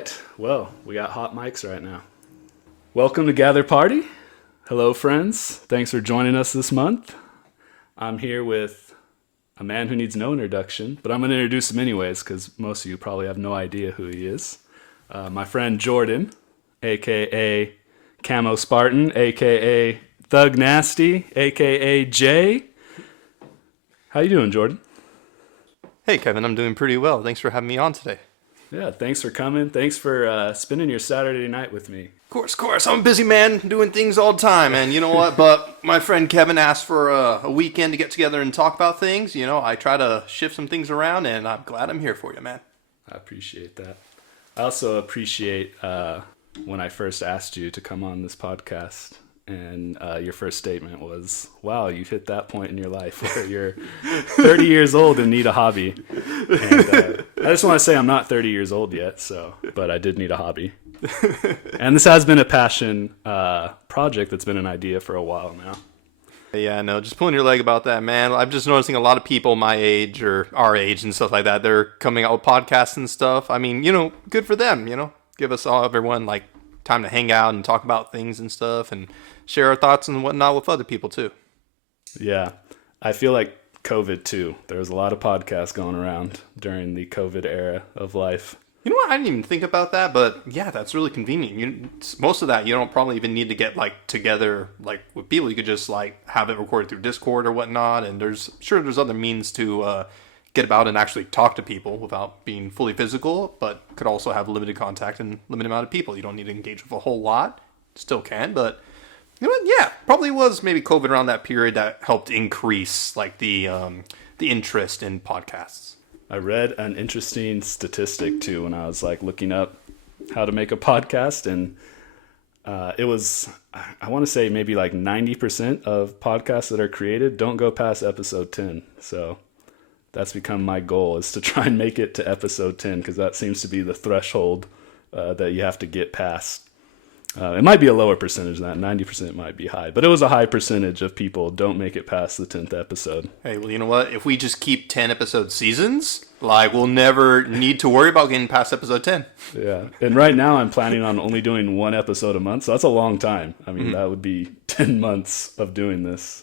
right. Well, we got hot mics right now. Welcome to Gather Party. Hello, friends. Thanks for joining us this month. I'm here with a man who needs no introduction, but I'm going to introduce him anyways because most of you probably have no idea who he is. My friend Jordan, a.k.a. Camo Spartan, a.k.a. Thug Nasty, a.k.a. Jay. How you doing, Jordan? Hey, Kevin. I'm doing pretty well. Thanks for having me on today. Yeah, thanks for coming. Thanks for spending your Saturday night with me. Of course. I'm a busy man doing things all the time. And you know what? But my friend Kevin asked for a weekend to get together and talk about things. You know, I try to shift some things around, and I'm glad I'm here for you, man. I appreciate that. I also appreciate when I first asked you to come on this podcast, and your first statement was, wow, you've hit that point in your life where you're 30 years old and need a hobby. And I just want to say I'm not 30 years old yet, but I did need a hobby. And this has been a passion project that's been an idea for a while now. Yeah, no, just pulling your leg about that, man. I'm just noticing a lot of people my age or our age and stuff like that, they're coming out with podcasts and stuff. I mean, you know, good for them, you know. Give us all, everyone, like, time to hang out and talk about things and stuff and share our thoughts and whatnot with other people, too. Yeah, I feel like COVID, too. There was a lot of podcasts going around during the COVID era of life. You know what? I didn't even think about that, but yeah, that's really convenient. Most of that, you don't probably even need to get like together like with people. You could just like have it recorded through Discord or whatnot, and there's other means to get about and actually talk to people without being fully physical, but could also have limited contact and limited amount of people. You don't need to engage with a whole lot. Still can, but you know what? Yeah, probably was maybe COVID around that period that helped increase like the interest in podcasts. I read an interesting statistic too when I was like looking up how to make a podcast, and it was, I want to say maybe like 90% of podcasts that are created don't go past episode 10. So that's become my goal, is to try and make it to episode 10, because that seems to be the threshold that you have to get past. It might be a lower percentage than that. 90% might be high, but it was a high percentage of people don't make it past the 10th episode. Hey, well, you know what? If we just keep 10 episode seasons, like, we'll never need to worry about getting past episode 10. Yeah, and right now I'm planning on only doing one episode a month, so that's a long time. I mean, that would be 10 months of doing this.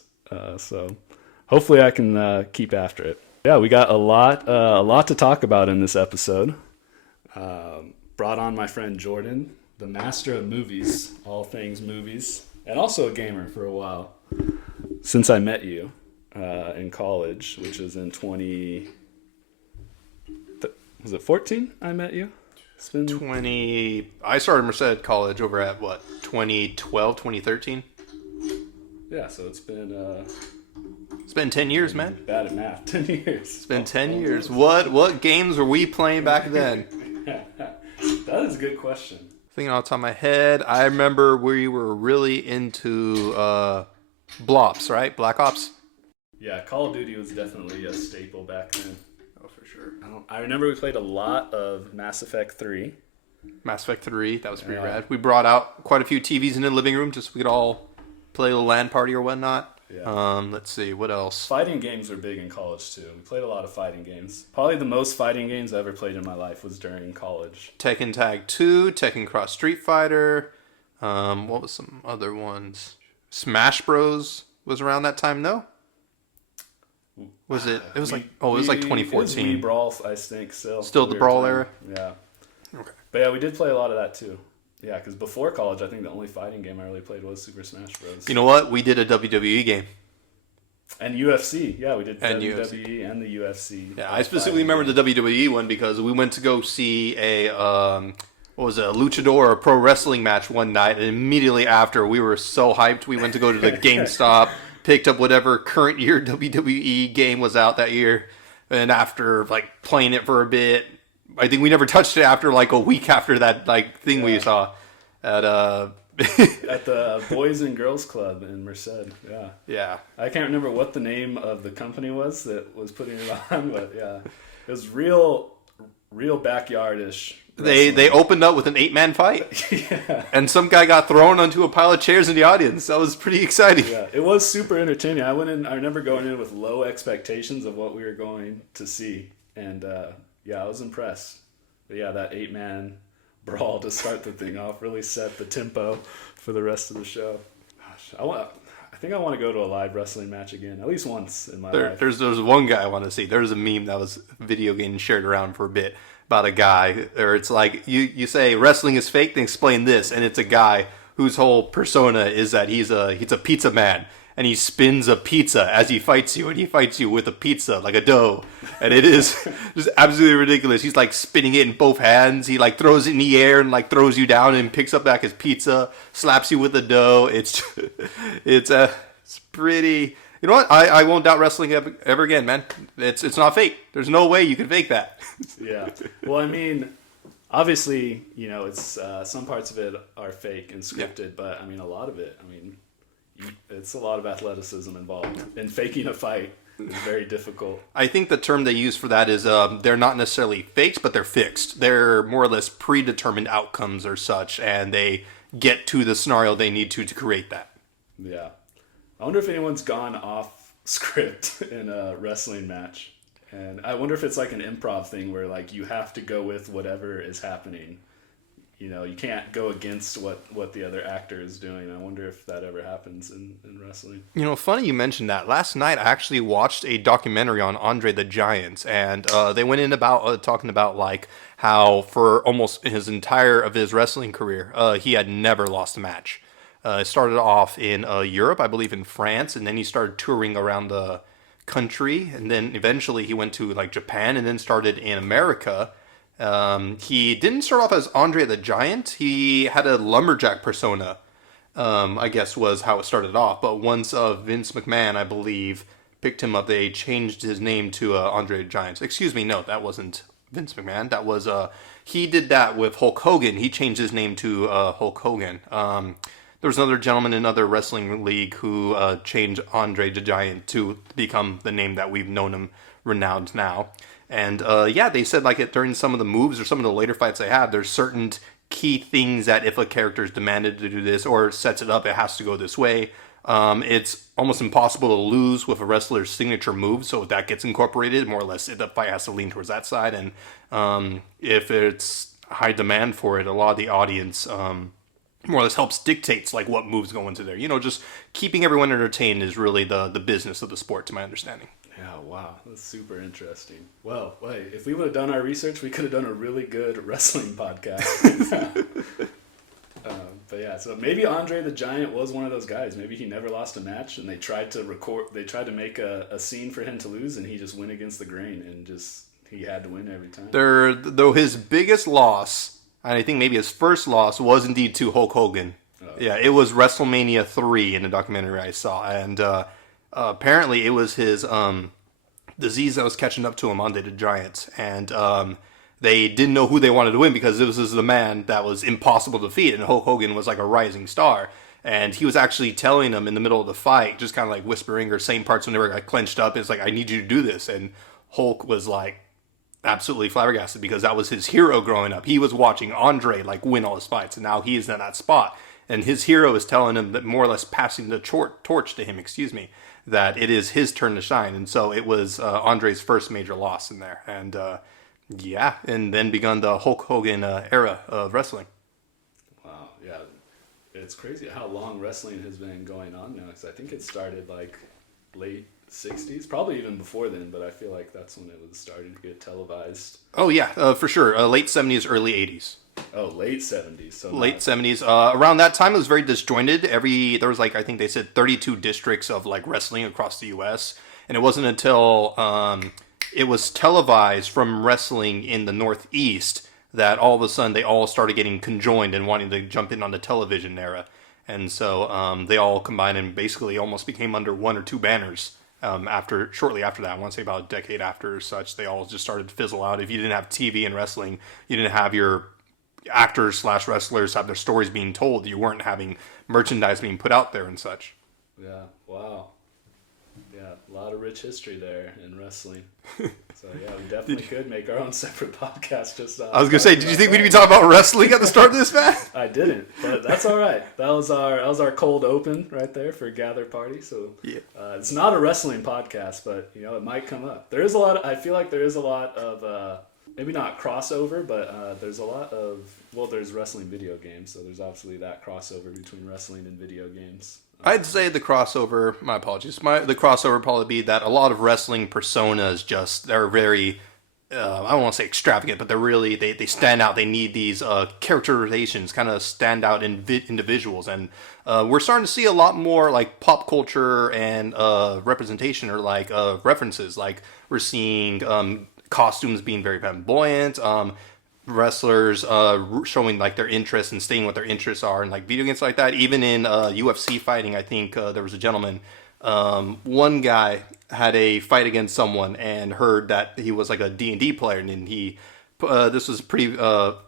So hopefully I can keep after it. Yeah, we got a lot to talk about in this episode. Brought on my friend Jordan, the master of movies, all things movies, and also a gamer for a while. Since I met you in college, which was in 14 I met you? It's been 20... I started Merced College over at, 2012, 2013? Yeah, so it's been... It's been 10 years, man. Bad at math. 10 years. It's been 10 years. What games were we playing back then? That is a good question. Thinking off the top of my head, I remember we were really into Blops, right? Black Ops? Yeah, Call of Duty was definitely a staple back then. Oh, for sure. I remember we played a lot of Mass Effect 3. Mass Effect 3, that was pretty rad. We brought out quite a few TVs in the living room just so we could all play a little LAN party or whatnot. Yeah. Let's see, what else? Fighting games were big in college too. We played a lot of fighting games. Probably the most fighting games I ever played in my life was during college. Tekken Tag 2, Tekken Cross Street Fighter. What was some other ones? Smash Bros was around that time, no? Was it? It was it was like 2014. It was Wii Brawl, I think, still. Still the Brawl era? Yeah. Okay. But yeah, we did play a lot of that too. Yeah, because before college, I think the only fighting game I really played was Super Smash Bros. You know what? We did a WWE game. And UFC. Yeah, we did and WWE and the UFC. Yeah, I specifically remember the WWE one because we went to go see a luchador or a pro wrestling match one night, and immediately after, we were so hyped. We went to go to the GameStop, picked up whatever current year WWE game was out that year, and after like playing it for a bit, I think we never touched it after like a week after that like thing we saw at at the Boys and Girls Club in Merced. Yeah. Yeah. I can't remember what the name of the company was that was putting it on, but yeah, it was real backyardish. They opened up with an 8-man fight. Yeah. And some guy got thrown onto a pile of chairs in the audience. That was pretty exciting. Yeah, it was super entertaining. I remember going in with low expectations of what we were going to see, and I was impressed. But yeah, that 8-man brawl to start the thing off. Really set the tempo for the rest of the show. Gosh, I think I want to go to a live wrestling match again, at least once in my life. There's one guy I want to see. There's a meme that was video game shared around for a bit about a guy, or it's like you say wrestling is fake, then explain this, and it's a guy whose whole persona is that he's a pizza man, and he spins a pizza as he fights you, and he fights you with a pizza, like a dough. And it is just absolutely ridiculous. He's like spinning it in both hands. He like throws it in the air and like throws you down and picks up back his pizza, slaps you with the dough. It's pretty... You know what? I won't doubt wrestling ever again, man. It's not fake. There's no way you can fake that. Yeah. Well, I mean, obviously, you know, it's some parts of it are fake and scripted, but I mean, a lot of it, I mean, it's a lot of athleticism involved. And faking a fight is very difficult. I think the term they use for that is they're not necessarily faked, but they're fixed. They're more or less predetermined outcomes or such, and they get to the scenario they need to create that. Yeah. I wonder if anyone's gone off script in a wrestling match. And I wonder if it's like an improv thing where like you have to go with whatever is happening. You know, you can't go against what the other actor is doing. I wonder if that ever happens in wrestling. You know, funny you mentioned that. Last night I actually watched a documentary on Andre the Giant, and they went in about talking about like how for almost his entire of his wrestling career, he had never lost a match. It started off in Europe, I believe in France, and then he started touring around the country, and then eventually he went to like Japan, and then started in America. He didn't start off as Andre the Giant. He had a lumberjack persona, I guess was how it started off. But once Vince McMahon, I believe, picked him up, they changed his name to Andre the Giant. Excuse me, no, that wasn't Vince McMahon. That was he did that with Hulk Hogan. He changed his name to Hulk Hogan. There was another gentleman in another wrestling league who changed Andre the Giant to become the name that we've known him renowned now. And yeah, they said like during some of the moves or some of the later fights they had, there's certain key things that if a character is demanded to do this or sets it up, it has to go this way. It's almost impossible to lose with a wrestler's signature move, so if that gets incorporated, more or less the fight has to lean towards that side. And if it's high demand for it, a lot of the audience... more or less helps dictates like what moves go into there. You know, just keeping everyone entertained is really the business of the sport, to my understanding. Yeah, wow. That's super interesting. Well, wait, if we would have done our research, we could have done a really good wrestling podcast. But yeah, so maybe Andre the Giant was one of those guys. Maybe he never lost a match, and they tried to make a scene for him to lose, and he just went against the grain, and he had to win every time. Though his biggest loss... and I think maybe his first loss was indeed to Hulk Hogan. Oh. Yeah, it was WrestleMania 3 in the documentary I saw. And apparently it was his disease that was catching up to him, Andre the Giant. And they didn't know who they wanted to win because this was the man that was impossible to defeat. And Hulk Hogan was like a rising star. And he was actually telling them in the middle of the fight, just kind of like whispering or saying parts when they were like clenched up. It's like, I need you to do this. And Hulk was like, absolutely flabbergasted because that was his hero growing up. He was watching Andre like win all his fights, and now he is in that spot. And his hero is telling him that, more or less passing the torch to him, that it is his turn to shine. And so it was Andre's first major loss in there. And yeah, and then begun the Hulk Hogan era of wrestling. Wow, yeah. It's crazy how long wrestling has been going on now. Because I think it started like late 60s, probably even before then, but I feel like that's when it was starting to get televised. Oh yeah, for sure. Late 70s, early 80s. Oh, late 70s. So late 70s. Around that time, it was very disjointed. There was like, I think they said 32 districts of like wrestling across the U.S. And it wasn't until it was televised from wrestling in the Northeast that all of a sudden they all started getting conjoined and wanting to jump in on the television era. And so they all combined and basically almost became under one or two banners. Shortly after that, I want to say about a decade after or such, they all just started to fizzle out. If you didn't have TV and wrestling, you didn't have your actors/wrestlers have their stories being told. You weren't having merchandise being put out there and such. Yeah, wow. Yeah, a lot of rich history there in wrestling. So yeah, we definitely could make our own separate podcast. I was gonna say, did you think we'd be talking about wrestling at the start of this, man? I didn't, but that's all right. That was our cold open right there for Gather Party. So yeah, it's not a wrestling podcast, but you know it might come up. I feel like there is a lot of maybe not crossover, but there's a lot of, well, there's wrestling video games, so there's obviously that crossover between wrestling and video games. I'd say the crossover, my apologies, the crossover would probably be that a lot of wrestling personas they're very, I don't want to say extravagant, but they're really, they stand out. They need these characterizations, kind of stand out individuals. And we're starting to see a lot more like pop culture and representation or like references. Like we're seeing costumes being very flamboyant, wrestlers showing like their interests and stating what their interests are in like video games like that. Even in UFC fighting, I think there was a gentleman, one guy had a fight against someone and heard that he was like a D&D player, and then he this was a pretty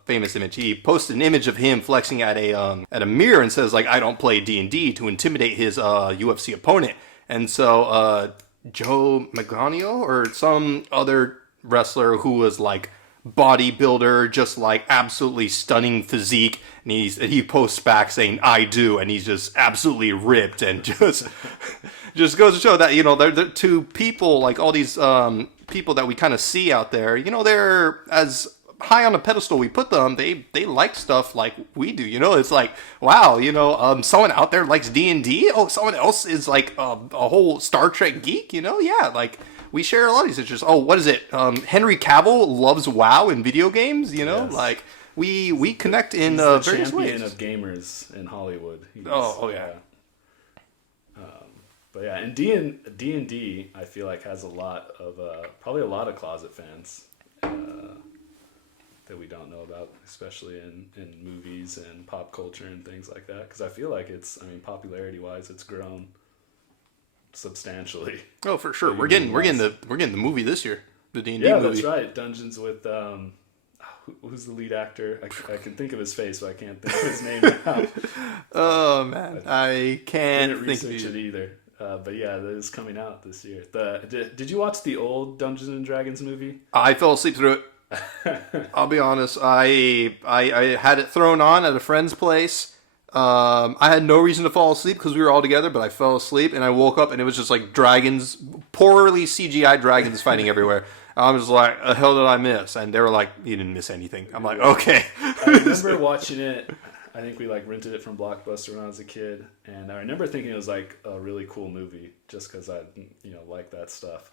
famous image. He posted an image of him flexing at a mirror and says like, I don't play D&D, to intimidate his UFC opponent. And so Joe Magano or some other wrestler who was like bodybuilder, just like absolutely stunning physique, and he posts back saying I do, and he's just absolutely ripped, and just goes to show that, you know, they're to people like all these people that we kind of see out there, you know, they're as high on a pedestal we put them, they like stuff like we do, you know. It's like, wow, you know, someone out there likes D&D, oh, someone else is like a whole Star Trek geek, you know. Yeah, like we share a lot of these interests. Oh, what is it? Henry Cavill loves WoW in video games. You know, yes. Like we connect in various ways. He's the champion of gamers in Hollywood. Yeah. But yeah, and D&D, I feel like has a lot of probably a lot of closet fans that we don't know about, especially in movies and pop culture and things like that. Because I feel like popularity wise, it's grown substantially. Oh, for sure. We're getting the movie this year. The D&D movie. Yeah, that's right. Dungeons with who's the lead actor? I can think of his face, but I can't think of his name now. Oh man, I can't think research it either. But yeah, that is coming out this year. Did you watch the old Dungeons and Dragons movie? I fell asleep through it. I'll be honest. I had it thrown on at a friend's place. I had no reason to fall asleep because we were all together, but I fell asleep and I woke up and it was just like dragons, poorly CGI dragons fighting everywhere. I was like, the hell did I miss? And they were like, you didn't miss anything. I'm like, okay. I remember watching it. I think we like rented it from Blockbuster when I was a kid, and I remember thinking it was like a really cool movie just because I like that stuff.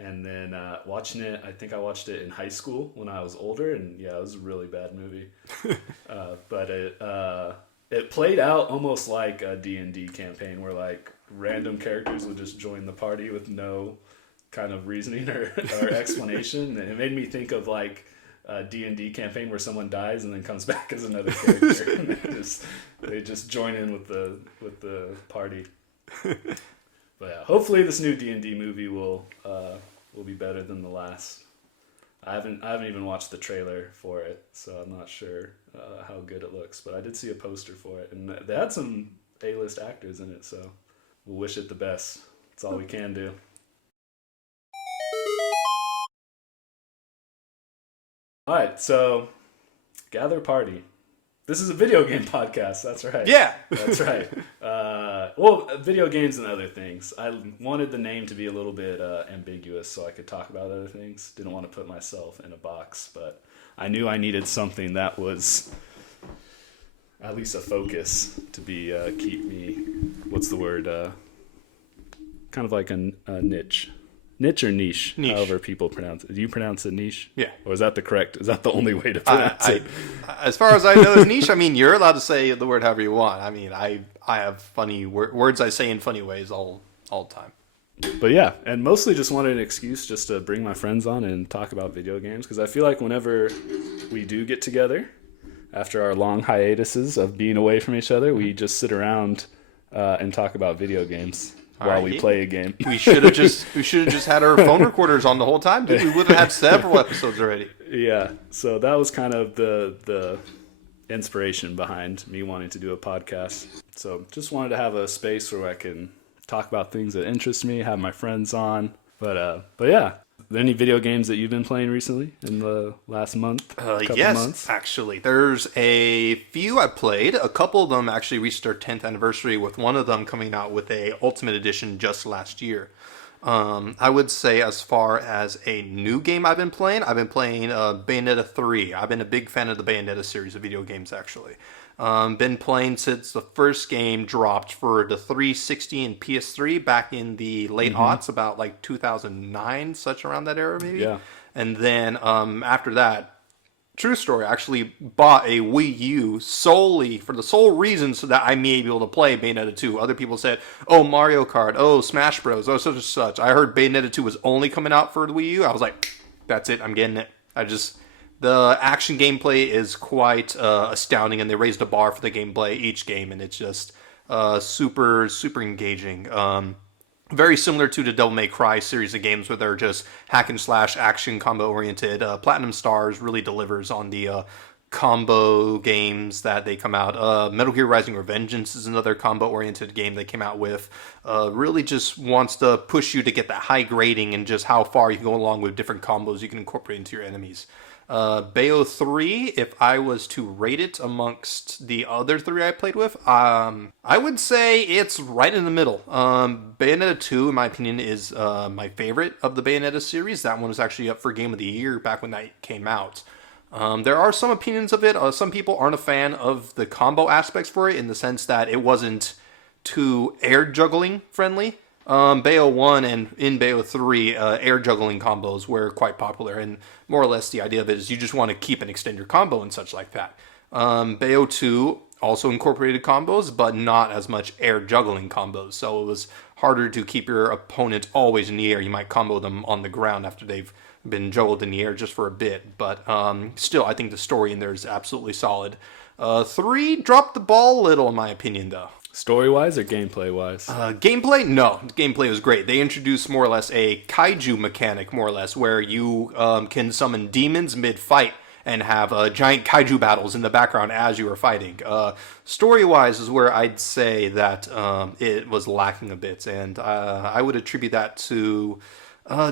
And then watching it, I think I watched it in high school when I was older, and yeah, it was a really bad movie. But it played out almost like a D&D campaign where like random characters would just join the party with no kind of reasoning or explanation. And it made me think of like a D&D campaign where someone dies and then comes back as another character. And they just join in with the party. But yeah, hopefully this new D&D movie will be better than the last. I haven't even watched the trailer for it, so I'm not sure how good it looks. But I did see a poster for it, and they had some A-list actors in it, so we'll wish it the best. That's all we can do. All right, so Gather Party. This is a video game podcast. That's right. Yeah, that's right. Well, video games and other things. I wanted the name to be a little bit ambiguous so I could talk about other things. Didn't want to put myself in a box, but I knew I needed something that was at least a focus to be keep me. What's the word? Kind of like a niche. Niche or niche, however people pronounce it. Do you pronounce it niche? Yeah. Or is that the only way to pronounce it? As far as I know, it's niche. I mean, you're allowed to say the word however you want. I mean, I have funny words I say in funny ways all the time. But yeah, and mostly just wanted an excuse just to bring my friends on and talk about video games, because I feel like whenever we do get together, after our long hiatuses of being away from each other, we just sit around and talk about video games. While we play a game. We should have just had our phone recorders on the whole time, dude. We would have had several episodes already. Yeah. So that was kind of the inspiration behind me wanting to do a podcast. So just wanted to have a space where I can talk about things that interest me, have my friends on. But yeah. Any video games that you've been playing recently in the last month? Yes, months? Actually. There's a few I played. A couple of them actually reached their 10th anniversary, with one of them coming out with a Ultimate Edition just last year. I would say as far as a new game I've been playing Bayonetta 3. I've been a big fan of the Bayonetta series of video games, actually. Been playing since the first game dropped for the 360 and PS3 back in the late aughts, about like 2009, such around that era maybe. Yeah. And then after that, true story, I actually bought a Wii U solely for the sole reason so that I may be able to play Bayonetta 2. Other people said, oh, Mario Kart, oh, Smash Bros, oh, such and such. I heard Bayonetta 2 was only coming out for the Wii U. I was like, that's it, I'm getting it. The action gameplay is quite astounding, and they raised the bar for the gameplay each game, and it's just super, super engaging. Very similar to the Devil May Cry series of games where they're just hack and slash action combo oriented. Platinum Stars really delivers on the combo games that they come out. Metal Gear Rising Revengeance is another combo oriented game they came out with. Really just wants to push you to get that high grading and just how far you can go along with different combos you can incorporate into your enemies. Bayo 3, if I was to rate it amongst the other three I played with, I would say it's right in the middle. Bayonetta 2, in my opinion, is my favorite of the Bayonetta series. That one was actually up for Game of the Year back when that came out. There are some opinions of it. Some people aren't a fan of the combo aspects for it in the sense that it wasn't too air juggling friendly. Bayo 1 and in Bayo 3, air juggling combos were quite popular, and more or less the idea of it is you just want to keep and extend your combo and such like that. Bayo 2 also incorporated combos, but not as much air juggling combos, so it was harder to keep your opponent always in the air. You might combo them on the ground after they've been juggled in the air just for a bit, but still, I think the story in there is absolutely solid. 3 dropped the ball a little, in my opinion, though. Story-wise or gameplay-wise? Gameplay? No. Gameplay was great. They introduced more or less a kaiju mechanic, more or less, where you can summon demons mid-fight and have giant kaiju battles in the background as you are fighting. Story-wise is where I'd say that it was lacking a bit, and I would attribute that to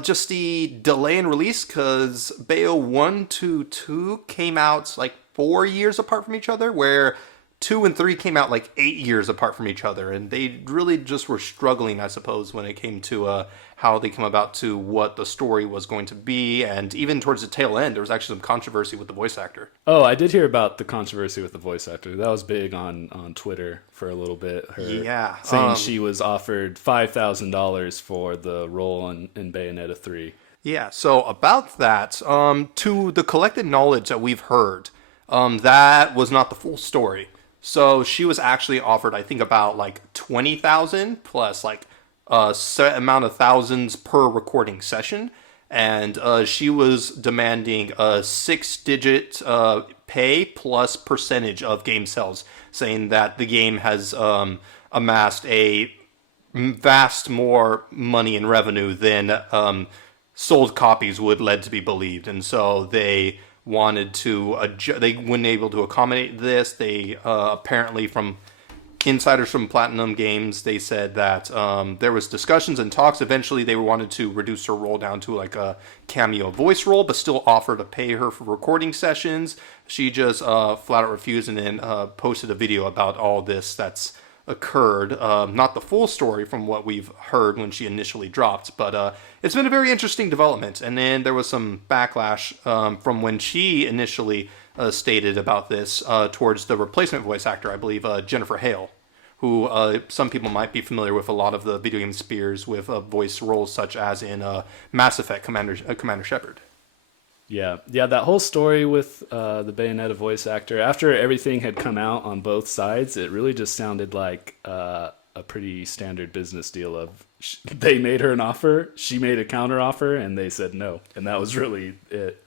just the delay in release, because Bayo 1 to 2 came out like 4 years apart from each other, where 2 and 3 came out like 8 years apart from each other, and they really just were struggling, I suppose, when it came to how they came about to what the story was going to be, and even towards the tail end, there was actually some controversy with the voice actor. Oh, I did hear about the controversy with the voice actor. That was big on Twitter for a little bit. Her saying she was offered $5,000 for the role in Bayonetta 3. Yeah, so about that, to the collected knowledge that we've heard, that was not the full story. So she was actually offered, I think, about like 20,000 plus like a set amount of thousands per recording session, and she was demanding a 6-digit pay plus percentage of game sales, saying that the game has amassed a vast more money in revenue than sold copies would lead to be believed, and so they wanted to they weren't able to accommodate this. They apparently, from insiders from Platinum Games, they said that there was discussions and talks. Eventually they wanted to reduce her role down to like a cameo voice role, but still offer to pay her for recording sessions. She just flat out refused, and then posted a video about all this that's occurred. Not the full story from what we've heard when she initially dropped, but it's been a very interesting development. And then there was some backlash from when she initially stated about this towards the replacement voice actor, I believe Jennifer Hale, who some people might be familiar with a lot of the video game spears with voice roles such as in Mass Effect Commander Shepard. Yeah, that whole story with the Bayonetta voice actor, after everything had come out on both sides, it really just sounded like a pretty standard business deal of they made her an offer, she made a counter offer, and they said no. And that was really it.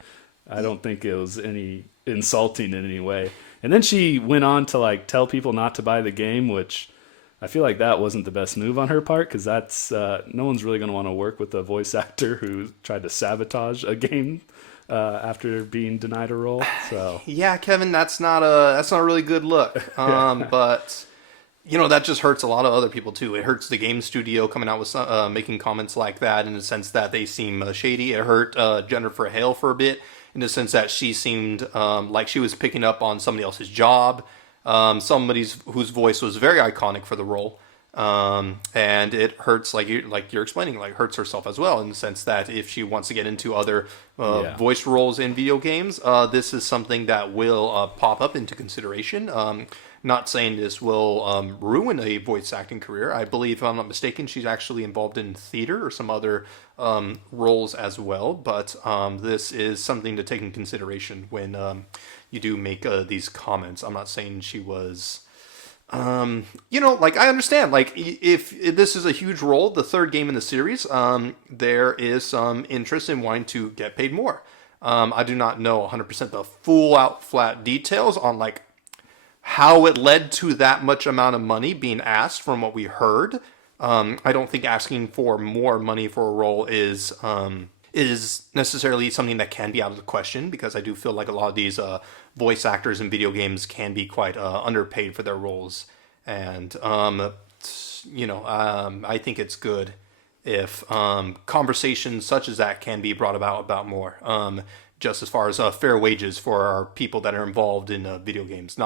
I don't think it was any insulting in any way. And then she went on to like tell people not to buy the game, which I feel like that wasn't the best move on her part, because that's no one's really going to want to work with a voice actor who tried to sabotage a game after being denied a role. So yeah, Kevin, that's not a really good look. But you know, that just hurts a lot of other people too. It hurts the game studio coming out with making comments like that in the sense that they seem shady. It hurt Jennifer Hale for a bit in the sense that she seemed like she was picking up on somebody else's job, somebody whose voice was very iconic for the role. And it hurts, you're explaining, like hurts herself as well, in the sense that if she wants to get into other voice roles in video games, this is something that will pop up into consideration. Not saying this will ruin a voice acting career. I believe, if I'm not mistaken, she's actually involved in theater or some other roles as well. But this is something to take in consideration when you do make these comments. I'm not saying she was... I understand, like, if this is a huge role, the third game in the series, there is some interest in wanting to get paid more. I do not know 100% the full out flat details on, like, how it led to that much amount of money being asked from what we heard. I don't think asking for more money for a role is necessarily something that can be out of the question, because I do feel like a lot of these voice actors in video games can be quite underpaid for their roles. And, I think it's good if conversations such as that can be brought about more. Just as far as fair wages for our people that are involved in video games.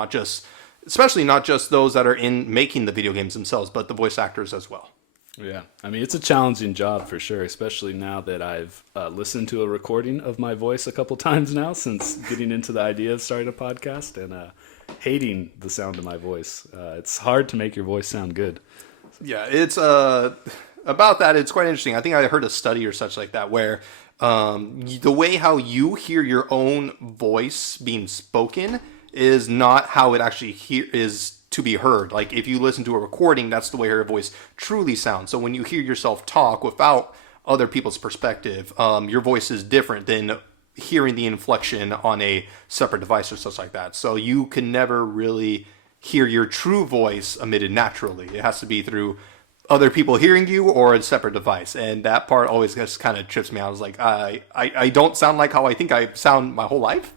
Especially not just those that are in making the video games themselves, but the voice actors as well. Yeah, I mean, it's a challenging job for sure, especially now that I've listened to a recording of my voice a couple times now since getting into the idea of starting a podcast, and hating the sound of my voice. It's hard to make your voice sound good. Yeah, it's about that. It's quite interesting. I think I heard a study or such like that where the way how you hear your own voice being spoken is not how it actually is to be heard. Like, if you listen to a recording, that's the way your voice truly sounds. So when you hear yourself talk without other people's perspective, your voice is different than hearing the inflection on a separate device or such like that. So you can never really hear your true voice emitted naturally. It has to be through other people hearing you or a separate device. And that part always just kind of trips me out. I was like, I don't sound like how I think I sound my whole life.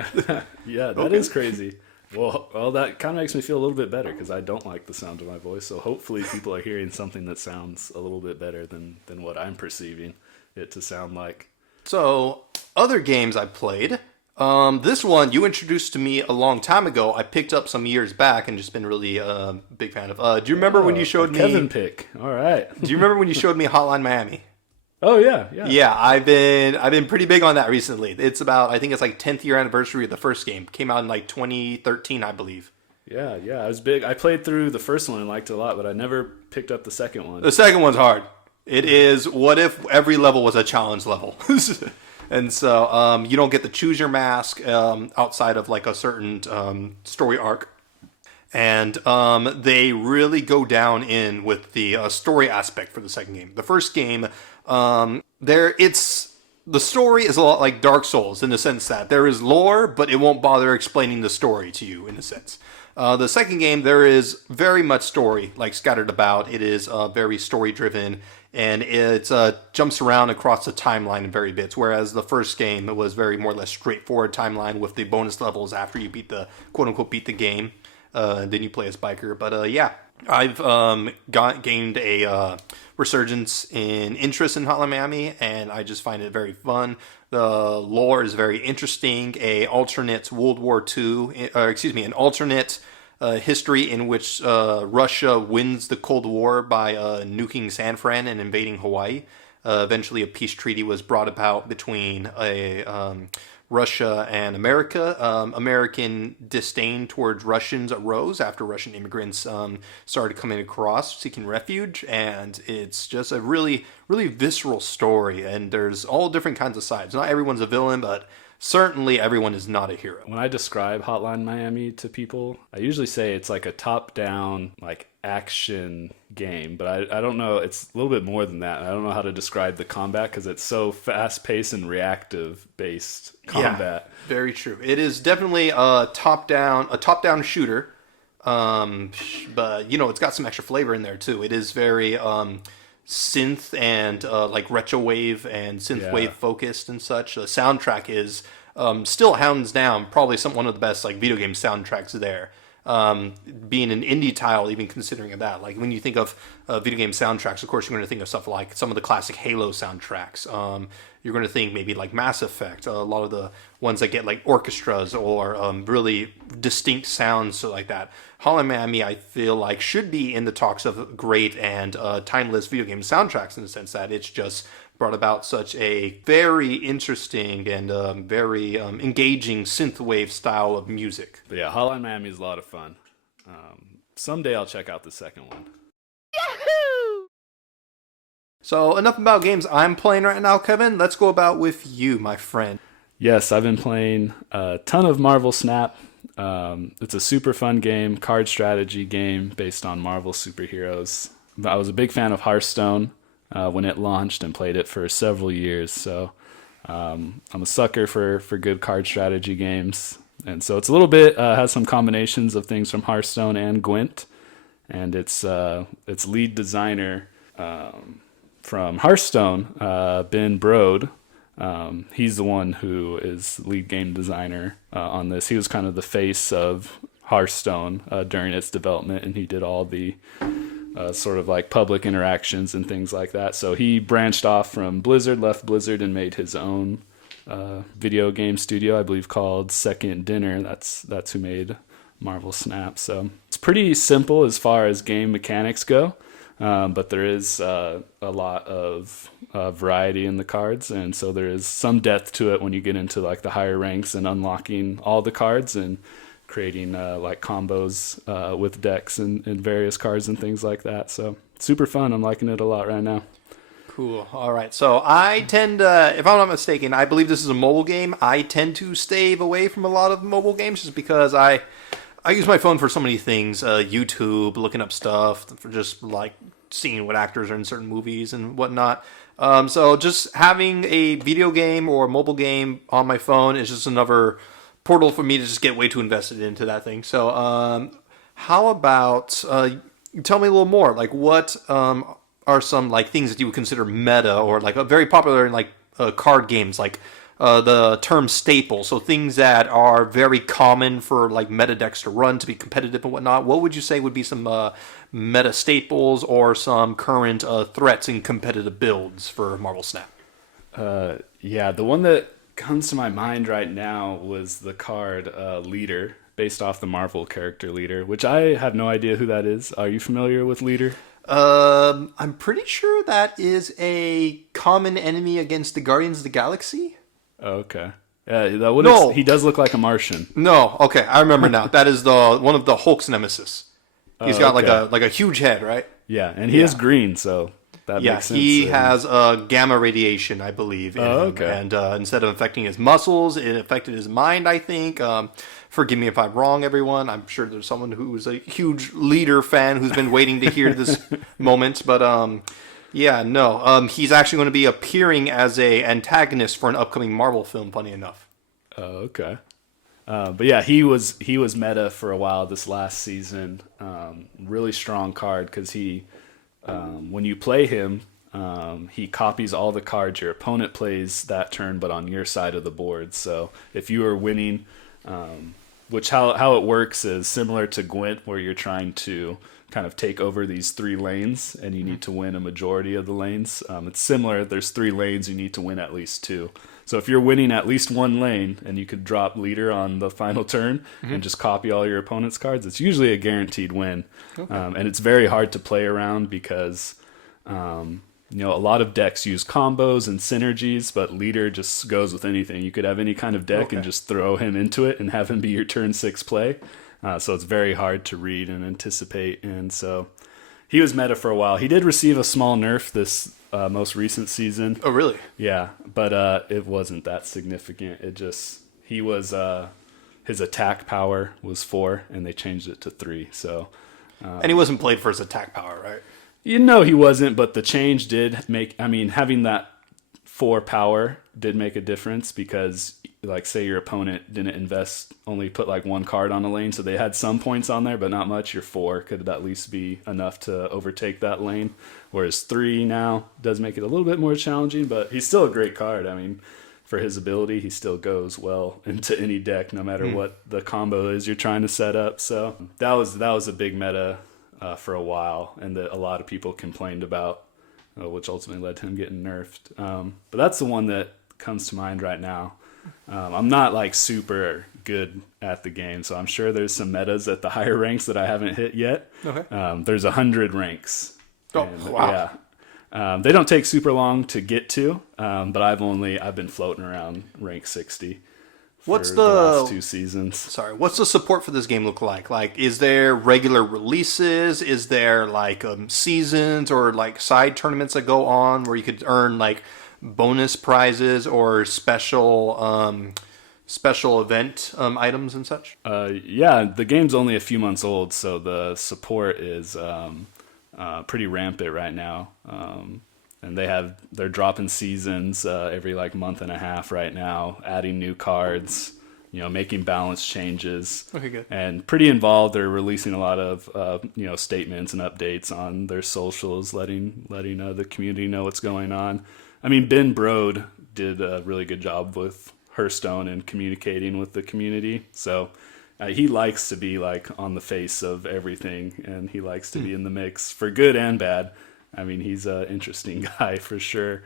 Yeah, that is crazy. Well, that kind of makes me feel a little bit better, because I don't like the sound of my voice. So hopefully people are hearing something that sounds a little bit better than what I'm perceiving it to sound like. So, other games I played. This one you introduced to me a long time ago. I picked up some years back and just been really big fan of. Do you remember when you showed me... Kevin pick. All right. Do you remember when you showed me Hotline Miami? Oh, yeah. Yeah, I've been pretty big on that recently. It's I think it's like 10th year anniversary of the first game. Came out in like 2013, I believe. Yeah, I was big. I played through the first one and liked it a lot, but I never picked up the second one. The second one's hard. It is, what if every level was a challenge level? And so you don't get to choose your mask outside of like a certain story arc. And they really go down in with the story aspect for the second game. The first game, the story is a lot like Dark Souls in the sense that there is lore, but it won't bother explaining the story to you in a sense. The second game, there is very much story like scattered about. It is very story driven, and it jumps around across the timeline in very bits. Whereas the first game, it was very more or less straightforward timeline with the bonus levels after you beat the quote unquote beat the game. Then you play as biker. But yeah, I've gained a resurgence in interest in Hotline Miami, and I just find it very fun. The lore is very interesting. An alternate history in which Russia wins the Cold War by nuking San Fran and invading Hawaii. Eventually, a peace treaty was brought about between Russia and America. American disdain towards Russians arose after Russian immigrants started coming across seeking refuge, and it's just a really, really visceral story, and there's all different kinds of sides. Not everyone's a villain, but certainly everyone is not a hero. When I describe Hotline Miami to people, I usually say it's like a top-down, like, action game, but I don't know, it's a little bit more than that. I don't know how to describe the combat because it's so fast-paced and reactive-based combat. Yeah, very true. It is definitely a top-down shooter, but it's got some extra flavor in there too. It is very synth and like retro wave and synth wave focused and such. The soundtrack is still hands down probably one of the best like video game soundtracks there. being an indie title, even considering that. Like when you think of video game soundtracks, of course you're going to think of stuff like some of the classic Halo soundtracks. You're going to think maybe like Mass Effect, a lot of the ones that get like orchestras or really distinct sounds, so like that. Hollow Miami, I feel like, should be in the talks of great and timeless video game soundtracks, in the sense that it's just brought about such a very interesting and very engaging synthwave style of music. But yeah, Hotline Miami is a lot of fun. Someday I'll check out the second one. So enough about games I'm playing right now, Kevin. Let's go about with you, my friend. Yes, I've been playing a ton of Marvel Snap. It's a super fun game, card strategy game based on Marvel superheroes. I was a big fan of Hearthstone when it launched and played it for several years. So I'm a sucker for good card strategy games. And so it's a little bit, has some combinations of things from Hearthstone and Gwent. And its lead designer from Hearthstone, Ben Brode, he's the one who is lead game designer on this. He was kind of the face of Hearthstone during its development, and he did all the sort of like public interactions and things like that. So he branched off from Blizzard, left Blizzard, and made his own video game studio, I believe called Second Dinner. That's who made Marvel Snap. So it's pretty simple as far as game mechanics go. But there is a lot of variety in the cards, and so there is some depth to it when you get into like the higher ranks and unlocking all the cards and creating like combos with decks and various cards and things like that. So super fun. I'm liking it a lot right now. Cool. All right. So I tend to, if I'm not mistaken, I believe this is a mobile game. I tend to stay away from a lot of mobile games just because I use my phone for so many things, YouTube, looking up stuff, for just like seeing what actors are in certain movies and whatnot. So just having a video game or a mobile game on my phone is just another portal for me to just get way too invested into that thing. So how about tell me a little more? Like what are some like things that you would consider meta or like very popular in like card games, like the term staple, so things that are very common for like meta decks to run to be competitive and whatnot. What would you say would be some meta staples or some current threats in competitive builds for Marvel Snap? Yeah, the one that comes to my mind right now was the card Leader, based off the Marvel character Leader, which I have no idea who that is. Are you familiar with Leader? I'm pretty sure that is a common enemy against the Guardians of the Galaxy. Okay. No. He does look like a Martian. No. Okay, I remember now. That is the one of the Hulk's nemesis. He's got okay. like a huge head, right? Yeah, and he is green, so that makes sense. He has gamma radiation, I believe. In him. Okay. And instead of affecting his muscles, it affected his mind, I think. Forgive me if I'm wrong, everyone. I'm sure there's someone who's a huge Leader fan who's been waiting to hear this moment. But yeah, no. He's actually going to be appearing as a antagonist for an upcoming Marvel film, funny enough. Okay. But yeah, he was meta for a while this last season. Really strong card because he, when you play him, he copies all the cards your opponent plays that turn, but on your side of the board. So if you are winning, which how it works is similar to Gwent, where you're trying to kind of take over these 3 lanes and you need to win a majority of the lanes. It's similar. There's 3 lanes. You need to win at least 2. So if you're winning at least 1 lane and you could drop Leader on the final turn and just copy all your opponent's cards, it's usually a guaranteed win. Okay. And it's very hard to play around because, a lot of decks use combos and synergies, but Leader just goes with anything. You could have any kind of deck and just throw him into it and have him be your turn 6 play. So it's very hard to read and anticipate. And so he was meta for a while. He did receive a small nerf this most recent season. Oh, really? Yeah, but it wasn't that significant. His attack power was 4, and they changed it to 3. So, and he wasn't played for his attack power, right? He wasn't, but the change did make. I mean, having that 4 power did make a difference because, like, say your opponent didn't only put like 1 card on a lane, so they had some points on there, but not much. Your 4 could at least be enough to overtake that lane, whereas 3 now does make it a little bit more challenging, but he's still a great card. I mean, for his ability, he still goes well into any deck, no matter what the combo is you're trying to set up. So that was a big meta for a while, and that a lot of people complained about, which ultimately led to him getting nerfed. But that's the one that comes to mind right now. I'm not like super good at the game, so I'm sure there's some metas at the higher ranks that I haven't hit yet. Okay. There's 100 ranks. Oh, wow. Yeah. They don't take super long to get to, but I've been floating around rank 60 for the last 2 seasons. Sorry, what's the support for this game look like? Like, is there regular releases? Is there like seasons or like side tournaments that go on where you could earn like bonus prizes or special event items and such? Yeah, the game's only a few months old, so the support is pretty rampant right now. And they're dropping seasons every like month and a half right now, adding new cards, making balance changes. Okay, good. And pretty involved. They're releasing a lot of statements and updates on their socials, letting the community know what's going on. I mean, Ben Brode did a really good job with Hearthstone and communicating with the community. So he likes to be like on the face of everything, and he likes to be in the mix for good and bad. I mean, he's an interesting guy for sure.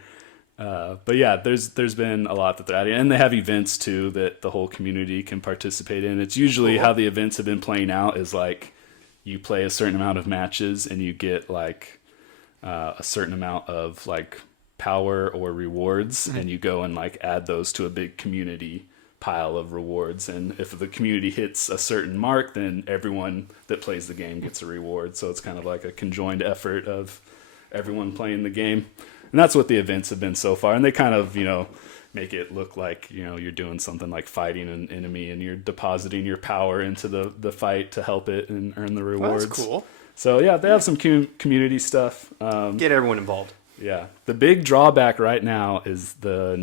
But yeah, there's been a lot that they're adding, and they have events too that the whole community can participate in. It's usually how the events have been playing out is like you play a certain amount of matches and you get like a certain amount of like power or rewards, and you go and like add those to a big community pile of rewards, and if the community hits a certain mark, then everyone that plays the game gets a reward. So it's kind of like a conjoined effort of everyone playing the game, and that's what the events have been so far. And they kind of make it look like you're doing something like fighting an enemy and you're depositing your power into the fight to help it and earn the rewards. Oh, that's cool. So yeah, they have some community stuff. Get everyone involved. Yeah. The big drawback right now is there's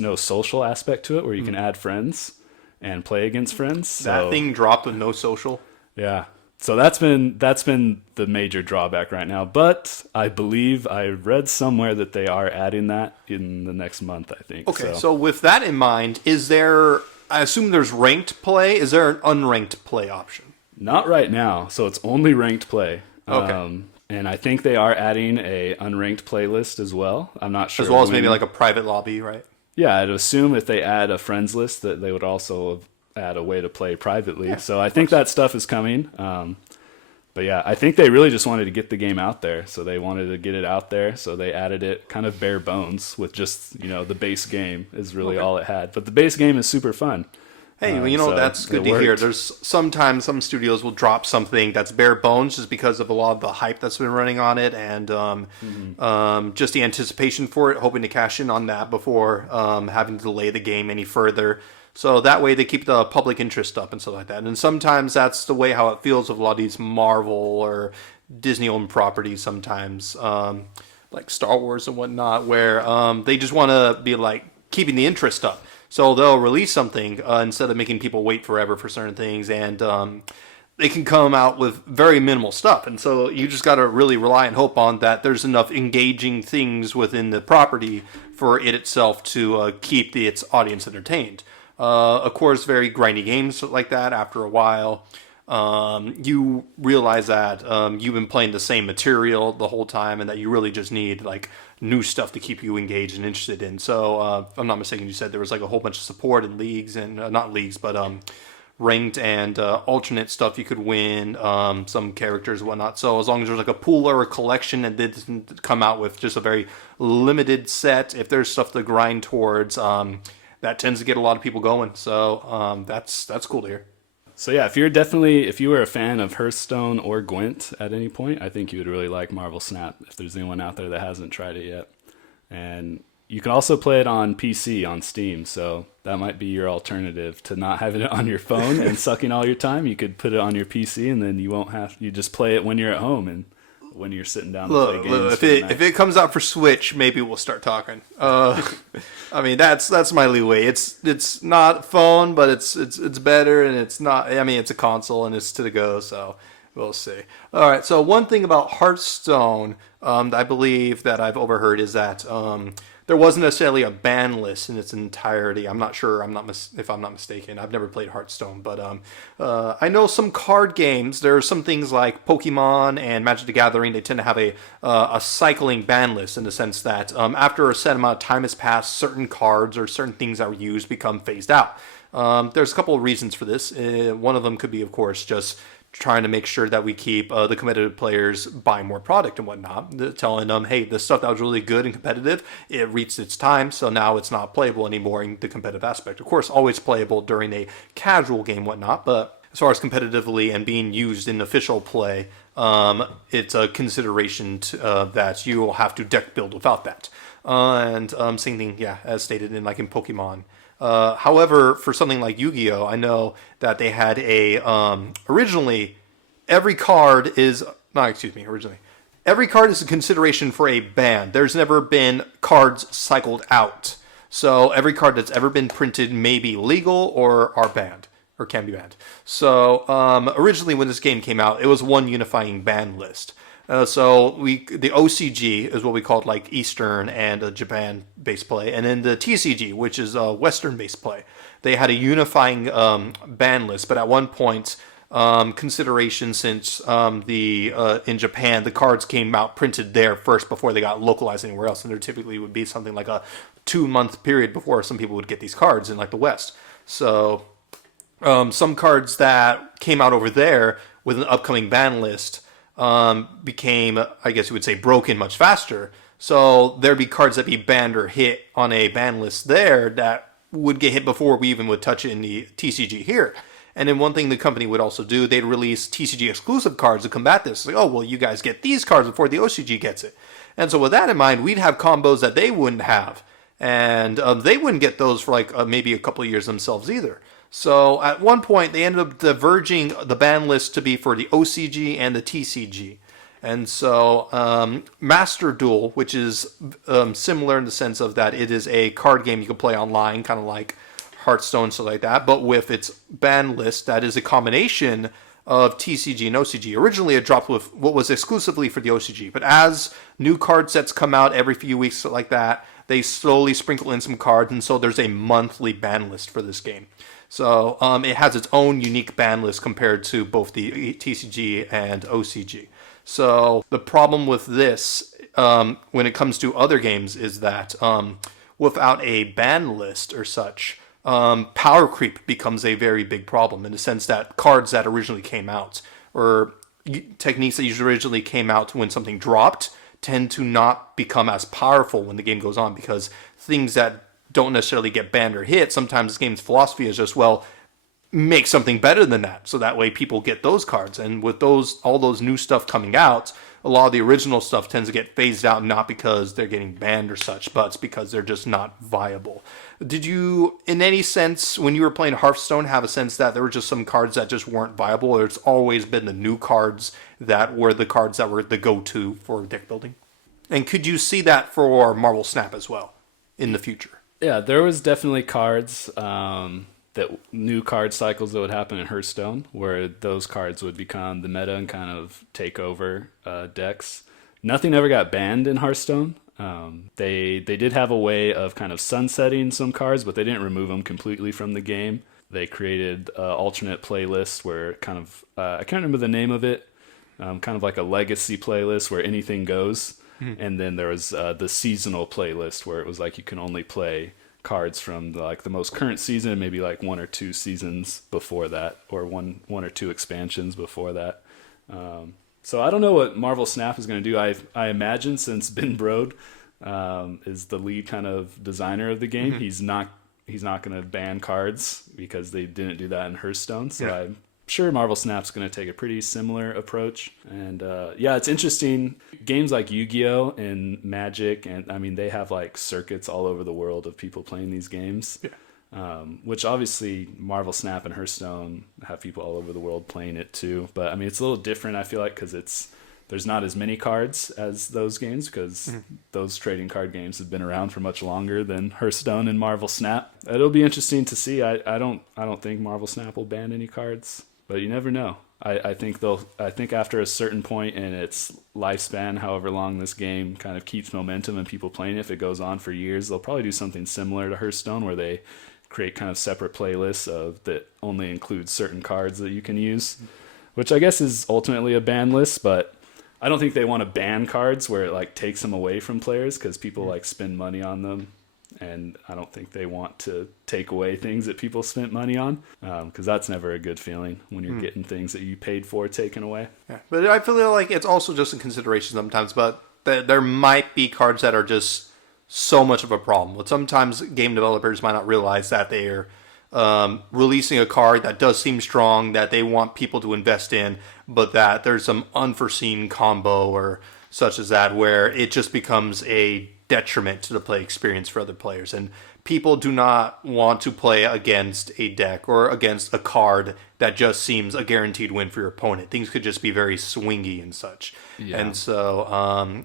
no social aspect to it where you can add friends and play against friends. So, that thing dropped with no social. Yeah. So that's been the major drawback right now. But I believe I read somewhere that they are adding that in the next month, I think. Okay. So with that in mind, I assume there's ranked play. Is there an unranked play option? Not right now. So it's only ranked play. Okay. And I think they are adding a unranked playlist as well. I'm not sure. As well as maybe like a private lobby, right? Yeah, I'd assume if they add a friends list that they would also add a way to play privately. Yeah, so I think that stuff is coming. But yeah, I think they really just wanted to get the game out there. So they wanted to get it out there. So they added it kind of bare bones with just, the base game is really all it had. But the base game is super fun. Hey, so that's good to hear. There's sometimes some studios will drop something that's bare bones just because of a lot of the hype that's been running on it, and just the anticipation for it, hoping to cash in on that before having to delay the game any further. So that way they keep the public interest up and stuff like that. And sometimes that's the way how it feels with a lot of these Marvel or Disney-owned properties sometimes, like Star Wars and whatnot, where they just want to be like keeping the interest up. So they'll release something instead of making people wait forever for certain things, and they can come out with very minimal stuff. And so you just got to really rely and hope on that there's enough engaging things within the property for it itself to keep its audience entertained. Of course, very grindy games like that, after a while, you realize that you've been playing the same material the whole time and that you really just need like new stuff to keep you engaged and interested in. So if I'm not mistaken, you said there was like a whole bunch of support in leagues and not leagues, but ranked and alternate stuff you could win, some characters and whatnot. So as long as there's like a pool or a collection that didn't come out with just a very limited set, if there's stuff to grind towards, that tends to get a lot of people going. So that's cool to hear. So yeah, if you were a fan of Hearthstone or Gwent at any point, I think you would really like Marvel Snap, if there's anyone out there that hasn't tried it yet. And you can also play it on PC on Steam, so that might be your alternative to not having it on your phone and sucking all your time. You could put it on your PC, and then you just play it when you're at home and when you're sitting down to play games. If it comes out for Switch, maybe we'll start talking. I mean, that's my leeway. It's not phone, but it's better, and it's not. I mean, it's a console and it's to the go, so we'll see. All right. So one thing about Hearthstone, I believe that I've overheard is that there wasn't necessarily a ban list in its entirety. I'm not sure. If I'm not mistaken. I've never played Hearthstone, but I know some card games. There are some things like Pokemon and Magic the Gathering. They tend to have a cycling ban list in the sense that after a set amount of time has passed, certain cards or certain things that were used become phased out. There's a couple of reasons for this. One of them could be, of course, just trying to make sure that we keep the competitive players buying more product and whatnot, telling them, hey, the stuff that was really good and competitive, it reached its time, so now it's not playable anymore in the competitive aspect. Of course, always playable during a casual game, whatnot, but as far as competitively and being used in official play, it's a consideration that you will have to deck build without that. And same thing, yeah, as stated in Pokemon. However, for something like Yu-Gi-Oh, I know that they had originally, every card is a consideration for a ban. There's never been cards cycled out. So every card that's ever been printed may be legal or are banned, or can be banned. So originally when this game came out, it was one unifying ban list. The OCG is what we called Eastern and Japan-based play, and then the TCG, which is Western-based play. They had a unifying ban list, but at one point, consideration since in Japan, the cards came out printed there first before they got localized anywhere else, and there typically would be something like a 2-month period before some people would get these cards in the West. So some cards that came out over there with an upcoming ban list became, I guess you would say, broken much faster. So there'd be cards that be banned or hit on a ban list there that would get hit before we even would touch it in the TCG here. And then one thing the company would also do, they'd release TCG exclusive cards to combat this. Oh, well, you guys get these cards before the OCG gets it. And so with that in mind, we'd have combos that they wouldn't have. And they wouldn't get those for maybe a couple of years themselves either. So at one point, they ended up diverging the ban list to be for the OCG and the TCG. And so Master Duel, which is similar in the sense of that it is a card game you can play online, kind of like Hearthstone, stuff like that, but with its ban list that is a combination of TCG and OCG. Originally, it dropped with what was exclusively for the OCG, but as new card sets come out every few weeks like that, they slowly sprinkle in some cards, and so there's a monthly ban list for this game. So it has its own unique ban list compared to both the TCG and OCG. So the problem with this, when it comes to other games, is that without a ban list or such, power creep becomes a very big problem in the sense that cards that originally came out or techniques that originally came out when something dropped tend to not become as powerful when the game goes on, because things that don't necessarily get banned or hit, sometimes this game's philosophy is just, well, make something better than that, so that way people get those cards. And with all those new stuff coming out, a lot of the original stuff tends to get phased out, not because they're getting banned or such, but it's because they're just not viable. Did you, in any sense, when you were playing Hearthstone, have a sense that there were just some cards that just weren't viable, or it's always been the new cards that were the cards that were the go-to for deck building? And could you see that for Marvel Snap as well in the future? Yeah, there was definitely cards, that new card cycles that would happen in Hearthstone, where those cards would become the meta and kind of take over decks. Nothing ever got banned in Hearthstone. They did have a way of kind of sunsetting some cards, but they didn't remove them completely from the game. They created alternate playlists where kind of, I can't remember the name of it, kind of like a legacy playlist where anything goes. And then there was the seasonal playlist where it was like you can only play cards from the most current season, maybe one or two seasons before that, or one or two expansions before that. So I don't know what Marvel Snap is going to do. I imagine, since Ben Brode is the lead kind of designer of the game, he's not going to ban cards because they didn't do that in Hearthstone. So yeah. I'm sure Marvel Snap's going to take a pretty similar approach. And yeah, it's interesting. Games like Yu-Gi-Oh! And Magic, and I mean, they have circuits all over the world of people playing these games. Yeah. Which obviously Marvel Snap and Hearthstone have people all over the world playing it too. But I mean, it's a little different, I feel like, because there's not as many cards as those games, because those trading card games have been around for much longer than Hearthstone and Marvel Snap. It'll be interesting to see. I don't think Marvel Snap will ban any cards, but you never know. I think after a certain point in its lifespan, however long this game kind of keeps momentum and people playing it, if it goes on for years, they'll probably do something similar to Hearthstone where they create kind of separate playlists that only include certain cards that you can use, which I guess is ultimately a ban list, but I don't think they want to ban cards where it like takes them away from players because people like spend money on them. And I don't think they want to take away things that people spent money on, because that's never a good feeling when you're getting things that you paid for taken away. Yeah, but I feel like it's also just a consideration sometimes. But there might be cards that are just so much of a problem. But sometimes game developers might not realize that they're releasing a card that does seem strong, that they want people to invest in, but that there's some unforeseen combo or such as that where it just becomes a detriment to the play experience for other players, and people do not want to play against a deck or against a card that just seems a guaranteed win for your opponent. Things could just be very swingy and such. Yeah. And so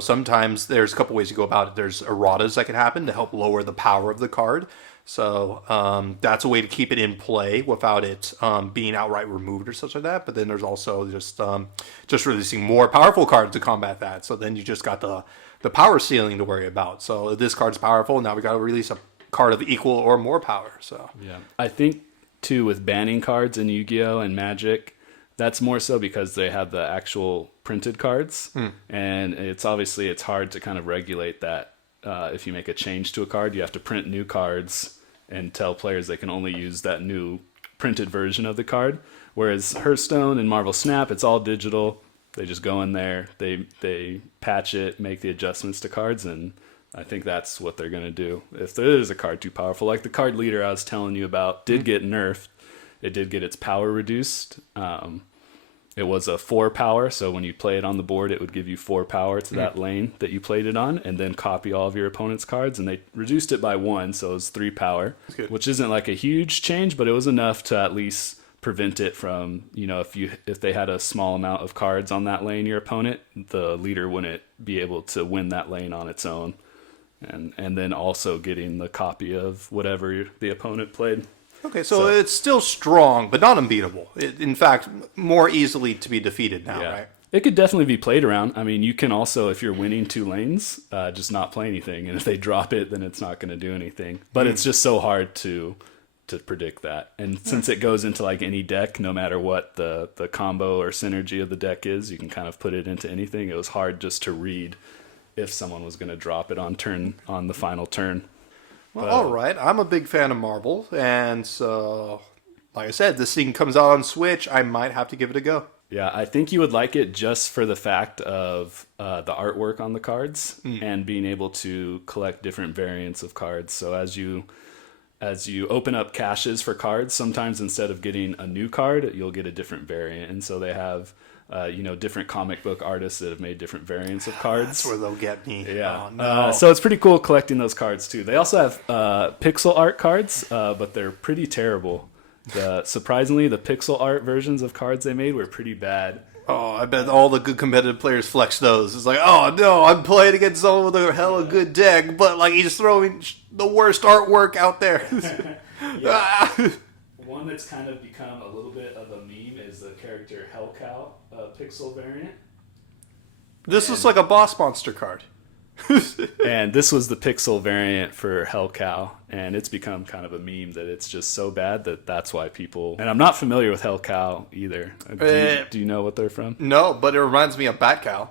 sometimes there's a couple ways to go about it. There's erratas that can happen to help lower the power of the card, so that's a way to keep it in play without it being outright removed or such like that. But then there's also just releasing more powerful cards to combat that, so then you just got the power ceiling to worry about. So this card's powerful, now we got to release a card of equal or more power. So yeah, I think too with banning cards in Yu-Gi-Oh and Magic, that's more so because they have the actual printed cards, and it's hard to kind of regulate that. If you make a change to a card, you have to print new cards and tell players they can only use that new printed version of the card. Whereas Hearthstone and Marvel Snap, it's all digital. They just go in there, they patch it, make the adjustments to cards, and I think that's what they're going to do. If there is a card too powerful, like the card leader I was telling you about did get nerfed. It did get its power reduced. It was a 4 power, so when you play it on the board, it would give you 4 power to that lane that you played it on, and then copy all of your opponent's cards, and they reduced it by 1, so it was 3 power, which isn't like a huge change, but it was enough to at least prevent it from, if they had a small amount of cards on that lane, your opponent, the leader wouldn't be able to win that lane on its own, and then also getting the copy of whatever the opponent played. Okay, so it's still strong, but not unbeatable. In fact, more easily to be defeated now, right? It could definitely be played around. I mean, you can also, if you're winning 2 lanes, just not play anything. And if they drop it, then it's not going to do anything. But it's just so hard to predict that. And since it goes into like any deck, no matter what the combo or synergy of the deck is, you can kind of put it into anything. It was hard just to read if someone was going to drop it on the final turn. Well, all right. I'm a big fan of Marvel, and so, like I said, this thing comes out on Switch. I might have to give it a go. Yeah, I think you would like it just for the fact of the artwork on the cards and being able to collect different variants of cards. So as you open up caches for cards, sometimes instead of getting a new card, you'll get a different variant. And so they have different comic book artists that have made different variants of cards. That's where they'll get me. Yeah. Oh, no. So it's pretty cool collecting those cards too. They also have pixel art cards, but they're pretty terrible. Surprisingly, the pixel art versions of cards they made were pretty bad. Oh, I bet all the good competitive players flex those. It's like, oh no, I'm playing against someone with a hella good deck, but like he's throwing the worst artwork out there. One that's kind of become a little bit of a meme is the character Hellcow pixel variant. This looks like a boss monster card. And this was the pixel variant for Hellcow, and it's become kind of a meme that it's just so bad that's why people... And I'm not familiar with Hellcow either. Do you know what they're from? No, but it reminds me of Batcow.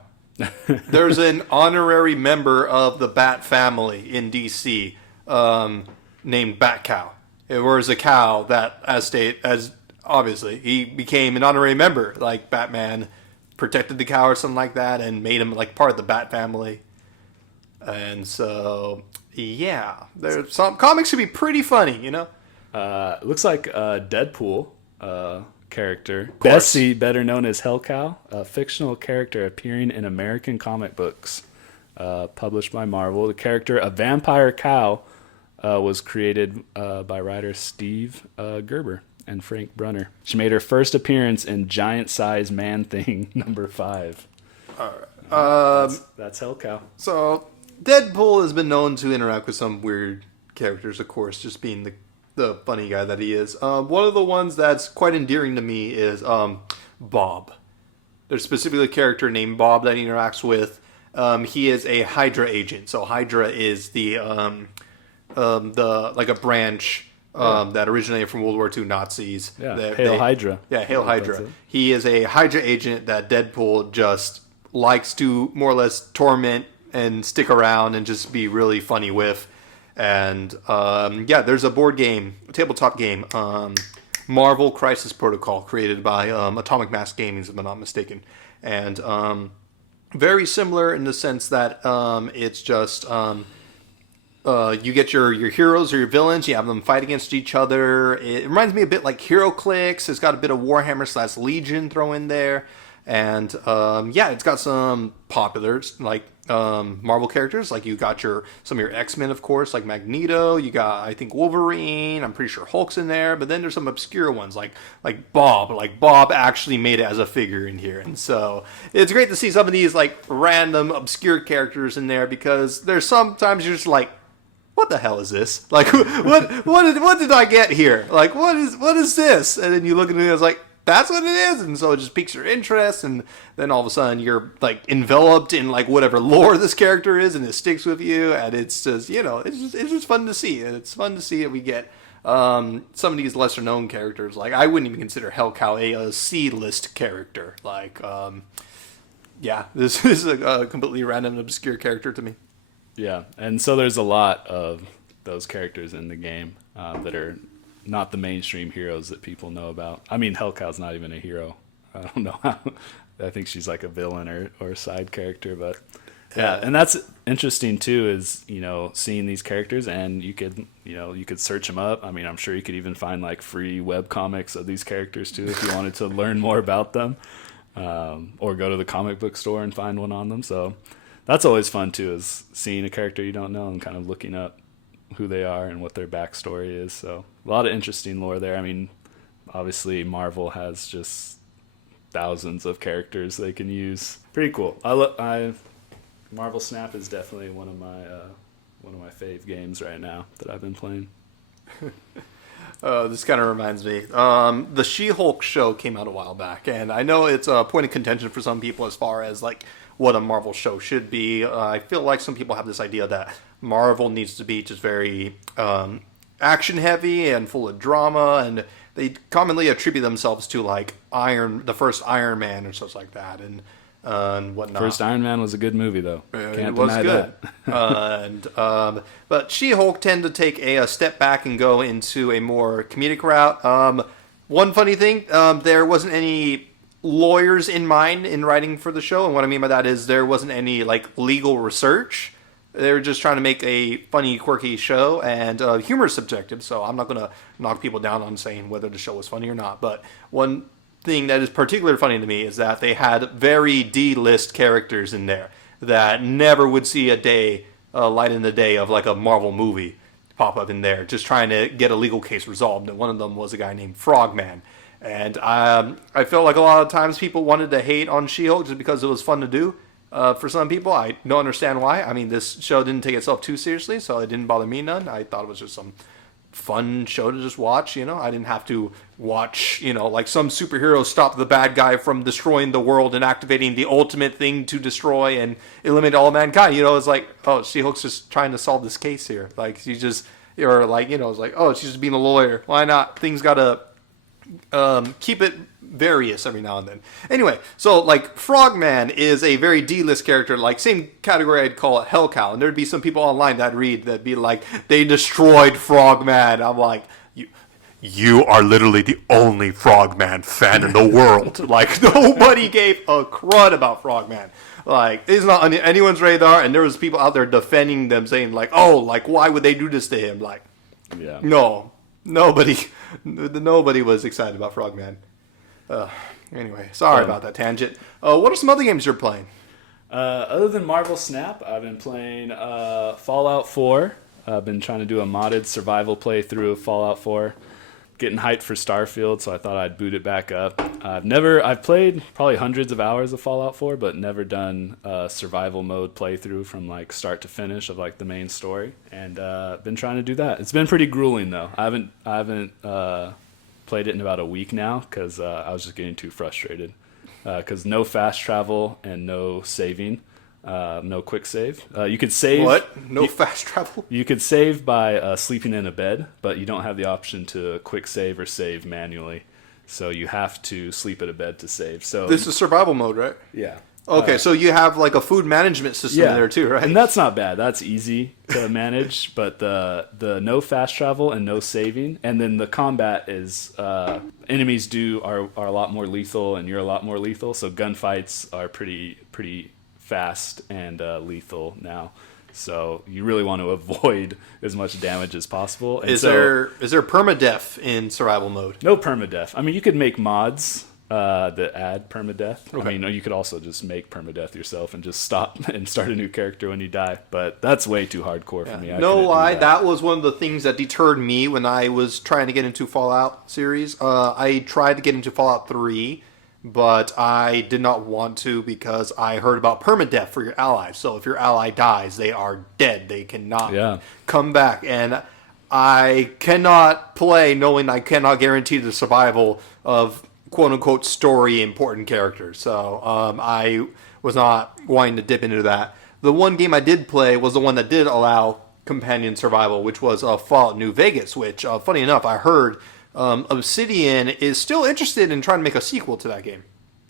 There's an honorary member of the Bat family in DC named Batcow. It was a cow that, as obviously, he became an honorary member. Like Batman protected the cow or something like that and made him like part of the Bat family. And so, yeah, there's some comics can be pretty funny, you know. It looks like a Deadpool character, Bessie, better known as Hellcow, a fictional character appearing in American comic books, published by Marvel. The character, a vampire cow, was created by writer Steve Gerber and Frank Brunner. She made her first appearance in Giant Size Man Thing #5. All right. That's Hellcow. So Deadpool has been known to interact with some weird characters, of course, just being the funny guy that he is. One of the ones that's quite endearing to me is Bob. There's specifically a character named Bob that he interacts with. He is a Hydra agent. So Hydra is the like a branch that originated from World War II Nazis. Yeah, Hail Hydra. Yeah, Hail Hydra. He is a Hydra agent that Deadpool just likes to more or less torment and stick around and just be really funny with. And there's a board game, a tabletop game, Marvel Crisis Protocol, created by Atomic Mass Gaming, if I'm not mistaken. And very similar in the sense that it's just you get your heroes or your villains, you have them fight against each other. It reminds me a bit like HeroClix. It's got a bit of Warhammer / Legion thrown in there. And it's got some popular like Marvel characters. Like you got some of your X-Men, of course, like Magneto. You got, I think, Wolverine. I'm pretty sure Hulk's in there. But then there's some obscure ones like Bob. Like Bob actually made it as a figure in here. And so it's great to see some of these like random obscure characters in there, because there's sometimes you're just like, what the hell is this? Like, what did I get here? Like, what is this? And then you look at it and it's like, that's what it is. And so it just piques your interest, and then all of a sudden you're like enveloped in like whatever lore this character is, and it sticks with you. And it's just, it's just fun to see. And it's fun to see that we get some of these lesser known characters. Like, I wouldn't even consider Hellcow a C-list character. Like, this is a completely random and obscure character to me. Yeah, and so there's a lot of those characters in the game that are not the mainstream heroes that people know about. I mean, Hellcow's not even a hero. I don't know how. I think she's like a villain or a side character, but yeah. And that's interesting too, is, seeing these characters, and you could search them up. I mean, I'm sure you could even find like free web comics of these characters too, if you wanted to learn more about them, or go to the comic book store and find one on them. So that's always fun too, is seeing a character you don't know and kind of looking up who they are and what their backstory is. So a lot of interesting lore there. I mean, obviously Marvel has just thousands of characters they can use. Pretty cool. Marvel Snap is definitely one of my fave games right now that I've been playing. This kind of reminds me. The She-Hulk show came out a while back, and I know it's a point of contention for some people as far as like what a Marvel show should be. I feel like some people have this idea that Marvel needs to be just very action heavy and full of drama, and they commonly attribute themselves to like the first Iron Man or stuff like that, and whatnot. First Iron Man was a good movie, though. It was good. But She-Hulk tend to take a step back and go into a more comedic route. One funny thing, there wasn't any lawyers in mind in writing for the show, and what I mean by that is there wasn't any like legal research. They were just trying to make a funny, quirky show, and humor is subjective, so I'm not going to knock people down on saying whether the show was funny or not. But one thing that is particularly funny to me is that they had very D-list characters in there that never would see light in the day of like a Marvel movie pop up in there, just trying to get a legal case resolved. And one of them was a guy named Frogman. And I felt like a lot of times people wanted to hate on She-Hulk just because it was fun to do. For some people, I don't understand why. I mean, this show didn't take itself too seriously, so it didn't bother me none. I thought it was just some fun show to just watch, I didn't have to watch, like some superhero stop the bad guy from destroying the world and activating the ultimate thing to destroy and eliminate all mankind. It's like, oh, She-Hulk's just trying to solve this case here. Like, it's like, oh, she's just being a lawyer. Why not? Things gotta keep it various every now and then. Anyway, so like Frogman is a very D-list character, like same category I'd call it Hellcow, and there'd be some people online that'd be like, they destroyed Frogman. I'm like, you are literally the only Frogman fan in the world. Like, nobody gave a crud about Frogman. Like, it's not on anyone's radar, and there was people out there defending them, saying like, oh, like, why would they do this to him? Like, yeah, no, nobody was excited about Frogman. Anyway, sorry about that tangent. What are some other games you're playing? Other than Marvel Snap, I've been playing Fallout 4. I've been trying to do a modded survival playthrough of Fallout 4. getting hyped for StarField, so I thought I'd boot it back up. I've played probably hundreds of hours of Fallout 4, but never done a survival mode playthrough from like start to finish of like the main story, and been trying to do that. It's been pretty grueling though. I haven't played it in about a week now because I was just getting too frustrated because no fast travel and no saving. No quick save. You could save. What? No fast travel? You could save by sleeping in a bed, but you don't have the option to quick save or save manually. So you have to sleep in a bed to save. So This is survival mode, right? yeah. Okay, so you have like a food management system in there too, right? And that's not bad. That's easy to manage. But the no fast travel and no saving, and then the combat is enemies are a lot more lethal, and you're a lot more lethal. So gunfights are pretty fast and lethal now. So you really want to avoid as much damage as possible. And Is there permadeath in survival mode? no permadeath? I mean, you could make mods that add permadeath. Okay. I mean, you could also just make permadeath yourself and just stop and start a new character when you die. But that's way too hardcore for me. I No couldn't do lie, that was one of the things that deterred me when I was trying to get into Fallout series. I tried to get into Fallout 3, but I did not want to because I heard about permadeath for your allies. So if your ally dies, they are dead. They cannot come back. And I cannot play knowing I cannot guarantee the survival of quote-unquote story important characters. So I was not wanting to dip into that. The one game I did play was the one that did allow companion survival, which was Fallout New Vegas, which, funny enough, I heard Obsidian is still interested in trying to make a sequel to that game.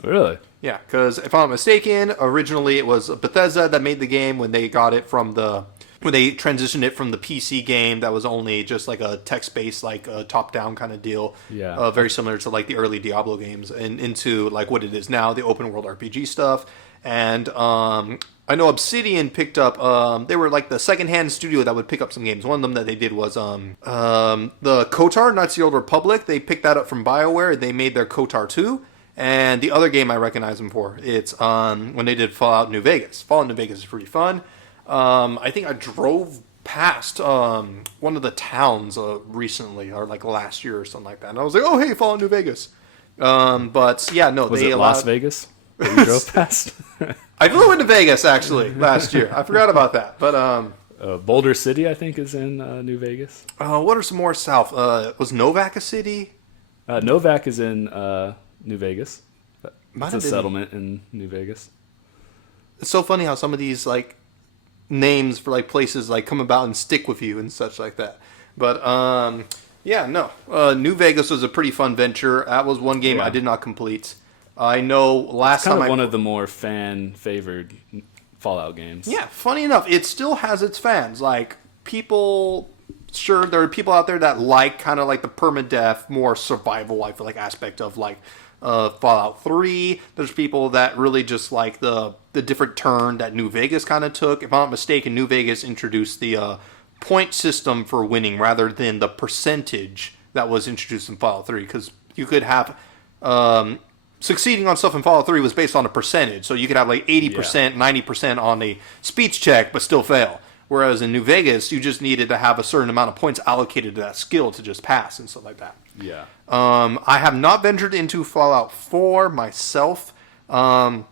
Really? Yeah, because if I'm not mistaken, originally it was Bethesda that made the game when they got it from when they transitioned it from the PC game that was only just like a text-based, like a top-down kind of deal. Yeah. Very similar to like the early Diablo games and into like what it is now, the open world RPG stuff. And I know Obsidian picked up, they were like the second-hand studio that would pick up some games. One of them that they did was the KOTOR, Knights of the Old Republic. They picked that up from BioWare. They made their KOTOR 2. And the other game I recognize them for, it's when they did Fallout New Vegas. Fallout New Vegas is pretty fun. I think I drove past one of the towns recently, or like last year or something like that. And I was like, oh, hey, Fallout New Vegas. But yeah, no, Was they it allowed... Las Vegas that you drove past? I flew into Vegas, actually, last year. I forgot about that. But Boulder City, I think, is in New Vegas. what are some more south? Was Novak a city? Novak is in New Vegas. Might It's have a been. settlement in New Vegas. It's so funny how some of these like names for like places like come about and stick with you and such like that. But yeah, no. New Vegas was a pretty fun venture. That was one game I did not complete. I know last Kind time of one of the more fan-favored Fallout games. Yeah, funny enough, it still has its fans. Like people, sure, there are people out there that like kind of like the permadeath, more survival, I feel like aspect of like Fallout 3. There's people that really just like the different turn that New Vegas kind of took. If I'm not mistaken, New Vegas introduced the point system for winning rather than the percentage that was introduced in Fallout 3. Because you could have succeeding on stuff in Fallout 3 was based on a percentage. So you could have like 80%, 90% on a speech check, but still fail. Whereas in New Vegas, you just needed to have a certain amount of points allocated to that skill to just pass and stuff like that. Yeah. I have not ventured into Fallout 4 myself. I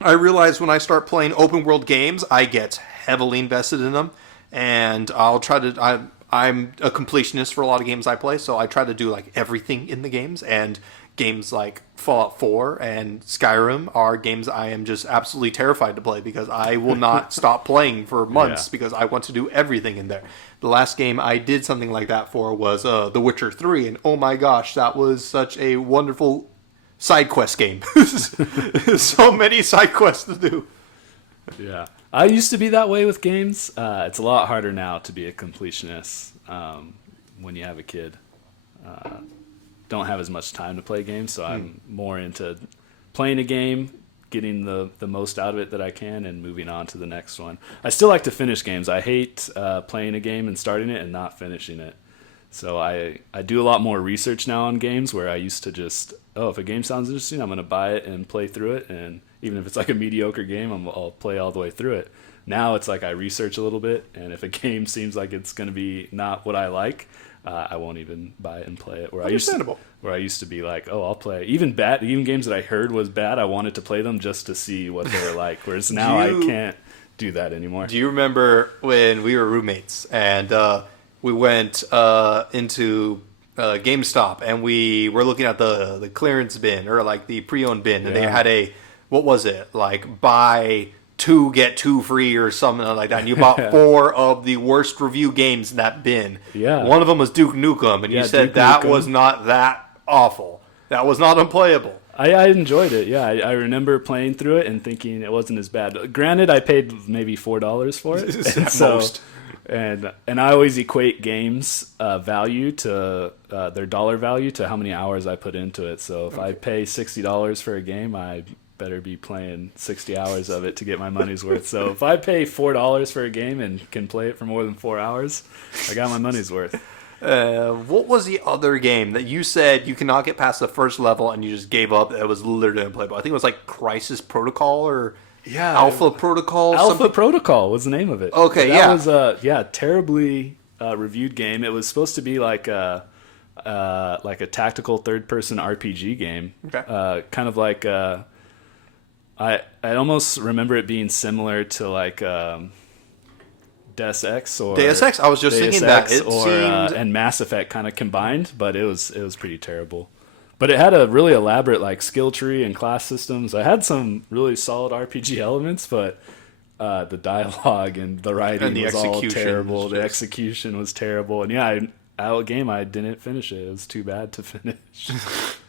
realize when I start playing open world games, I get heavily invested in them, and I'll try to. I'm a completionist for a lot of games I play, so I try to do like everything in the games. And games like Fallout 4 and Skyrim are games I am just absolutely terrified to play because I will not stop playing for months because I want to do everything in there. The last game I did something like that for was The Witcher 3, and oh my gosh, that was such a wonderful side quest game. So many side quests to do. Yeah. I used to be that way with games. It's a lot harder now to be a completionist when you have a kid. Don't have as much time to play games, so I'm more into playing a game, getting the most out of it that I can, and moving on to the next one. I still like to finish games. I hate playing a game and starting it and not finishing it. So I do a lot more research now on games where I used to just, if a game sounds interesting, I'm going to buy it and play through it. And even if it's like a mediocre game, I'll play all the way through it. Now it's like I research a little bit, and if a game seems like it's going to be not what I like, I won't even buy it and play it. Where Understandable. I used to be like, oh, I'll play even games that I heard was bad. I wanted to play them just to see what they were like. Whereas now I can't do that anymore. Do you remember when we were roommates and we went into GameStop and we were looking at the clearance bin or like the pre-owned bin, and they had what was it, like buy 2 get 2 free or something like that, and you bought 4 of the worst review games in that bin. Yeah. One of them was Duke Nukem, and you said that was not that awful. That was not unplayable. I enjoyed it. Yeah, I remember playing through it and thinking it wasn't as bad. Granted, I paid maybe $4 for it. At most. And I always equate games value to their dollar value to how many hours I put into it. So if I pay $60 for a game, I better be playing 60 hours of it to get my money's worth. So if I pay $4 for a game and can play it for more than 4 hours, I got my money's worth. What was the other game that you said you cannot get past the first level and you just gave up? That was literally unplayable. I think it was like Crisis Protocol or Alpha Protocol. Alpha Protocol was the name of it. Okay, that was a terribly reviewed game. It was supposed to be like a tactical third-person RPG game. Okay. Kind of like I almost remember it being similar to like Deus Ex or Deus Ex. I was just thinking that it seemed and Mass Effect kind of combined, but it was pretty terrible. But it had a really elaborate like skill tree and class systems. I had some really solid RPG elements, but the dialogue and the writing was all terrible. The execution was terrible, and I didn't finish it. It was too bad to finish.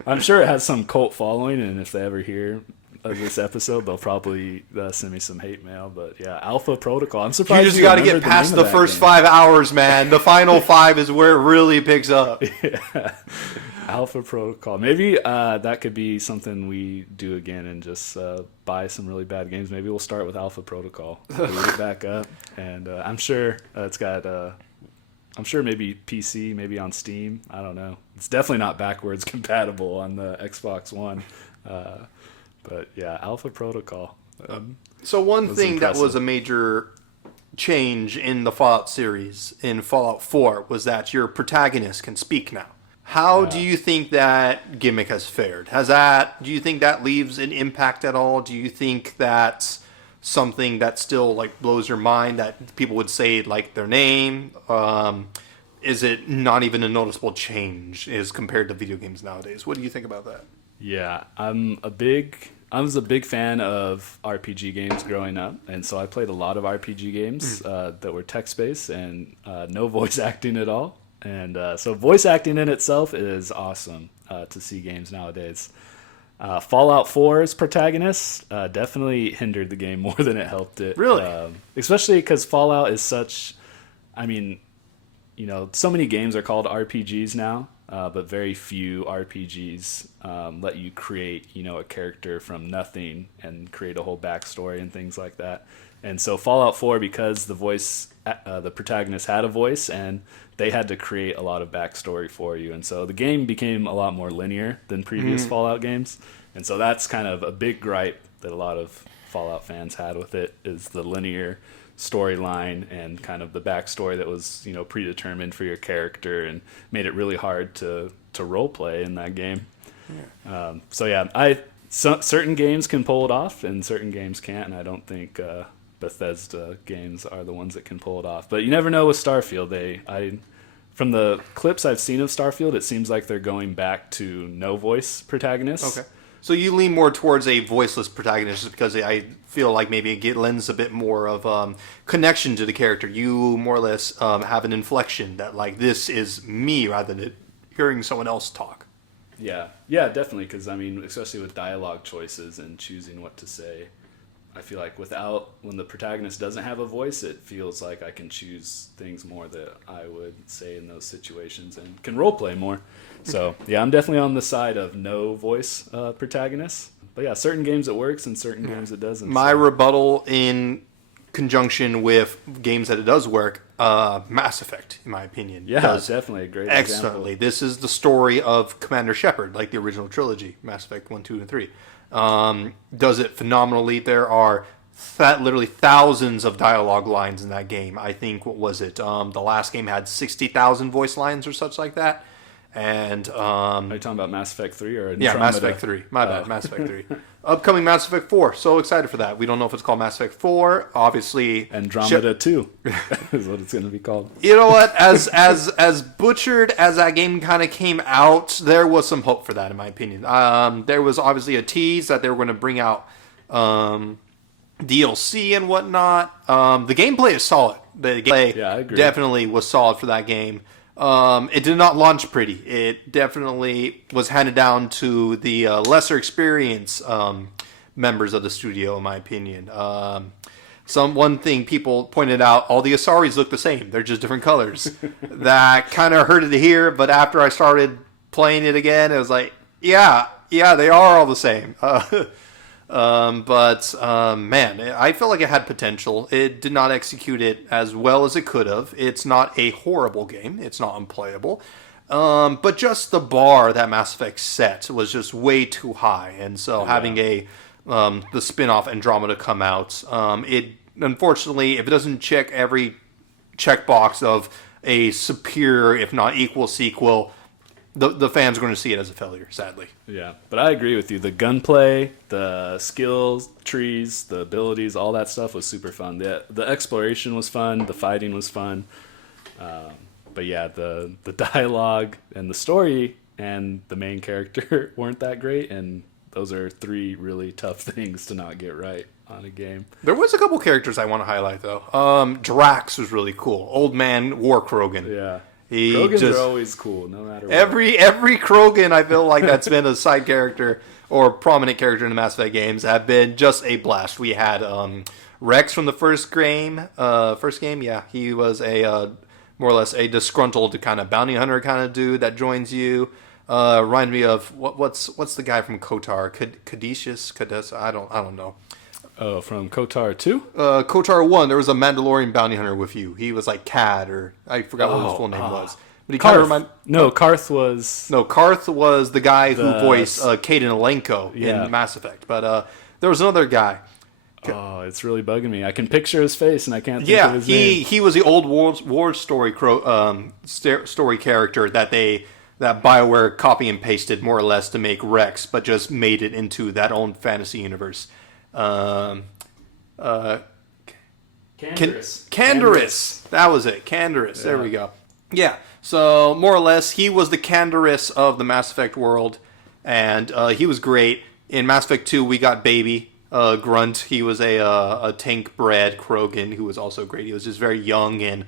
I'm sure it has some cult following, and if they ever hear of this episode, they'll probably send me some hate mail. But yeah, Alpha Protocol. I'm surprised you just got to get past the first 5 hours, man. The final 5 is where it really picks up. Yeah. Alpha Protocol. Maybe that could be something we do again and just buy some really bad games. Maybe we'll start with Alpha Protocol. We'll get back up, and I'm sure it's got. I'm sure maybe PC, maybe on Steam. I don't know. It's definitely not backwards compatible on the Xbox One. But yeah, Alpha Protocol. So one thing that was a major change in the Fallout series in Fallout 4 was that your protagonist can speak now. How do you think that gimmick has fared? Do you think that leaves an impact at all? Do you think that's something that still like blows your mind that people would say like their name? Is it not even a noticeable change as compared to video games nowadays? What do you think about that? Yeah, I was a big fan of RPG games growing up, and so I played a lot of RPG games that were text-based and no voice acting at all. And so voice acting in itself is awesome to see games nowadays. Fallout 4's protagonist definitely hindered the game more than it helped it. Really? Especially because Fallout is such... I mean, so many games are called RPGs now. But very few RPGs let you create, a character from nothing and create a whole backstory and things like that. And so Fallout 4, because the protagonist had a voice, and they had to create a lot of backstory for you. And so the game became a lot more linear than previous Fallout games. And so that's kind of a big gripe that a lot of Fallout fans had with it, is the linear storyline and kind of the backstory that was predetermined for your character and made it really hard to role play in that game. Certain games can pull it off and certain games can't, and I don't think Bethesda games are the ones that can pull it off. But you never know with StarField. From the clips I've seen of StarField, it seems like they're going back to no voice protagonists. Okay. So you lean more towards a voiceless protagonist just because I feel like maybe it lends a bit more of connection to the character. You more or less have an inflection that like this is me rather than hearing someone else talk. Yeah, definitely. Because especially with dialogue choices and choosing what to say, I feel like when the protagonist doesn't have a voice, it feels like I can choose things more that I would say in those situations and can roleplay more. So, yeah, I'm definitely on the side of no voice protagonists. But yeah, certain games it works and certain games it doesn't. My rebuttal in conjunction with games that it does work, Mass Effect, in my opinion. Yeah, it's definitely a great excellently. Example. This is the story of Commander Shepard, like the original trilogy, Mass Effect 1, 2, and 3. Does it phenomenally. There are literally thousands of dialogue lines in that game. I think, what was it? The last game had 60,000 voice lines or such like that. And Are you talking about Mass Effect 3 or Andromeda? yeah, Mass Effect 3. My bad, Mass Effect 3. Upcoming Mass Effect 4. So excited for that. We don't know if it's called Mass Effect 4. Obviously, Andromeda 2 is what it's going to be called. You know what? As butchered as that game kind of came out, there was some hope for that, in my opinion. There was obviously a tease that they were going to bring out DLC and whatnot. The gameplay is solid. The gameplay definitely was solid for that game. It did not launch pretty. It definitely was handed down to the lesser experience members of the studio, in my opinion. One thing people pointed out, all the Asaris look the same. They're just different colors. That kind of hurted to hear, but after I started playing it again, it was like, yeah, they are all the same. Man, I felt like it had potential. It did not execute it as well as it could have. It's not a horrible game. It's not unplayable. But just the bar that Mass Effect set was just way too high. And so having the spin-off Andromeda come out, it unfortunately, if it doesn't check every checkbox of a superior, if not equal sequel, the fans are going to see it as a failure, sadly. Yeah, but I agree with you. The gunplay, the skills, trees, the abilities, all that stuff was super fun. The exploration was fun. The fighting was fun. But yeah, the dialogue and the story and the main character weren't that great. And those are 3 really tough things to not get right on a game. There was a couple characters I want to highlight, though. Drax was really cool. Old man War Krogan. Yeah. Krogans are always cool, no matter what. Every Krogan, I feel like that's been a side character or prominent character in the Mass Effect games, have been just a blast. We had Rex from the first game. Yeah, he was a more or less a disgruntled kind of bounty hunter kind of dude that joins you. Remind me of what's the guy from KOTOR? Caduceus? I don't know. Oh, from KOTOR 2? KOTOR 1, there was a Mandalorian bounty hunter with you. He was like Cad, or I forgot what his full name was. But he kind of Karth was... No, Karth was the guy who voiced Kaden Alenko in Mass Effect. But there was another guy. Oh, it's really bugging me. I can picture his face, and I can't think of his name. He was the old war story story character that BioWare copy and pasted more or less to make Rex, but just made it into that own fantasy universe. Canderous. That was it. Canderous. There we go. Yeah. So more or less, he was the Canderous of the Mass Effect world, and he was great. In Mass Effect 2, we got Baby Grunt. He was a tank-bred Krogan who was also great. He was just very young, and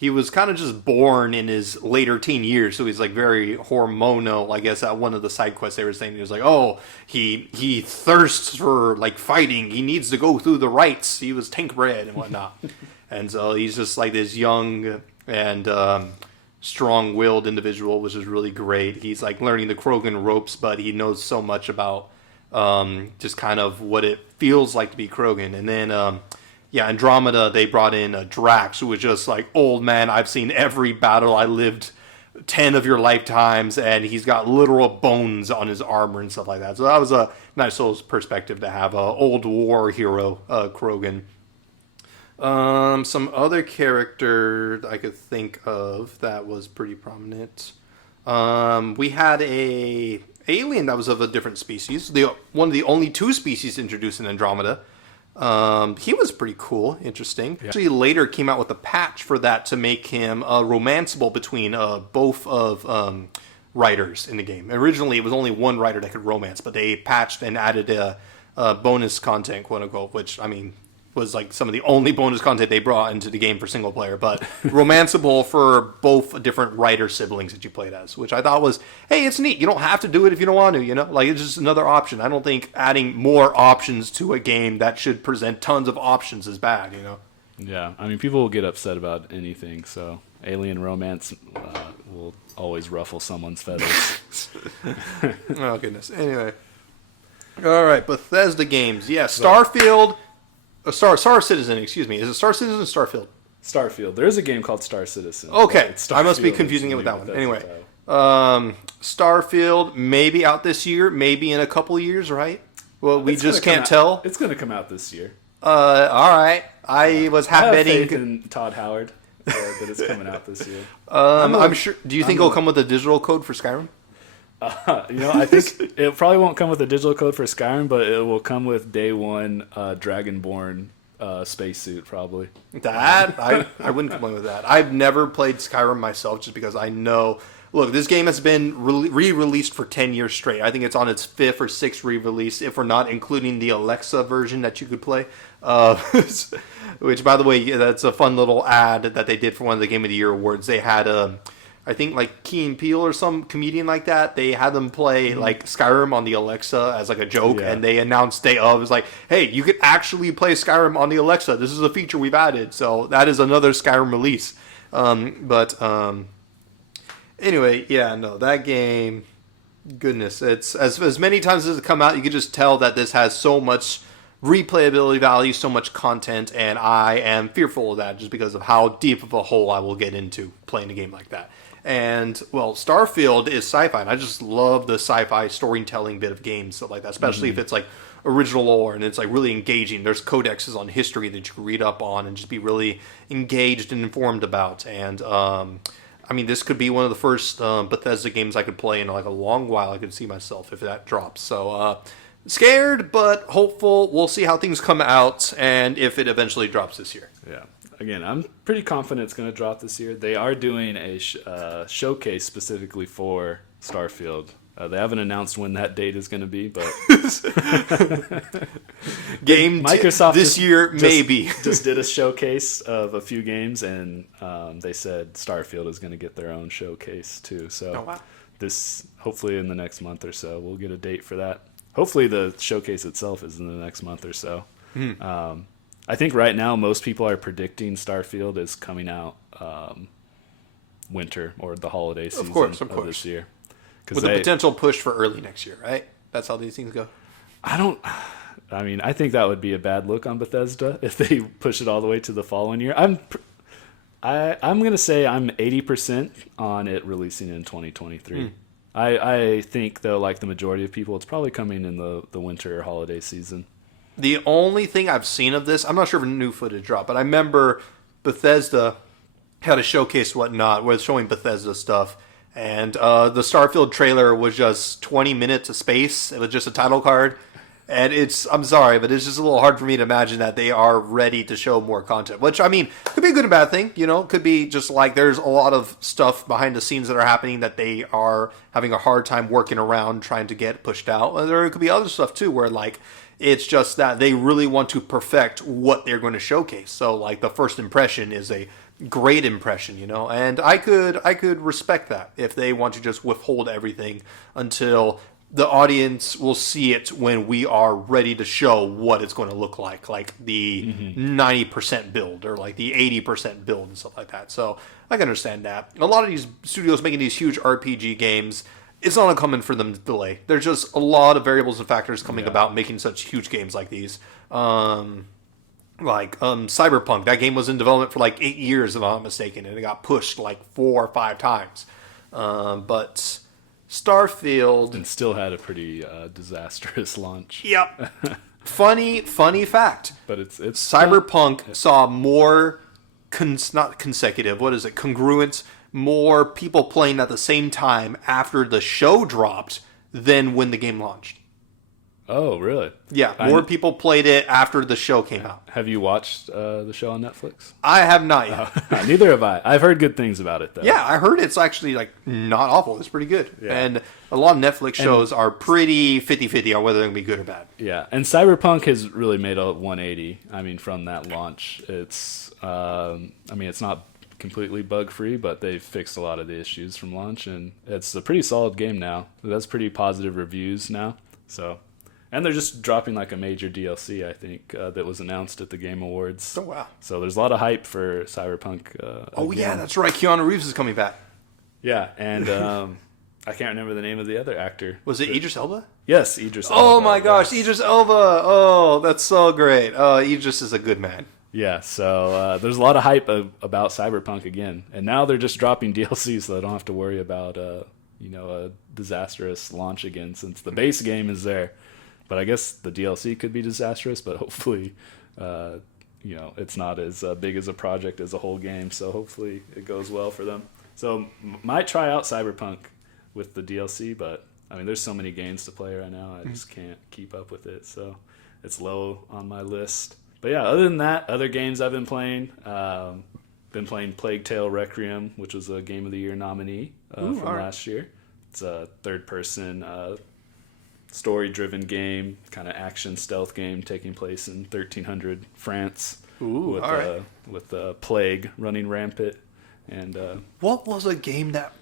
he was kind of just born in his later teen years, so he's like very hormonal. I guess at one of the side quests they were saying, he was like, oh, he thirsts for like fighting. He needs to go through the rites. He was tank bred and whatnot. And so he's just like this young and strong-willed individual, which is really great. He's like learning the Krogan ropes, but he knows so much about just kind of what it feels like to be Krogan. And then Andromeda, they brought in Drax, who was just like, old man, I've seen every battle. I lived 10 of your lifetimes, and he's got literal bones on his armor and stuff like that. So that was a nice little perspective to have, old war hero, Krogan. Some other character I could think of that was pretty prominent. We had a alien that was of a different species. One of the only 2 species introduced in Andromeda. He was pretty cool, interesting. Yeah. Actually, later came out with a patch for that to make him romanceable between both of writers in the game. Originally, it was only one writer that could romance, but they patched and added a bonus content, quote unquote, which, I mean, was like some of the only bonus content they brought into the game for single player, but romanceable for both different writer siblings that you played as, which I thought was, hey, it's neat. You don't have to do it if you don't want to, you know? Like, it's just another option. I don't think adding more options to a game that should present tons of options is bad, you know? Yeah, I mean, people will get upset about anything, so alien romance will always ruffle someone's feathers. Oh, goodness. Anyway. All right, Bethesda games. Yeah, StarField... Star Citizen, excuse me. Is it Star Citizen or StarField? StarField. There is a game called Star Citizen. Okay, I must be confusing it with that one. Anyway, StarField, maybe out this year, maybe in a couple years, right? Well, we It's just gonna can't come out- tell. It's going to come out this year. All right. I was I have half faith betting. in Todd Howard that it's coming out this year. I'm sure. Do you think it'll come with a digital code for Skyrim? I think it probably won't come with a digital code for Skyrim, but it will come with day one Dragonborn spacesuit probably. That I wouldn't complain with that. I've never played Skyrim myself, just because I know. Look, this game has been re-released for 10 years straight. I think it's on its 5th or 6th re-release, if we're not including the Alexa version that you could play. Which, by the way, that's a fun little ad that they did for one of the Game of the Year awards. They had, I think, like Key and Peele or some comedian like that. They had them play like Skyrim on the Alexa as like a joke, and they announced day of. It was like, hey, you could actually play Skyrim on the Alexa. This is a feature we've added. So that is another Skyrim release. Anyway, yeah, no, that game, goodness, it's as many times as it's come out, you can just tell that this has so much replayability value, so much content, and I am fearful of that just because of how deep of a hole I will get into playing a game like that. And, well, StarField is sci-fi, and I just love the sci-fi storytelling bit of games, stuff like that, especially if it's like original lore and it's like really engaging. There's codexes on history that you can read up on and just be really engaged and informed about. And, I mean, this could be one of the first Bethesda games I could play in like a long while. I could see myself if that drops. So, scared, but hopeful. We'll see how things come out and if it eventually drops this year. Yeah. Again, I'm pretty confident it's going to drop this year. They are doing a showcase specifically for StarField. They haven't announced when that date is going to be, but Microsoft this year, maybe. just did a showcase of a few games, and they said StarField is going to get their own showcase too. So this, hopefully in the next month or so, we'll get a date for that. Hopefully the showcase itself is in the next month or so. I think right now most people are predicting StarField is coming out winter or the holiday season of this year. With a potential push for early next year, right? That's how these things go. I think that would be a bad look on Bethesda if they push it all the way to the following year. I'm going to say I'm 80% on it releasing in 2023. I think, though, like the majority of people, it's probably coming in the winter or holiday season. The only thing I've seen of this, I'm not sure if new footage dropped, but I remember Bethesda had a showcase whatnot where it's showing Bethesda stuff. And the StarField trailer was just 20 minutes of space. It was just a title card. And I'm sorry, but it's just a little hard for me to imagine that they are ready to show more content. Which, I mean, could be a good or bad thing. Could be just like there's a lot of stuff behind the scenes that are happening that they are having a hard time working around trying to get pushed out. And there could be other stuff, too, where, like, it's just that they really want to perfect what they're going to showcase. So, like, the first impression is a great impression, and I could respect that if they want to just withhold everything until the audience will see it when we are ready to show what it's going to look like the 90% build or like the 80% build and stuff like that. So I can understand that. A lot of these studios making these huge RPG games, it's not uncommon for them to delay. There's just a lot of variables and factors coming about making such huge games like these. Cyberpunk, that game was in development for like 8 years, if I'm not mistaken, and it got pushed like 4 or 5 times. But StarField... And still had a pretty disastrous launch. Yep. funny fact. But it's Cyberpunk saw more, not consecutive, what is it, congruent, more people playing at the same time after the show dropped than when the game launched. Oh, really? Yeah, more people played it after the show came out. Have you watched the show on Netflix? I have not yet. Neither have I. I've heard good things about it, though. Yeah, I heard it's actually like not awful. It's pretty good. Yeah. And a lot of Netflix shows are pretty 50-50 on whether they're going to be good or bad. Yeah, and Cyberpunk has really made a 180. I mean, from that launch. It's not completely bug-free, but they've fixed a lot of the issues from launch, and it's a pretty solid game now. It has pretty positive reviews now, so... And they're just dropping like a major DLC, I think, that was announced at the Game Awards. Oh, wow. So there's a lot of hype for Cyberpunk. Yeah, that's right. Keanu Reeves is coming back. Yeah, and I can't remember the name of the other actor. Was it Idris Elba? Yes, Idris Elba. Oh, my gosh, Idris Elba. Oh, that's so great. Idris is a good man. Yeah, so there's a lot of hype about Cyberpunk again. And now they're just dropping DLC so they don't have to worry about a disastrous launch again since the base game is there. But I guess the DLC could be disastrous, but hopefully, it's not as big as a project as a whole game. So hopefully it goes well for them. So might try out Cyberpunk with the DLC, but I mean, there's so many games to play right now. I just can't keep up with it. So it's low on my list. But yeah, other than that, other games I've been playing. Been playing Plague Tale Requiem, which was a Game of the Year nominee from last year. It's a third-person story-driven game, kind of action stealth game taking place in 1300 France with the plague running rampant. And what was a game that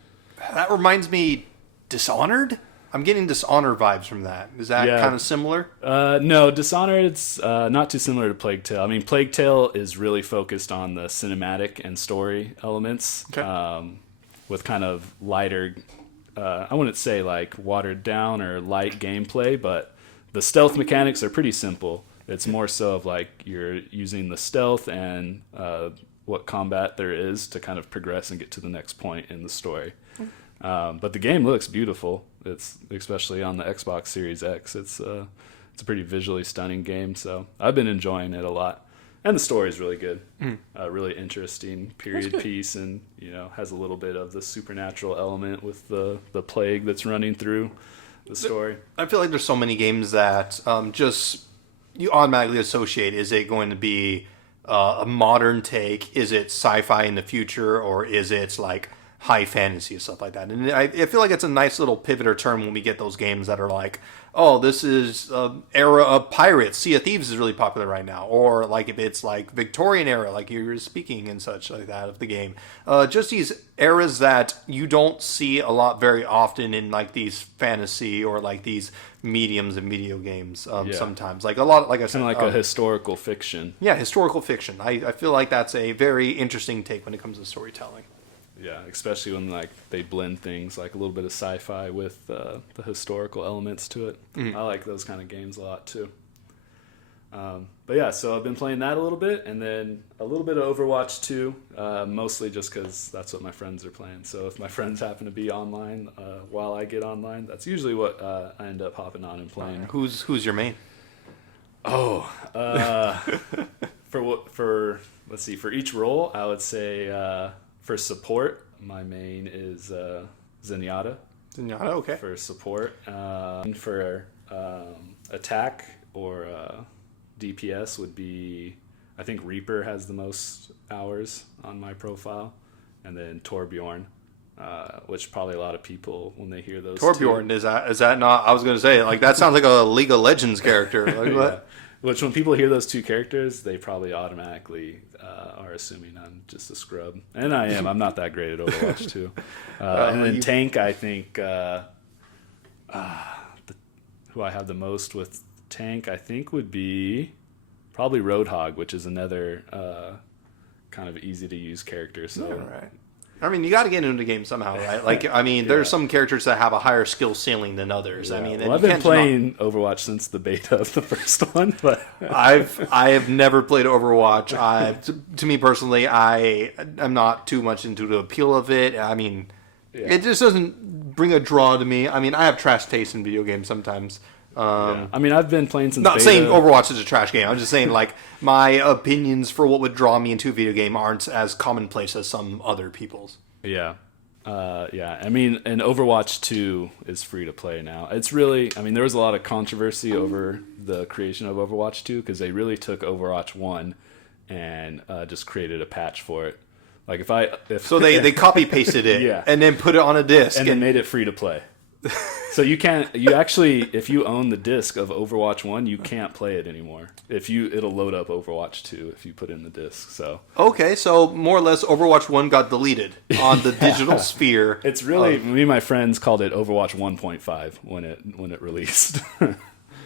reminds me? Dishonored? I'm getting Dishonored vibes from that. Is that kind of similar? No, Dishonored's not too similar to Plague Tale. I mean, Plague Tale is really focused on the cinematic and story elements, with kind of lighter, I wouldn't say like watered down or light gameplay, but the stealth mechanics are pretty simple. It's more so of like you're using the stealth and what combat there is to kind of progress and get to the next point in the story. But the game looks beautiful. It's especially on the Xbox Series X. It's a pretty visually stunning game. So I've been enjoying it a lot, and the story is really good. Really interesting period piece, and has a little bit of the supernatural element with the plague that's running through the story. I feel like there's so many games that just you automatically associate. Is it going to be a modern take? Is it sci-fi in the future, or is it like high fantasy and stuff like that? And I feel like it's a nice little pivot or turn when we get those games that are like, oh, this is era of pirates. Sea of Thieves is really popular right now. Or like if it's like Victorian era, like you were speaking and such like that of the game. Just these eras that you don't see a lot very often in like these fantasy or like these mediums and video games sometimes. Like a lot, like I said. Kind of like a historical fiction. Yeah, historical fiction. I feel like that's a very interesting take when it comes to storytelling. Yeah, especially when like they blend things like a little bit of sci-fi with the historical elements to it. I like those kind of games a lot too. But yeah, so I've been playing that a little bit, and then a little bit of Overwatch 2, mostly just because that's what my friends are playing. So if my friends happen to be online while I get online, that's usually what I end up hopping on and playing. Who's your main? Oh, for each role, I would say. For support, my main is Zenyatta. Zenyatta, okay. For support. For attack or DPS would be, I think Reaper has the most hours on my profile. And then Torbjorn, which probably a lot of people, when they hear those Torbjorn, is that not, I was going to say, like that sounds like a League of Legends character. Like, yeah. what? Which when people hear those two characters, they probably automatically are assuming I'm just a scrub. And I am. I'm not that great at Overwatch 2. And then tank, I think who I have the most with tank, I think would be probably Roadhog, which is another kind of easy to use character. So. Yeah, right. I mean, you got to get into the game somehow, right? Like, I mean, there's some characters that have a higher skill ceiling than others. Yeah. I mean, I've been playing Overwatch since the beta of the first one, but I have never played Overwatch. To me personally, I am not too much into the appeal of it. I mean, it just doesn't bring a draw to me. I mean, I have trash taste in video games sometimes. I mean, I've been playing since not beta. saying Overwatch is a trash game. I'm just saying, like, my opinions for what would draw me into a video game aren't as commonplace as some other people's. Yeah. I mean, and Overwatch 2 is free to play now. It's really, I mean, there was a lot of controversy over the creation of Overwatch 2 because they really took Overwatch 1 and just created a patch for it. Like so they copy pasted it and then put it on a disc and then made it free to play. So you actually, if you own the disc of Overwatch 1, you can't play it anymore. It'll load up Overwatch 2 if you put in the disc. So okay, so more or less Overwatch 1 got deleted on the digital sphere. It's really, me and my friends called it Overwatch 1.5 when it released.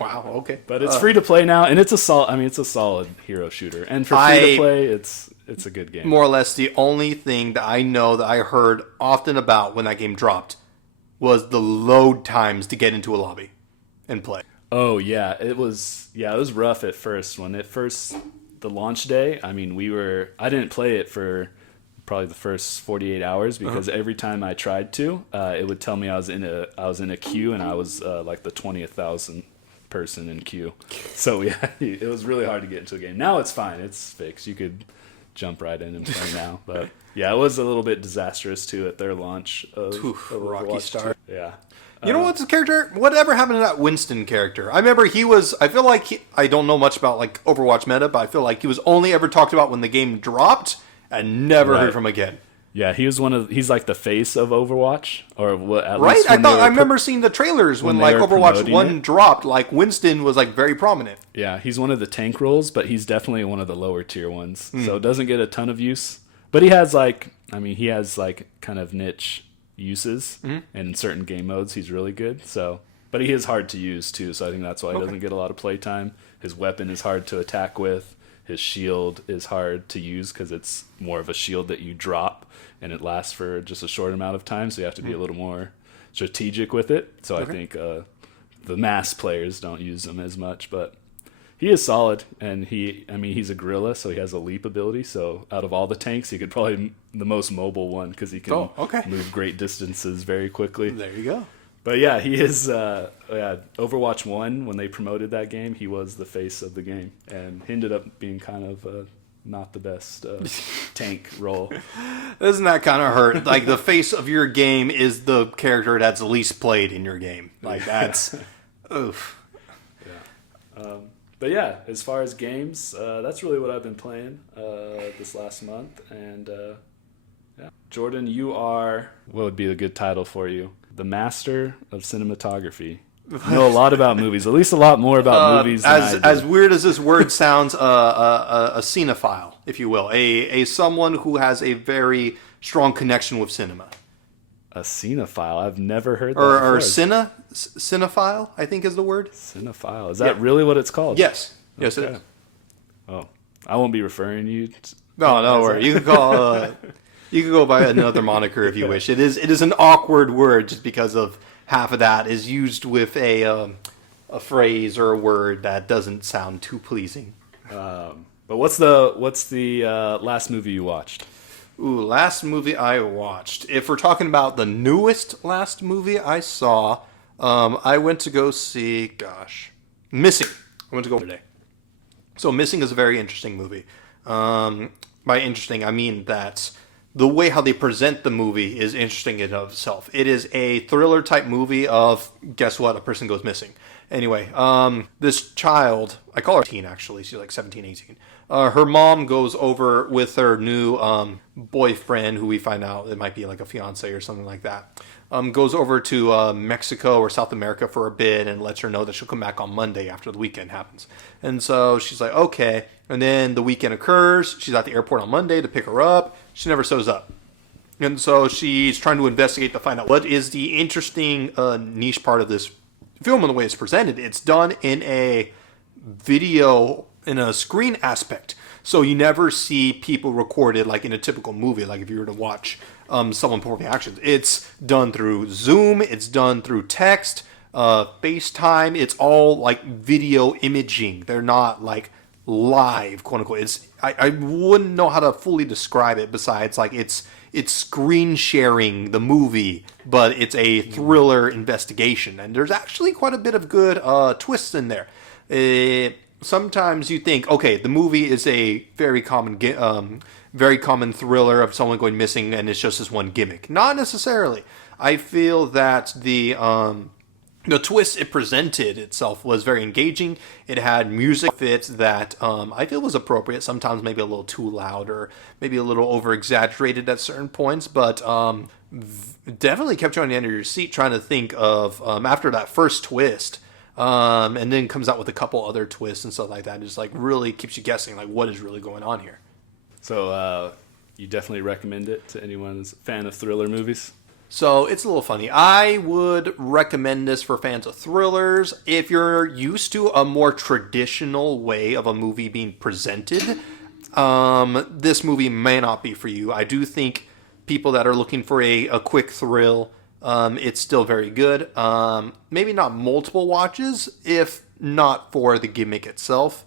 Wow, okay. But it's free to play now, and it's a solid hero shooter. And for free to play, it's a good game. More or less the only thing that I know that I heard often about when that game dropped was the load times to get into a lobby and play. Oh yeah, it was rough at first. The launch day, I mean, I didn't play it for probably the first 48 hours because every time I tried to, it would tell me I was in a queue and I was like the 20,000 person in queue. So yeah, it was really hard to get into a game. Now it's fine. It's fixed. You could jump right in and play now. But yeah, it was a little bit disastrous too at their launch of Rocky Overwatch Star. 2. Yeah. You know what's his character? Whatever happened to that Winston character? I remember I feel like I don't know much about like Overwatch meta, but I feel like he was only ever talked about when the game dropped and never heard from again. Yeah, he's like the face of Overwatch, or what? At Right? least I remember seeing the trailers when like Overwatch 1 dropped, like Winston was like very prominent. Yeah, he's one of the tank roles, but he's definitely one of the lower tier ones. So it doesn't get a ton of use. But he has kind of niche uses, and in certain game modes he's really good. So, but he is hard to use too, so I think that's why he doesn't get a lot of play time. His weapon is hard to attack with. His shield is hard to use because it's more of a shield that you drop, and it lasts for just a short amount of time, so you have to be a little more strategic with it. So I think the mass players don't use him as much, but he is solid, and he's a gorilla, so he has a leap ability. So out of all the tanks, he could probably the most mobile one because he can move great distances very quickly. There you go. But yeah, he is. Overwatch 1, when they promoted that game, he was the face of the game, and he ended up being kind of not the best tank role. Doesn't that kind of hurt? Like the face of your game is the character that's least played in your game. Like that's oof. Yeah. But yeah, as far as games, that's really what I've been playing this last month. And yeah, Jordan, you are, what would be a good title for you? The master of cinematography. You know a lot about movies, at least a lot more about movies than I do. As weird as this word sounds, a cinephile, if you will, a someone who has a very strong connection with cinema. A cinephile? I've never heard that Or before. cinephile, I think is the word. Cinephile. Is that really what it's called? Yes. Yes, Okay. it is. Oh, I won't be referring you to... No, don't worry. You can call... you can go by another moniker if you wish. It is an awkward word just because of half of that is used with a phrase or a word that doesn't sound too pleasing. But what's the last movie you watched? Ooh, last movie I watched. If we're talking about the newest last movie I saw, I went to go see, Missing. I went to go today. So Missing is a very interesting movie. By interesting, I mean that the way how they present the movie is interesting in and of itself. It is a thriller type movie of, guess what, a person goes missing. Anyway, this child, I call her teen actually, she's like 17, 18. Her mom goes over with her new boyfriend, who we find out it might be like a fiance or something like that. Goes over to Mexico or South America for a bit and lets her know that she'll come back on Monday after the weekend happens. And so she's like, okay. And then the weekend occurs. She's at the airport on Monday to pick her up. She never shows up. And so she's trying to investigate to find out what is the interesting niche part of this film and the way it's presented. It's done in a video, in a screen aspect. So you never see people recorded like in a typical movie, like if you were to watch someone performing actions. It's done through Zoom. It's done through text, FaceTime. It's all like video imaging. They're not like live, quote unquote. I wouldn't know how to fully describe it besides like it's screen sharing the movie, but it's a thriller investigation, and there's actually quite a bit of good twists in there. Sometimes you think, okay, the movie is a very common thriller of someone going missing, and it's just this one gimmick. Not necessarily. I feel that the twist it presented itself was very engaging. It had music fits that I feel was appropriate. Sometimes maybe a little too loud or maybe a little over-exaggerated at certain points, but definitely kept you on the end of your seat trying to think of, after that first twist, and then comes out with a couple other twists and stuff like that. Just like really keeps you guessing, like what is really going on here. So you definitely recommend it to anyone who's a fan of thriller movies? So it's a little funny. I would recommend this for fans of thrillers. If you're used to a more traditional way of a movie being presented, this movie may not be for you. I do think people that are looking for a quick thrill, it's still very good. Maybe not multiple watches, if not for the gimmick itself.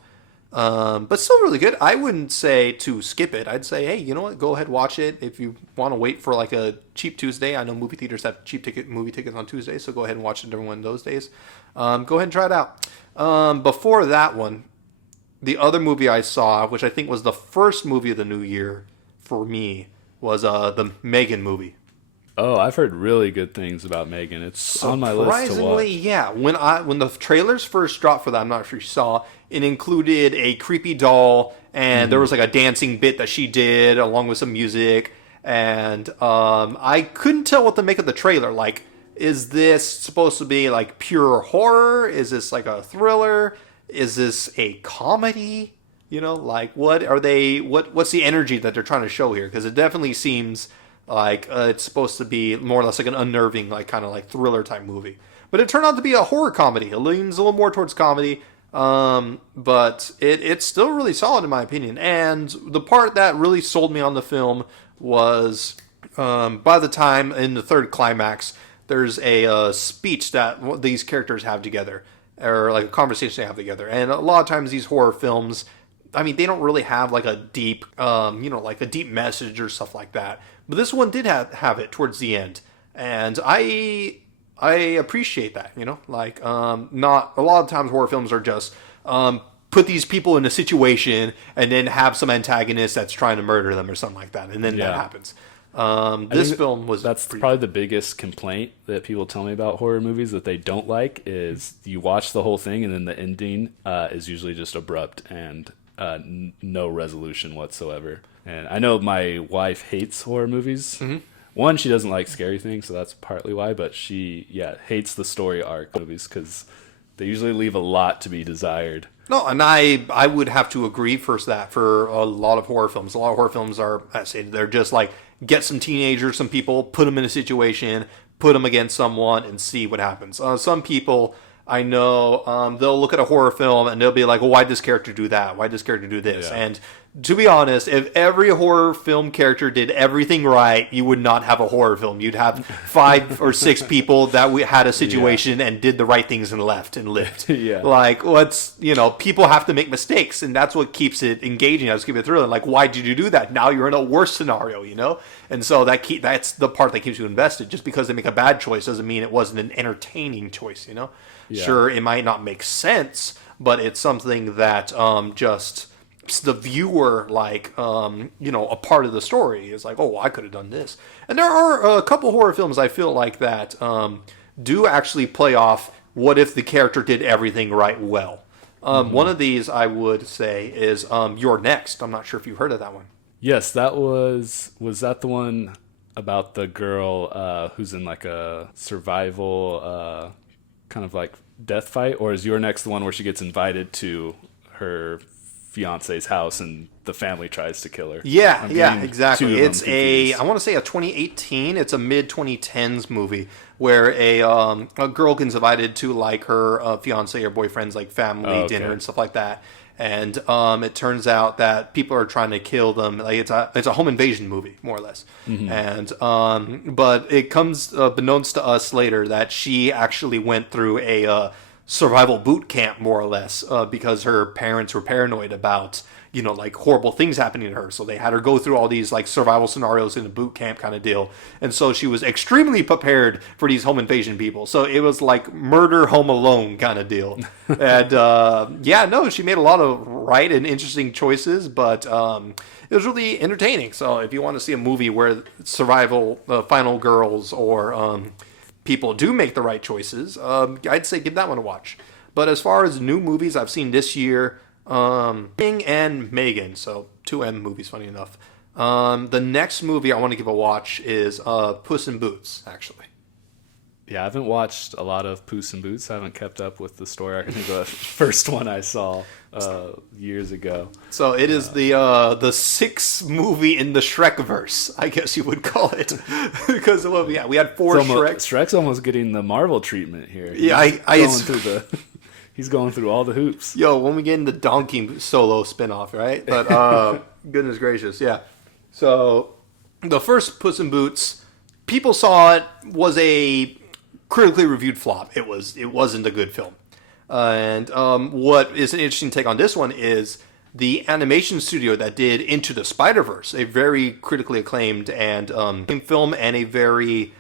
But still really good. I wouldn't say to skip it. I'd say, hey, you know what? Go ahead, watch it. If you want to wait for like a cheap Tuesday, I know movie theaters have cheap movie tickets on Tuesdays, so go ahead and watch it during one of those days. Go ahead and try it out. Before that one, the other movie I saw, which I think was the first movie of the new year for me, was the Megan movie. Oh, I've heard really good things about Megan. It's on my list to watch. Surprisingly, yeah. When the trailers first dropped for that, I'm not sure you saw, it included a creepy doll, and there was like a dancing bit that she did along with some music, and I couldn't tell what to make of the trailer. Like, is this supposed to be like pure horror? Is this like a thriller? Is this a comedy? You know, like what are they? What's the energy that they're trying to show here? Because it definitely seems like it's supposed to be more or less like an unnerving, like kind of like thriller type movie. But it turned out to be a horror comedy. It leans a little more towards comedy, but it's still really solid in my opinion. And the part that really sold me on the film was by the time in the third climax, there's a speech that these characters have together, or like a conversation they have together. And a lot of times these horror films, I mean, they don't really have like a deep, like a deep message or stuff like that. But this one did have it towards the end, and I appreciate that. You know, like not a lot of times horror films are just put these people in a situation and then have some antagonist that's trying to murder them or something like that, and then that happens. This film was probably the biggest complaint that people tell me about horror movies that they don't like is you watch the whole thing and then the ending is usually just abrupt and no resolution whatsoever. And I know my wife hates horror movies. Mm-hmm. One, she doesn't like scary things, so that's partly why. But she, hates the story arc movies because they usually leave a lot to be desired. No, and I would have to agree for a lot of horror films. A lot of horror films are, I say, they're just like get some teenagers, some people, put them in a situation, put them against someone, and see what happens. Some people I know they'll look at a horror film and they'll be like, well, why'd this character do that? Why'd this character do this? Yeah. And to be honest, if every horror film character did everything right, you would not have a horror film. You'd have 5 or 6 people that had a situation and did the right things and left and lived. Like, people have to make mistakes, and that's what keeps it engaging. That's keep it thrilling. Like, why did you do that? Now you're in a worse scenario, you know? And so that's the part that keeps you invested. Just because they make a bad choice doesn't mean it wasn't an entertaining choice, you know? Yeah. Sure, it might not make sense, but it's something that just the viewer, a part of the story is like, oh, well, I could have done this. And there are a couple horror films I feel like that do actually play off what if the character did everything right well. One of these I would say is You're Next. I'm not sure if you heard of that one. Yes, that was that the one about the girl who's in like a survival kind of like death fight, or is Your Next the one where she gets invited to her fiance's house and the family tries to kill her? Yeah, exactly. It's I want to say a 2018. It's a mid 2010s movie where a girl gets invited to like her fiance or boyfriend's like family dinner and stuff like that. And it turns out that people are trying to kill them. Like it's a home invasion movie, more or less. Mm-hmm. And but it comes beknownst to us later that she actually went through a survival boot camp, more or less, because her parents were paranoid about like horrible things happening to her. So they had her go through all these like survival scenarios in a boot camp kind of deal. And so she was extremely prepared for these home invasion people. So it was like murder home alone kind of deal. And she made a lot of right and interesting choices, but it was really entertaining. So if you want to see a movie where survival final girls or people do make the right choices, I'd say give that one a watch. But as far as new movies I've seen this year, King and Megan, so 2 M movies, funny enough. The next movie I want to give a watch is Puss in Boots, actually. Yeah, I haven't watched a lot of Puss in Boots. I haven't kept up with the story. I think the first one I saw years ago. So it is the 6th movie in the Shrek-verse, I guess you would call it. Because we had 4 Shreks. Shrek's almost getting the Marvel treatment here. Yeah, he's going through all the hoops. Yo, when we get in the Donkey Solo spinoff, right? But goodness gracious, yeah. So the first Puss in Boots, people saw it was a critically reviewed flop. It wasn't a good film. And what is an interesting take on this one is the animation studio that did Into the Spider-Verse, a very critically acclaimed and film, and a very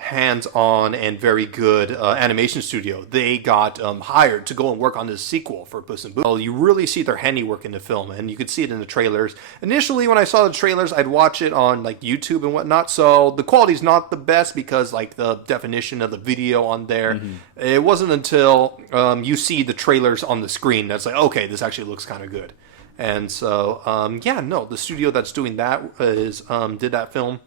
hands-on and very good animation studio. They got hired to go and work on this sequel for Puss in Boots. Well, you really see their handiwork in the film, and you could see it in the trailers. Initially, when I saw the trailers, I'd watch it on like YouTube and whatnot, so the quality's not the best because like the definition of the video on there. It wasn't until you see the trailers on the screen that's like, okay, this actually looks kind of good. And so, the studio that's doing that is did that film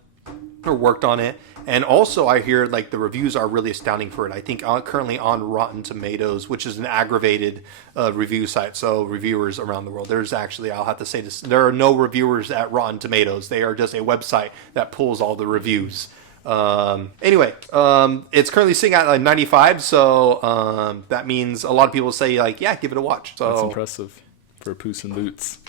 or worked on it. And also, I hear like the reviews are really astounding for it. I think currently on Rotten Tomatoes, which is an aggravated review site, so reviewers around the world. There's actually, I'll have to say this, there are no reviewers at Rotten Tomatoes. They are just a website that pulls all the reviews. Anyway, it's currently sitting at like 95, so that means a lot of people say like, yeah, give it a watch. So that's impressive for Puss in Boots.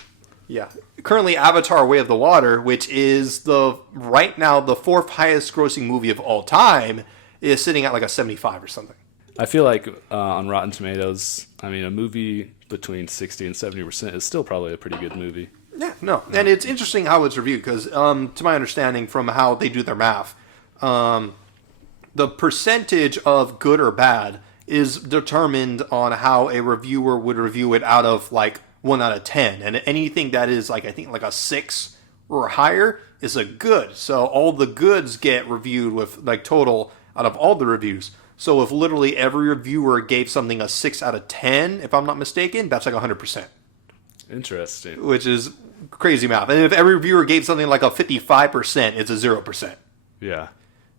Yeah. Currently, Avatar: Way of the Water, which is right now the fourth highest grossing movie of all time, is sitting at like a 75 or something. I feel like on Rotten Tomatoes, I mean, a movie between 60 and 70% is still probably a pretty good movie. Yeah, no. And it's interesting how it's reviewed because, to my understanding from how they do their math, the percentage of good or bad is determined on how a reviewer would review it out of like 1 out of 10, and anything that is like I think like a 6 or higher is a good. So all the goods get reviewed with like total out of all the reviews. So if literally every reviewer gave something a 6 out of 10, if I'm not mistaken, that's like 100%. Interesting. Which is crazy math. And if every reviewer gave something like a 55%, it's a 0%. Yeah.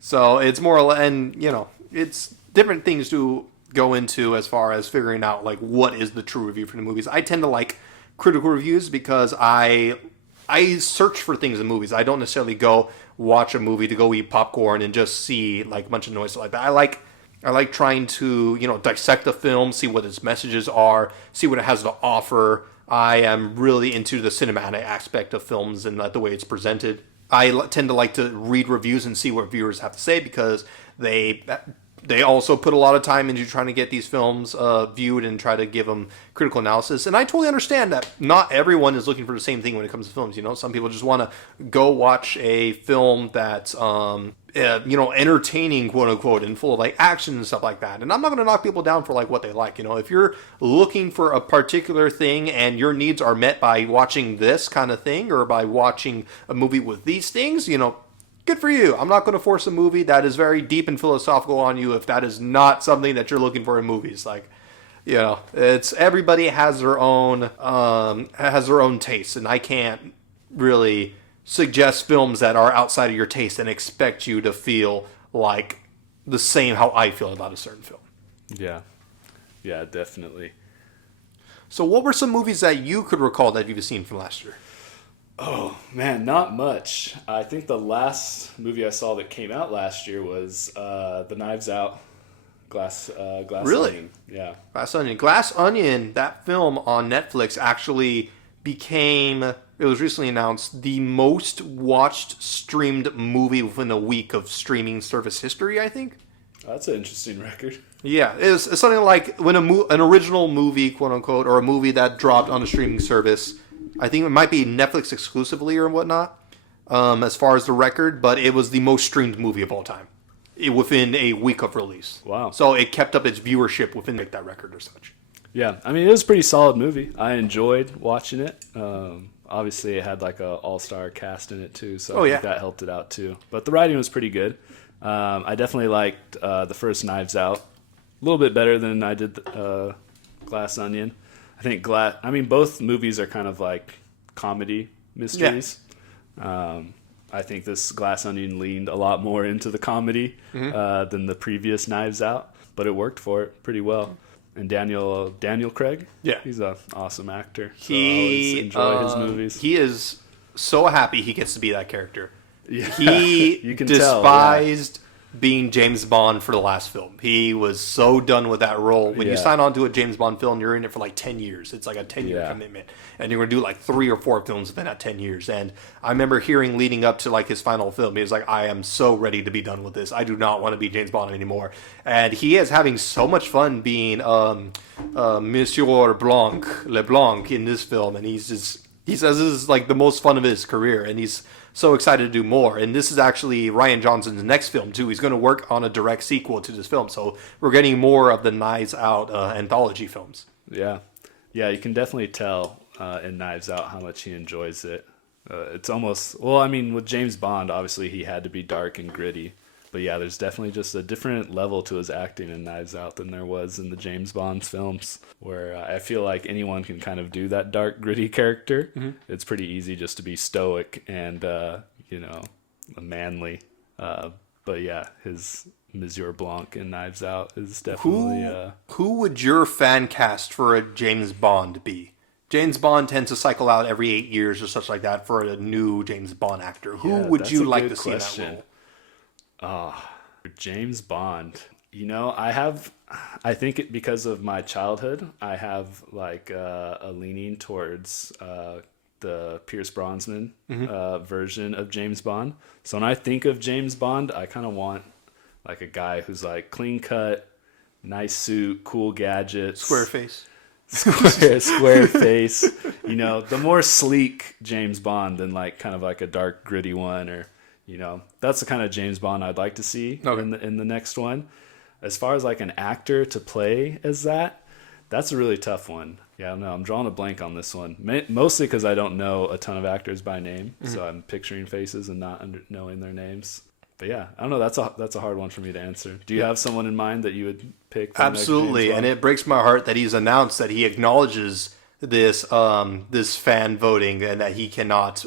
So it's more, and you know, it's different things to go into as far as figuring out like what is the true review for the movies. I tend to like critical reviews because I search for things in movies. I don't necessarily go watch a movie to go eat popcorn and just see like a bunch of noise like that. I like trying to, you know, dissect the film, see what its messages are, see what it has to offer. I am really into the cinematic aspect of films and the way it's presented. I tend to like to read reviews and see what viewers have to say because they also put a lot of time into trying to get these films viewed and try to give them critical analysis. And I totally understand that not everyone is looking for the same thing when it comes to films. You know, some people just want to go watch a film that's, entertaining, quote unquote, and full of like action and stuff like that. And I'm not going to knock people down for like what they like. You know, if you're looking for a particular thing and your needs are met by watching this kind of thing or by watching a movie with these things, you know, good for you. I'm not going to force a movie that is very deep and philosophical on you if that is not something that you're looking for in movies. Like, you know, it's everybody has their own tastes, and I can't really suggest films that are outside of your taste and expect you to feel like the same how I feel about a certain film. Yeah. Yeah, definitely. So what were some movies that you could recall that you've seen from last year? Oh, man, not much. I think the last movie I saw that came out last year was The Knives Out, Glass Really? Onion. Yeah. Glass Onion. Glass Onion, that film on Netflix actually became, it was recently announced, the most watched streamed movie within a week of streaming service history, I think. That's an interesting record. Yeah, it's something like when an original movie, quote unquote, or a movie that dropped on a streaming service, I think it might be Netflix exclusively or whatnot, as far as the record, but it was the most streamed movie of all time within a week of release. Wow. So it kept up its viewership within that record or such. Yeah, I mean, it was a pretty solid movie. I enjoyed watching it. Obviously, it had like a all-star cast in it too, so I think that helped it out too. But the writing was pretty good. I definitely liked the first Knives Out a little bit better than I did Glass Onion. I think both movies are kind of like comedy mysteries. Yeah. I think this Glass Onion leaned a lot more into the comedy than the previous Knives Out, but it worked for it pretty well. And Daniel Craig, he's an awesome actor. So I always enjoy his movies. He is so happy he gets to be that character. Yeah. He you can despised being James Bond for the last film. He was so done with that role. When you sign on to a James Bond film, you're in it for like 10 years. It's like a 10-year commitment. And you're going to do like 3 or 4 films within that 10 years. And I remember hearing leading up to like his final film, he was like, I am so ready to be done with this. I do not want to be James Bond anymore. And he is having so much fun being Monsieur LeBlanc in this film. And he's just He says this is like the most fun of his career, and he's so excited to do more. And this is actually Rian Johnson's next film too. He's going to work on a direct sequel to this film, so we're getting more of the Knives Out anthology films. Yeah, yeah, you can definitely tell in Knives Out how much he enjoys it. It's almost, well, I mean, with James Bond, obviously he had to be dark and gritty. But yeah, there's definitely just a different level to his acting in Knives Out than there was in the James Bond films, where I feel like anyone can kind of do that dark, gritty character. Mm-hmm. It's pretty easy just to be stoic and, manly. But yeah, his Monsieur Blanc in Knives Out is definitely... Who would your fan cast for a James Bond be? James Bond tends to cycle out every 8 years or such like that for a new James Bond actor. Who would you like to see in that role? James Bond. I think because of my childhood, I have like a leaning towards the Pierce Brosnan version of James Bond. So when I think of James Bond, I kind of want like a guy who's like clean cut, nice suit, cool gadgets, square face. Square face. The more sleek James Bond than like kind of like a dark, gritty one, or that's the kind of James Bond I'd like to see in the next one. As far as like an actor to play as that's a really tough one. Yeah, I don't know. I'm drawing a blank on this one, mostly because I don't know a ton of actors by name, so I'm picturing faces and not knowing their names. But yeah, I don't know. That's a hard one for me to answer. Do you have someone in mind that you would pick? Absolutely, and it breaks my heart that he's announced that he acknowledges this fan voting and that he cannot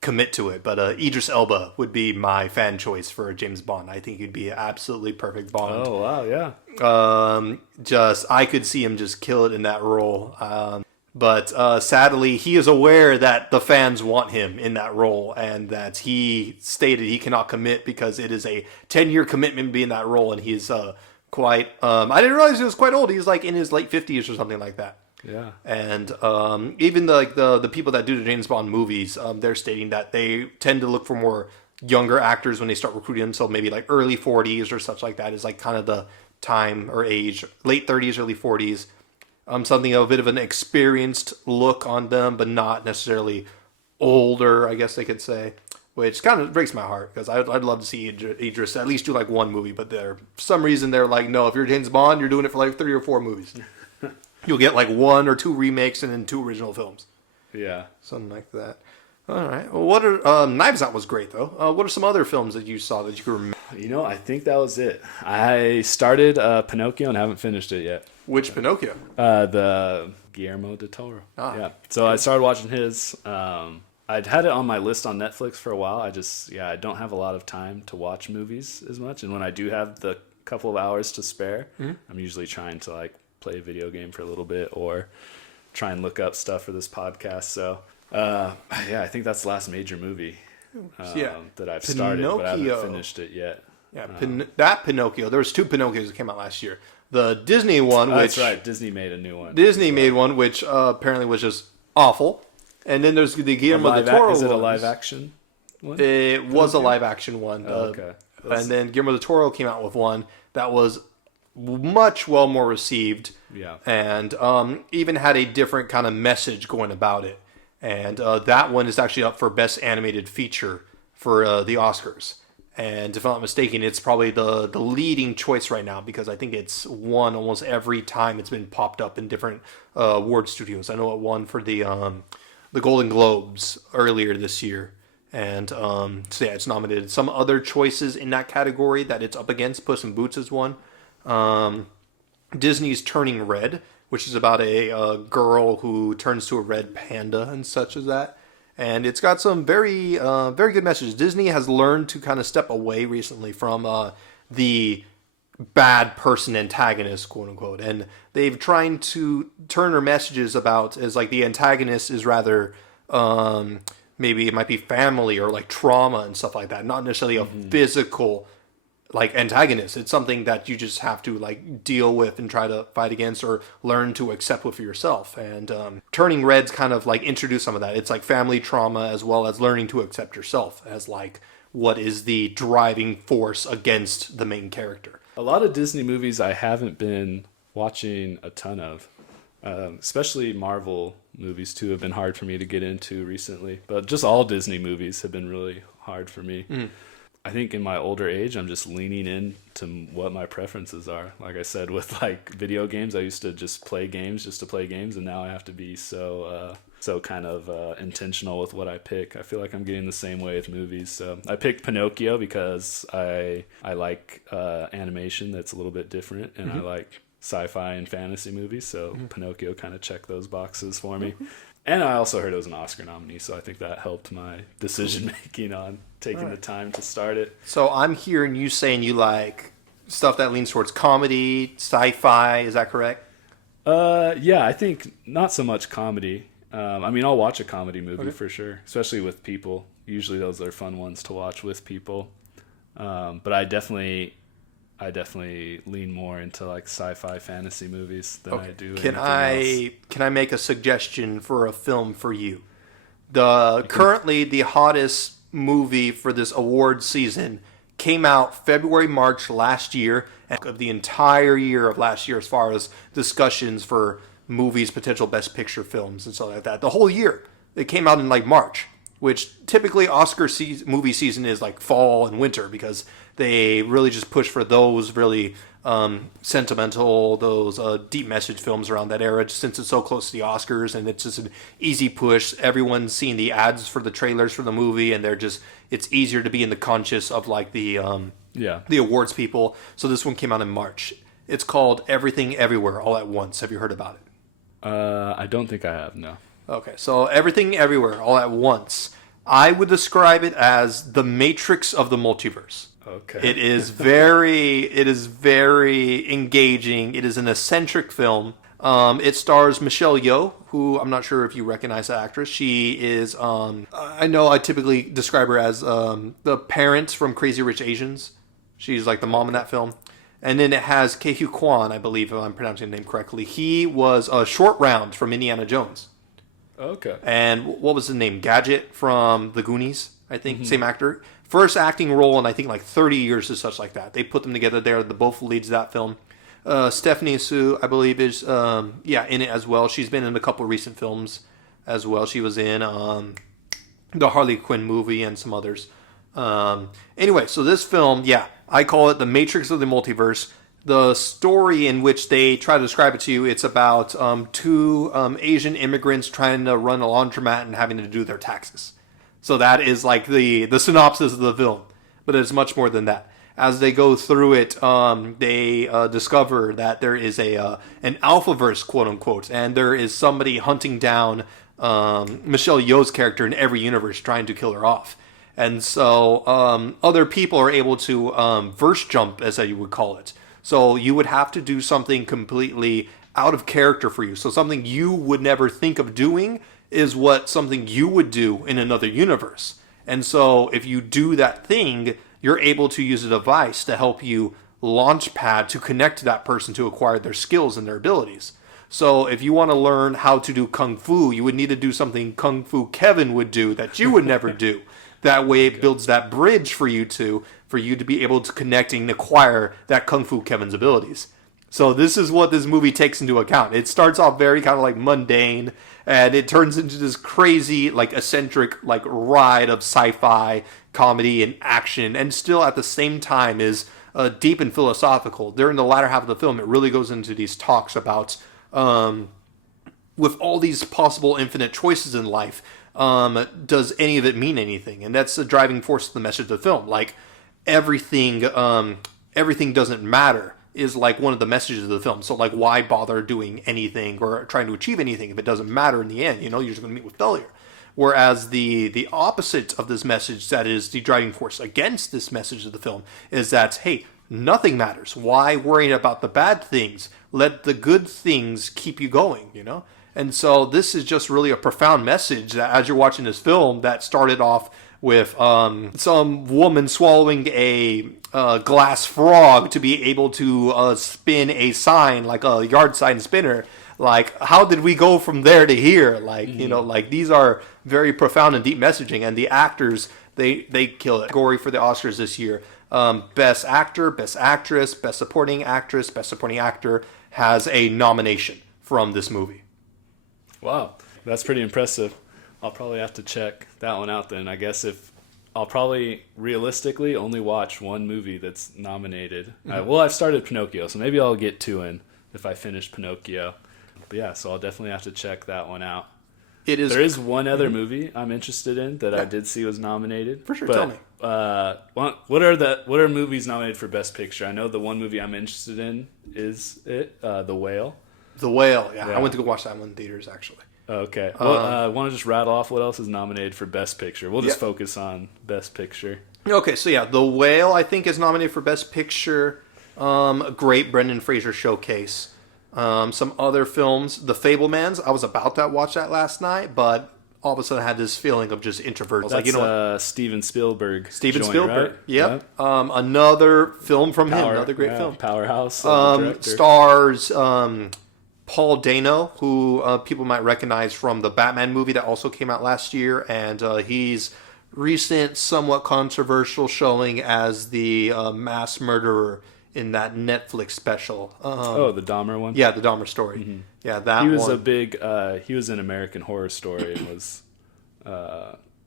commit to it. But Idris Elba would be my fan choice for James Bond. I think he'd be an absolutely perfect Bond. Oh wow, yeah. I could see him just kill it in that role. But sadly, he is aware that the fans want him in that role, and that he stated he cannot commit because it is a 10-year commitment to be in that role, and he's quite... I didn't realize he was quite old. He's like in his late 50s or something like that. Yeah. And even the people that do the James Bond movies, they're stating that they tend to look for more younger actors when they start recruiting them, so maybe like early 40s or such like that is like kind of the time or age, late 30s, early 40s. Something a bit of an experienced look on them, but not necessarily older, I guess they could say. Which kind of breaks my heart, because I'd love to see Idris at least do like one movie, but for some reason they're like, no, if you're James Bond, you're doing it for like 3 or 4 movies. You'll get like 1 or 2 remakes and then 2 original films. Yeah. Something like that. All right. Well, what are Knives Out was great though. What are some other films that you saw that you could remember? I think that was it. I started Pinocchio and haven't finished it yet. Which Pinocchio? The Guillermo del Toro. Yeah. So I started watching his. I'd had it on my list on Netflix for a while. I don't have a lot of time to watch movies as much, and when I do have the couple of hours to spare, I'm usually trying to like play a video game for a little bit or try and look up stuff for this podcast. So I think that's the last major movie that I've started, but I haven't finished it yet. Yeah, that Pinocchio. There was 2 Pinocchios that came out last year. The Disney one, which... That's right, Disney made a new one. Disney made one, which apparently was just awful. And then there's the Guillermo del Toro one. Is it a live action one? It was a live action one. Okay. And then Guillermo del Toro came out with one that was much more received. Yeah. And even had a different kind of message going about it. And that one is actually up for Best Animated Feature for the Oscars. And if I'm not mistaken, it's probably the leading choice right now, because I think it's won almost every time it's been popped up in different award studios. I know it won for the Golden Globes earlier this year. And it's nominated. Some other choices in that category that it's up against, Puss in Boots is one. Disney's Turning Red, which is about a girl who turns to a red panda and such as that. And it's got some very good messages. Disney has learned to kind of step away recently from the bad person antagonist, quote unquote. And they've tried to turn their messages about as like the antagonist is rather maybe it might be family or like trauma and stuff like that. Not necessarily a physical like antagonist. It's something that you just have to like deal with and try to fight against or learn to accept with yourself. And Turning Red's kind of like introduce some of that. It's like family trauma as well as learning to accept yourself as like what is the driving force against the main character. A lot of Disney movies I haven't been watching a ton of. Especially Marvel movies too have been hard for me to get into recently. But just all Disney movies have been really hard for me. I think in my older age, I'm just leaning into what my preferences are. Like I said, with like video games, I used to just play games just to play games, and now I have to be so kind of intentional with what I pick. I feel like I'm getting the same way with movies. So I picked Pinocchio because I like animation that's a little bit different, and I like sci-fi and fantasy movies. So Pinocchio kind of checked those boxes for me. And I also heard it was an Oscar nominee, so I think that helped my decision making on taking the time to start it. So I'm hearing you saying you like stuff that leans towards comedy, sci-fi. Is that correct? Yeah, I think not so much comedy. I mean, I'll watch a comedy movie for sure, especially with people. Usually those are fun ones to watch with people. But I definitely lean more into like sci-fi fantasy movies than I do anything else. Can I make a suggestion for a film for you? Currently the hottest movie for this award season came out March last year, and of the entire year of last year as far as discussions for movies, potential best picture films and stuff like that. The whole year. It came out in like March, which typically Oscar movie season is like fall and winter because they really just push for those really sentimental, those deep message films around that era, since it's so close to the Oscars and it's just an easy push. Everyone's seen the ads for the trailers for the movie, and it's easier to be in the conscious of like the awards people. So this one came out in March. It's called Everything Everywhere All at Once. Have you heard about it? I don't think I have, no. Okay, so Everything Everywhere All at Once. I would describe it as the Matrix of the multiverse. Okay. It is very engaging. It is an eccentric film. It stars Michelle Yeoh, who I'm not sure if you recognize that actress. She is, I know I typically describe her as the parent from Crazy Rich Asians. She's like the mom in that film. And then it has Ke-Huy Quan, I believe, if I'm pronouncing the name correctly. He was a short round from Indiana Jones. Okay. And what was his name? Gadget from The Goonies, I think. Same actor. First acting role in, I think, like 30 years or such like that. They put them together there. The both leads of that film. Stephanie Sue, I believe, is in it as well. She's been in a couple recent films as well. She was in the Harley Quinn movie and some others. Anyway, so this film, I call it the Matrix of the Multiverse. The story in which they try to describe it to you, it's about two Asian immigrants trying to run a laundromat and having to do their taxes. So that is like the synopsis of the film, but it's much more than that. As they go through it, they discover that there is an alphaverse, quote unquote, and there is somebody hunting down Michelle Yeoh's character in every universe, trying to kill her off. And so other people are able to verse jump, as you would call it. So you would have to do something completely out of character for you. So something you would never think of doing is what something you would do in another universe. And so if you do that thing, you're able to use a device to help you launch pad to connect to that person to acquire their skills and their abilities. So if you want to learn how to do Kung Fu, you would need to do something Kung Fu Kevin would do that you would never do. That way it builds that bridge for you to be able to connect and acquire that Kung Fu Kevin's abilities. So this is what this movie takes into account. It starts off very kind of like mundane, and it turns into this crazy, like eccentric, like ride of sci-fi, comedy, and action, and still at the same time is deep and philosophical. During the latter half of the film, it really goes into these talks about, with all these possible infinite choices in life, does any of it mean anything? And that's the driving force of the message of the film. Like, everything doesn't matter is like one of the messages of the film. So like, why bother doing anything or trying to achieve anything if it doesn't matter in the end? You're just going to meet with failure. Whereas the opposite of this message, that is the driving force against this message of the film, is that, hey, nothing matters. Why worry about the bad things? Let the good things keep you going, And so this is just really a profound message that as you're watching this film that started off with some woman swallowing a glass frog to be able to spin a sign, like a yard sign spinner. Like, how did we go from there to here? Like, like these are very profound and deep messaging, and the actors, they kill it. Category for the Oscars this year. Best Actor, Best Actress, Best Supporting Actress, Best Supporting Actor has a nomination from this movie. Wow, that's pretty impressive. I'll probably have to check that one out then. I guess if I'll probably realistically only watch one movie that's nominated. Well, I've started Pinocchio, so maybe I'll get two in if I finish Pinocchio. But yeah, so I'll definitely have to check that one out. There is one other movie I'm interested in that I did see was nominated. For sure, but, tell me. What are movies nominated for Best Picture? I know the one movie I'm interested in is The Whale. The Whale, yeah. I went to go watch that one in theaters, actually. Okay. Well, I want to just rattle off what else is nominated for Best Picture. We'll just focus on Best Picture. Okay, so yeah, The Whale, I think, is nominated for Best Picture. A great Brenden Fraser showcase. Some other films, The Fabelmans. I was about to watch that last night, but all of a sudden I had this feeling of just introverted. That's Steven Spielberg. Spielberg. Right? Yep. Another film from him. Another great film. Powerhouse. Stars Paul Dano, who people might recognize from the Batman movie that also came out last year, and he's recent, somewhat controversial showing as the mass murderer in that Netflix special. The Dahmer one? Yeah, the Dahmer story. Mm-hmm. Yeah, that one. He was one. He was in American Horror Story and was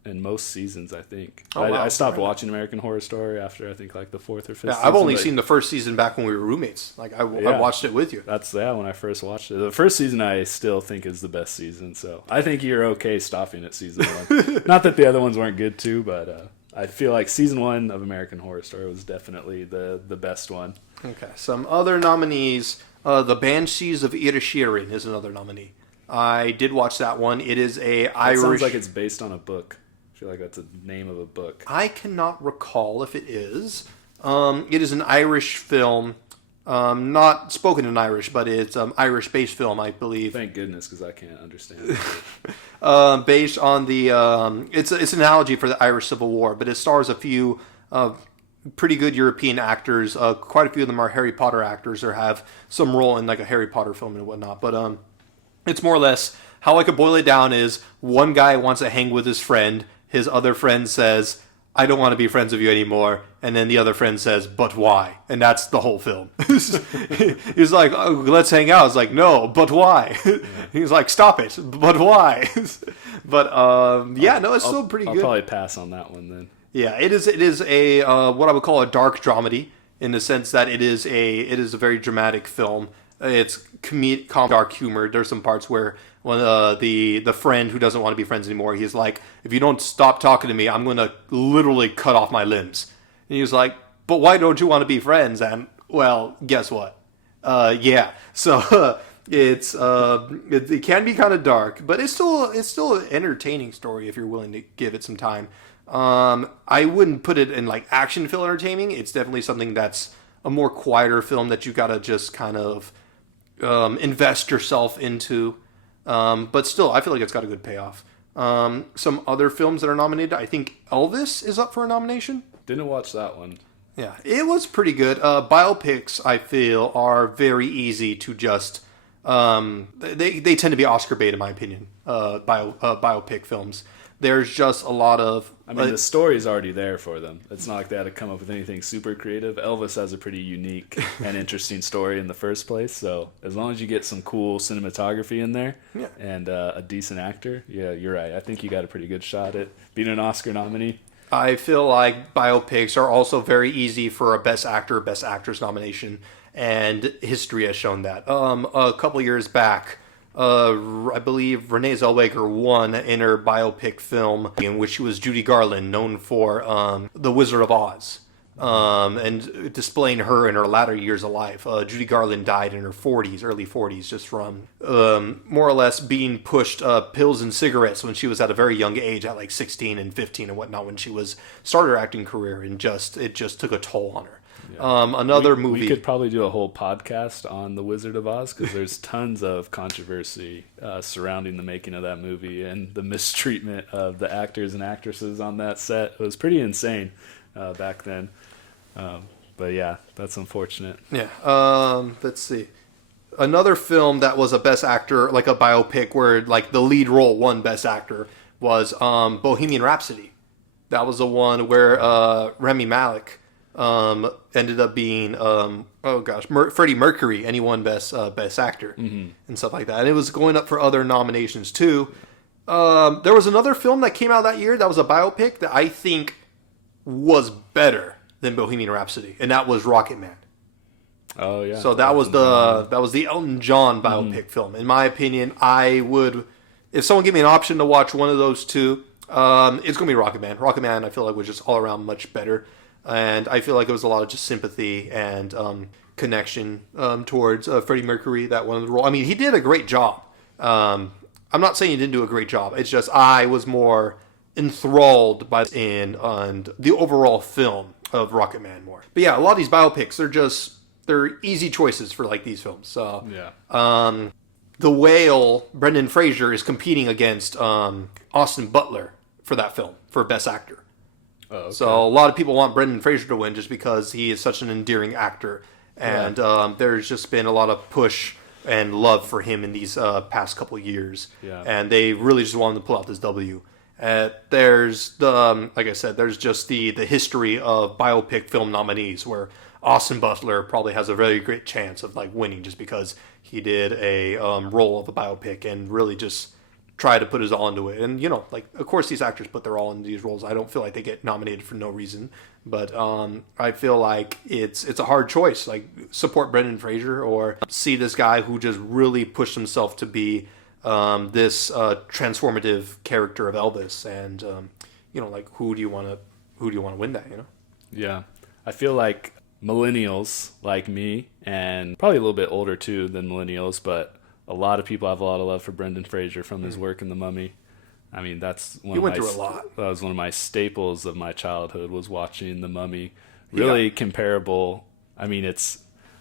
in most seasons, I think. Oh, wow. I stopped watching American Horror Story after, I think, like the fourth or fifth season. I've only seen the first season back when we were roommates. Like, I watched it with you. That's, when I first watched it. The first season I still think is the best season, so I think you're okay stopping at season one. Not that the other ones weren't good too, but I feel like season one of American Horror Story was definitely the best one. Okay, some other nominees. The Banshees of Inisherin is another nominee. I did watch that one. It is Irish. Sounds like it's based on a book. I feel like that's the name of a book. I cannot recall if it is. It is an Irish film, not spoken in Irish, but it's Irish-based film, I believe. Thank goodness, because I can't understand. Based on the, it's an analogy for the Irish Civil War, but it stars a few pretty good European actors. Quite a few of them are Harry Potter actors or have some role in like a Harry Potter film and whatnot. But it's more or less how I could boil it down is one guy wants to hang with his friend. His other friend says, I don't want to be friends with you anymore. And then the other friend says, but why? And that's the whole film. He's like, oh, let's hang out. It's like, no, but why? He's like, stop it, but why? But it's still pretty good. I'll probably pass on that one then. Yeah, it is a what I would call a dark dramedy in the sense that it is a very dramatic film. It's comedic, dark humor. There's some parts where when the friend who doesn't want to be friends anymore, he's like, if you don't stop talking to me, I'm going to literally cut off my limbs. And he's like, but why don't you want to be friends? And well, guess what? Yeah. So it can be kind of dark, but it's still an entertaining story if you're willing to give it some time. I wouldn't put it in like action film entertaining. It's definitely something that's a more quieter film that you gotta just kind of invest yourself into. But still, I feel like it's got a good payoff. Some other films that are nominated, I think Elvis is up for a nomination. Didn't watch that one. Yeah, it was pretty good. Biopics, I feel, are very easy to just... they tend to be Oscar bait, in my opinion, biopic films. There's just a lot of... I mean, the story's already there for them. It's not like they had to come up with anything super creative. Elvis has a pretty unique and interesting story in the first place, so as long as you get some cool cinematography in there and a decent actor, yeah, you're right. I think you got a pretty good shot at being an Oscar nominee. I feel like biopics are also very easy for a Best Actor, Best Actress nomination, and history has shown that. A couple years back, I believe Renee Zellweger won in her biopic film in which she was Judy Garland, known for The Wizard of Oz, and displaying her in her latter years of life. Judy Garland died in her 40s, early 40s, just from more or less being pushed pills and cigarettes when she was at a very young age, at like 16 and 15 and whatnot, when she started her acting career, and it just took a toll on her. Yeah. Another movie. We could probably do a whole podcast on The Wizard of Oz because there's tons of controversy surrounding the making of that movie and the mistreatment of the actors and actresses on that set. It was pretty insane back then. But yeah, that's unfortunate. Yeah. Let's see. Another film that was a Best Actor, like a biopic where like the lead role won Best Actor, was Bohemian Rhapsody. That was the one where Rami Malek ended up being Freddie Mercury, and he won best actor and stuff like that. And it was going up for other nominations too. There was another film that came out that year that was a biopic that I think was better than Bohemian Rhapsody, and that was Rocket Man. Oh yeah. So that was the Elton John biopic film. In my opinion, I would, if someone gave me an option to watch one of those two, it's gonna be Rocket Man. Rocket Man, I feel like was just all around much better, and I feel like it was a lot of just sympathy and connection towards Freddie Mercury. That one of the role. I mean, he did a great job. I'm not saying he didn't do a great job. It's just I was more enthralled by and the overall film of Rocket Man more. But yeah, a lot of these biopics, they're easy choices for like these films. So yeah. The Whale, Brendan Fraser is competing against Austin Butler for that film for Best Actor. Oh, okay. So a lot of people want Brendan Fraser to win just because he is such an endearing actor, and there's just been a lot of push and love for him in these past couple of years. Yeah. And they really just wanted to pull out this W. There's like I said, there's just the history of biopic film nominees where Austin Butler probably has a very great chance of like winning just because he did a role of a biopic and really just try to put his all into it. And like of course these actors put their all into these roles. I don't feel like they get nominated for no reason, but I feel like it's a hard choice. Like support Brendan Fraser or see this guy who just really pushed himself to be this transformative character of Elvis, and like who do you want to win that? Yeah, I feel like millennials like me, and probably a little bit older too than millennials, but a lot of people have a lot of love for Brendan Fraser from his work in The Mummy. I mean, that's one went through a lot. That was one of my staples of my childhood, was watching The Mummy. Really comparable. I mean,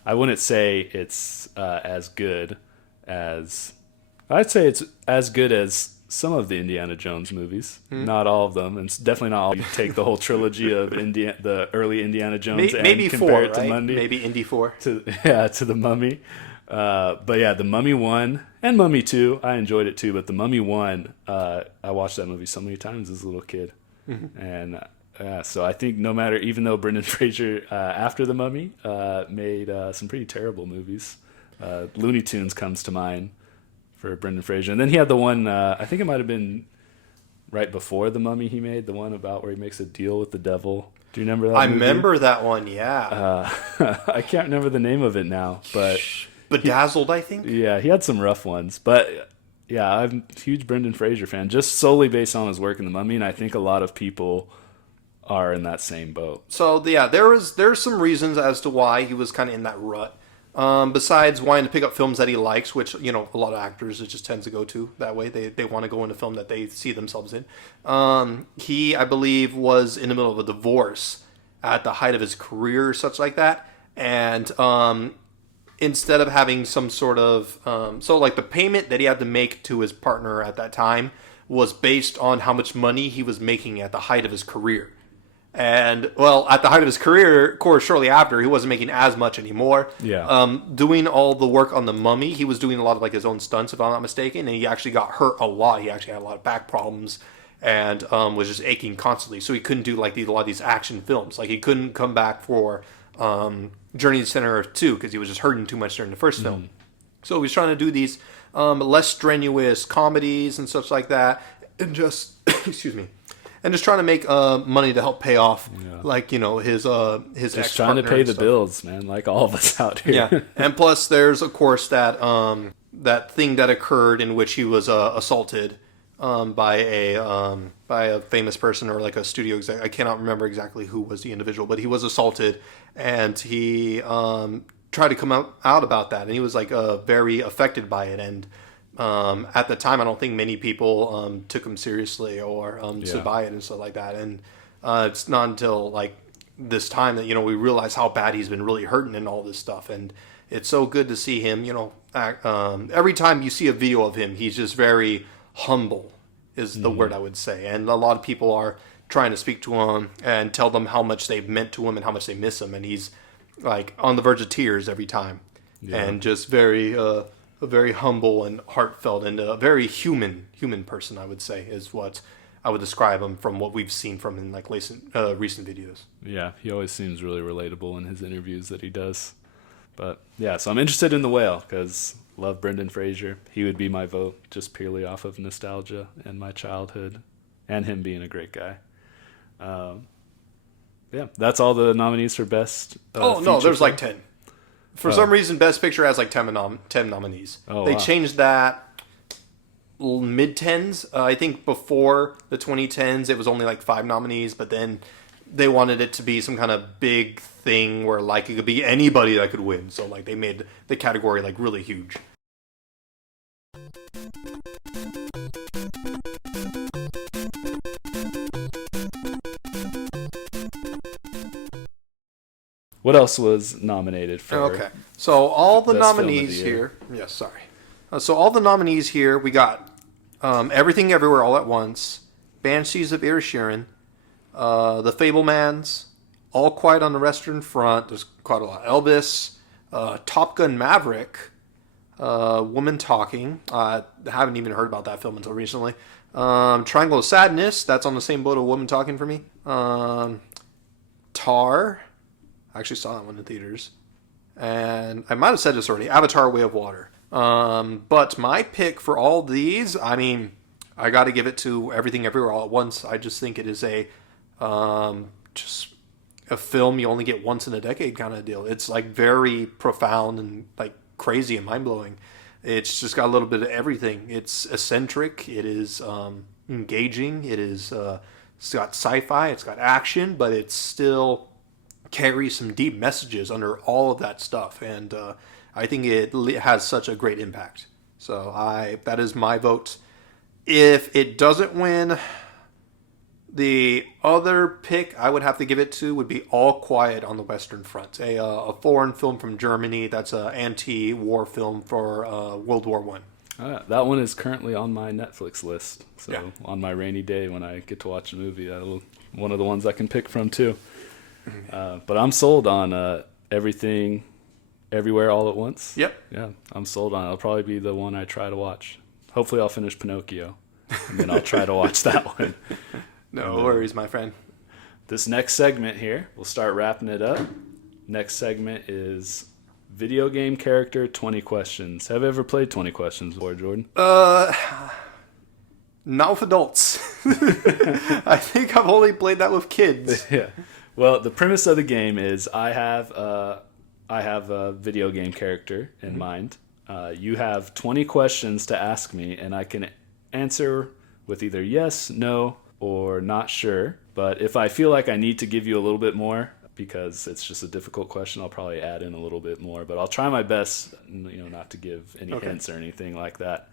I wouldn't say it's as good as, I'd say it's as good as some of the Indiana Jones movies. Not all of them, and it's definitely not all. You take the whole trilogy of the early Indiana Jones maybe and compare 4, it to right? Mummy. Maybe Indy 4. To The Mummy. But yeah, The Mummy 1 and Mummy 2, I enjoyed it too. But The Mummy 1, I watched that movie so many times as a little kid, and so I think no matter, even though Brendan Fraser after The Mummy made some pretty terrible movies, Looney Tunes comes to mind for Brendan Fraser. And then he had the one, I think it might have been right before The Mummy he made, the one about where he makes a deal with the devil. Do you remember that movie? Remember that one, yeah. I can't remember the name of it now, but... Bedazzled, I think? Yeah, he had some rough ones. But yeah, I'm a huge Brendan Fraser fan, just solely based on his work in The Mummy, and I think a lot of people are in that same boat. So yeah, there's some reasons as to why he was kind of in that rut. Besides wanting to pick up films that he likes, which a lot of actors it just tends to go to that way. They want to go into a film that they see themselves in. He, I believe, was in the middle of a divorce at the height of his career, or such like that, and instead of having some sort of so like the payment that he had to make to his partner at that time was based on how much money he was making at the height of his career. And, well, at the height of his career, of course, shortly after, he wasn't making as much anymore. Yeah. Doing all the work on The Mummy, he was doing a lot of, like, his own stunts, if I'm not mistaken, and he actually got hurt a lot. He actually had a lot of back problems and was just aching constantly. So he couldn't do, like, a lot of these action films. Like, he couldn't come back for Journey to the Center of Earth 2 because he was just hurting too much during the first film. So he was trying to do these less strenuous comedies and such like that, and just, excuse me, and just trying to make money to help pay off, like, his just trying to pay the bills, man, like all of us out here. Yeah, and plus there's, of course, that that thing that occurred in which he was assaulted by a famous person or like a studio exec. I cannot remember exactly who was the individual, but he was assaulted, and he tried to come out about that, and he was like very affected by it. And at the time, I don't think many people took him seriously or stood by it and stuff like that. And it's not until like this time that we realize how bad he's been really hurting and all this stuff. And it's so good to see him. Act, every time you see a video of him, he's just very humble, is the word I would say. And a lot of people are trying to speak to him and tell them how much they've meant to him and how much they miss him. And he's like on the verge of tears every time, and just very. A very humble and heartfelt and a very human person, I would say, is what I would describe him from what we've seen from in like recent videos. Yeah, he always seems really relatable in his interviews that he does. But yeah, so I'm interested in the whale because love Brendan Fraser. He would be my vote just purely off of nostalgia and my childhood and him being a great guy. Yeah, that's all the nominees for best. No, there's film. like 10. For some reason, Best Picture has like 10 nominees. They changed that mid-10s. I think before the 2010s, it was only like 5 nominees, but then they wanted it to be some kind of big thing where like it could be anybody that could win. So like they made the category like really huge. What else was nominated for? Okay, so all the Best Film of the nominees Year. here. Yes, sorry. So all the nominees here, we got Everything Everywhere All at Once, Banshees of Inisherin, The Fablemans, All Quiet on the Western Front. There's quite a lot. Elvis, Top Gun Maverick, Woman Talking. I haven't even heard about that film until recently. Triangle of Sadness. That's on the same boat of Woman Talking for me. Tar. I actually saw that one in theaters. And I might have said this already. Avatar: Way of Water. But my pick for all these, I mean, I got to give it to Everything Everywhere All at Once. I just think it is just a film you only get once in a decade kind of deal. It's like very profound and like crazy and mind blowing. It's just got a little bit of everything. It's eccentric. It is engaging. It's got sci-fi. It's got action, but it's still carries some deep messages under all of that stuff. And I think it has such a great impact. So that is my vote. If it doesn't win, the other pick I would have to give it to would be All Quiet on the Western Front, a foreign film from Germany that's an anti-war film for World War One. That one is currently on my Netflix list. So Yeah. on my rainy day when I get to watch a movie, one of the ones I can pick from too. But I'm sold on Everything Everywhere All at Once. Yep. Yeah, I'm sold on it. It'll probably be the one I try to watch. Hopefully I'll finish Pinocchio, and then I'll try to watch that one. No worries, my friend. This next segment here, we'll start wrapping it up. Next segment is video game character 20 questions. Have you ever played 20 questions before, Jordan? Not with adults. I think I've only played that with kids. Yeah. Well, the premise of the game is I have a video game character in mind. You have 20 questions to ask me, and I can answer with either yes, no, or not sure. But if I feel like I need to give you a little bit more because it's just a difficult question, I'll probably add in a little bit more. But I'll try my best, not to give any hints or anything like that.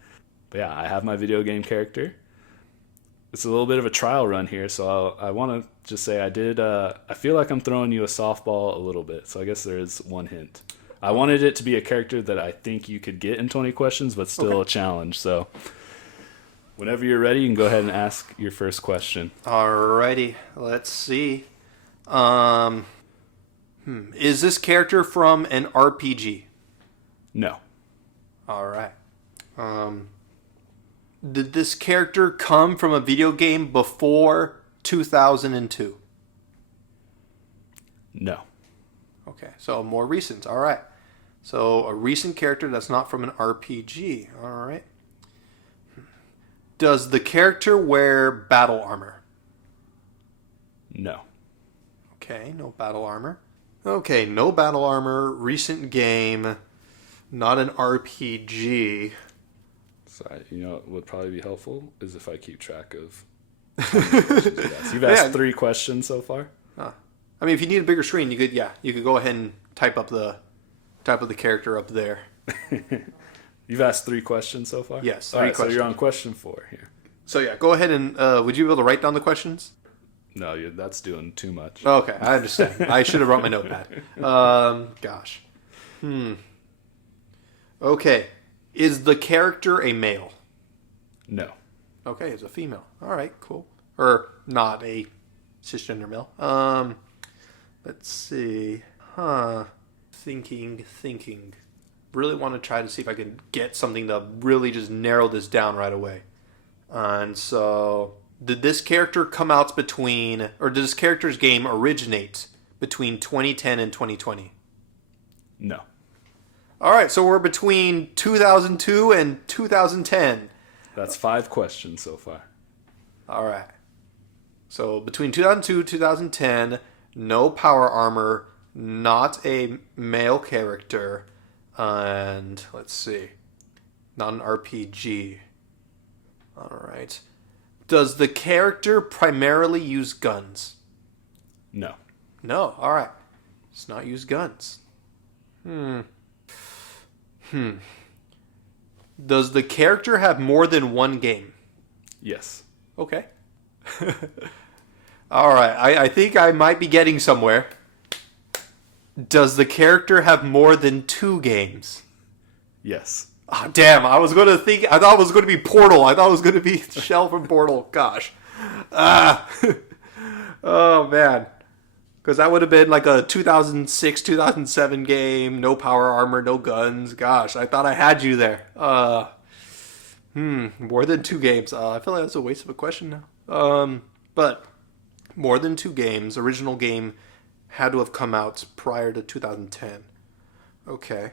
But yeah, I have my video game character. It's a little bit of a trial run here, so I want to just say I feel like I'm throwing you a softball a little bit, so I guess there is one hint. I wanted it to be a character that I think you could get in 20 questions, but still a challenge. So whenever you're ready, you can go ahead and ask your first question. Alrighty, let's see. Is this character from an RPG? No. Alright. Did this character come from a video game before 2002? No. Okay, so more recent. Alright. So a recent character that's not from an RPG. Alright. Does the character wear battle armor? No. Okay, no battle armor. Okay, no battle armor, recent game, not an RPG. So what would probably be helpful is if I keep track of questions you've asked 3 questions so far. I mean, if you need a bigger screen, you could go ahead and type up the character up there. You've asked 3 questions so far? Yes, All 3 right, questions. so you're on question 4 here. So yeah, go ahead and would you be able to write down the questions? No, that's doing too much. Okay, I understand. I should have brought my notepad. Gosh. Okay, is the character a male? No. Okay, it's a female. All right, cool. Or not a cisgender male. Let's see. Thinking. Really want to try to see if I can get something to really just narrow this down right away. And so, Did this character come out between, or did this character's game originate between 2010 and 2020? No. All right, so we're between 2002 and 2010. That's 5 questions so far. All right. So between 2002 2010, no power armor, not a male character, and let's see, not an RPG. All right. Does the character primarily use guns? No. No. All right. Does not use guns. Does the character have more than one game? Yes. Okay. All right. I think I might be getting somewhere. Does the character have more than 2 games? Yes. Oh, damn. I thought it was going to be Portal. I thought it was going to be Shell from Portal. Gosh. Oh, man. Because that would have been like a 2006, 2007 game. No power armor, no guns. Gosh, I thought I had you there. More than 2 games. I feel like that's a waste of a question now. But more than 2 games. Original game had to have come out prior to 2010. Okay.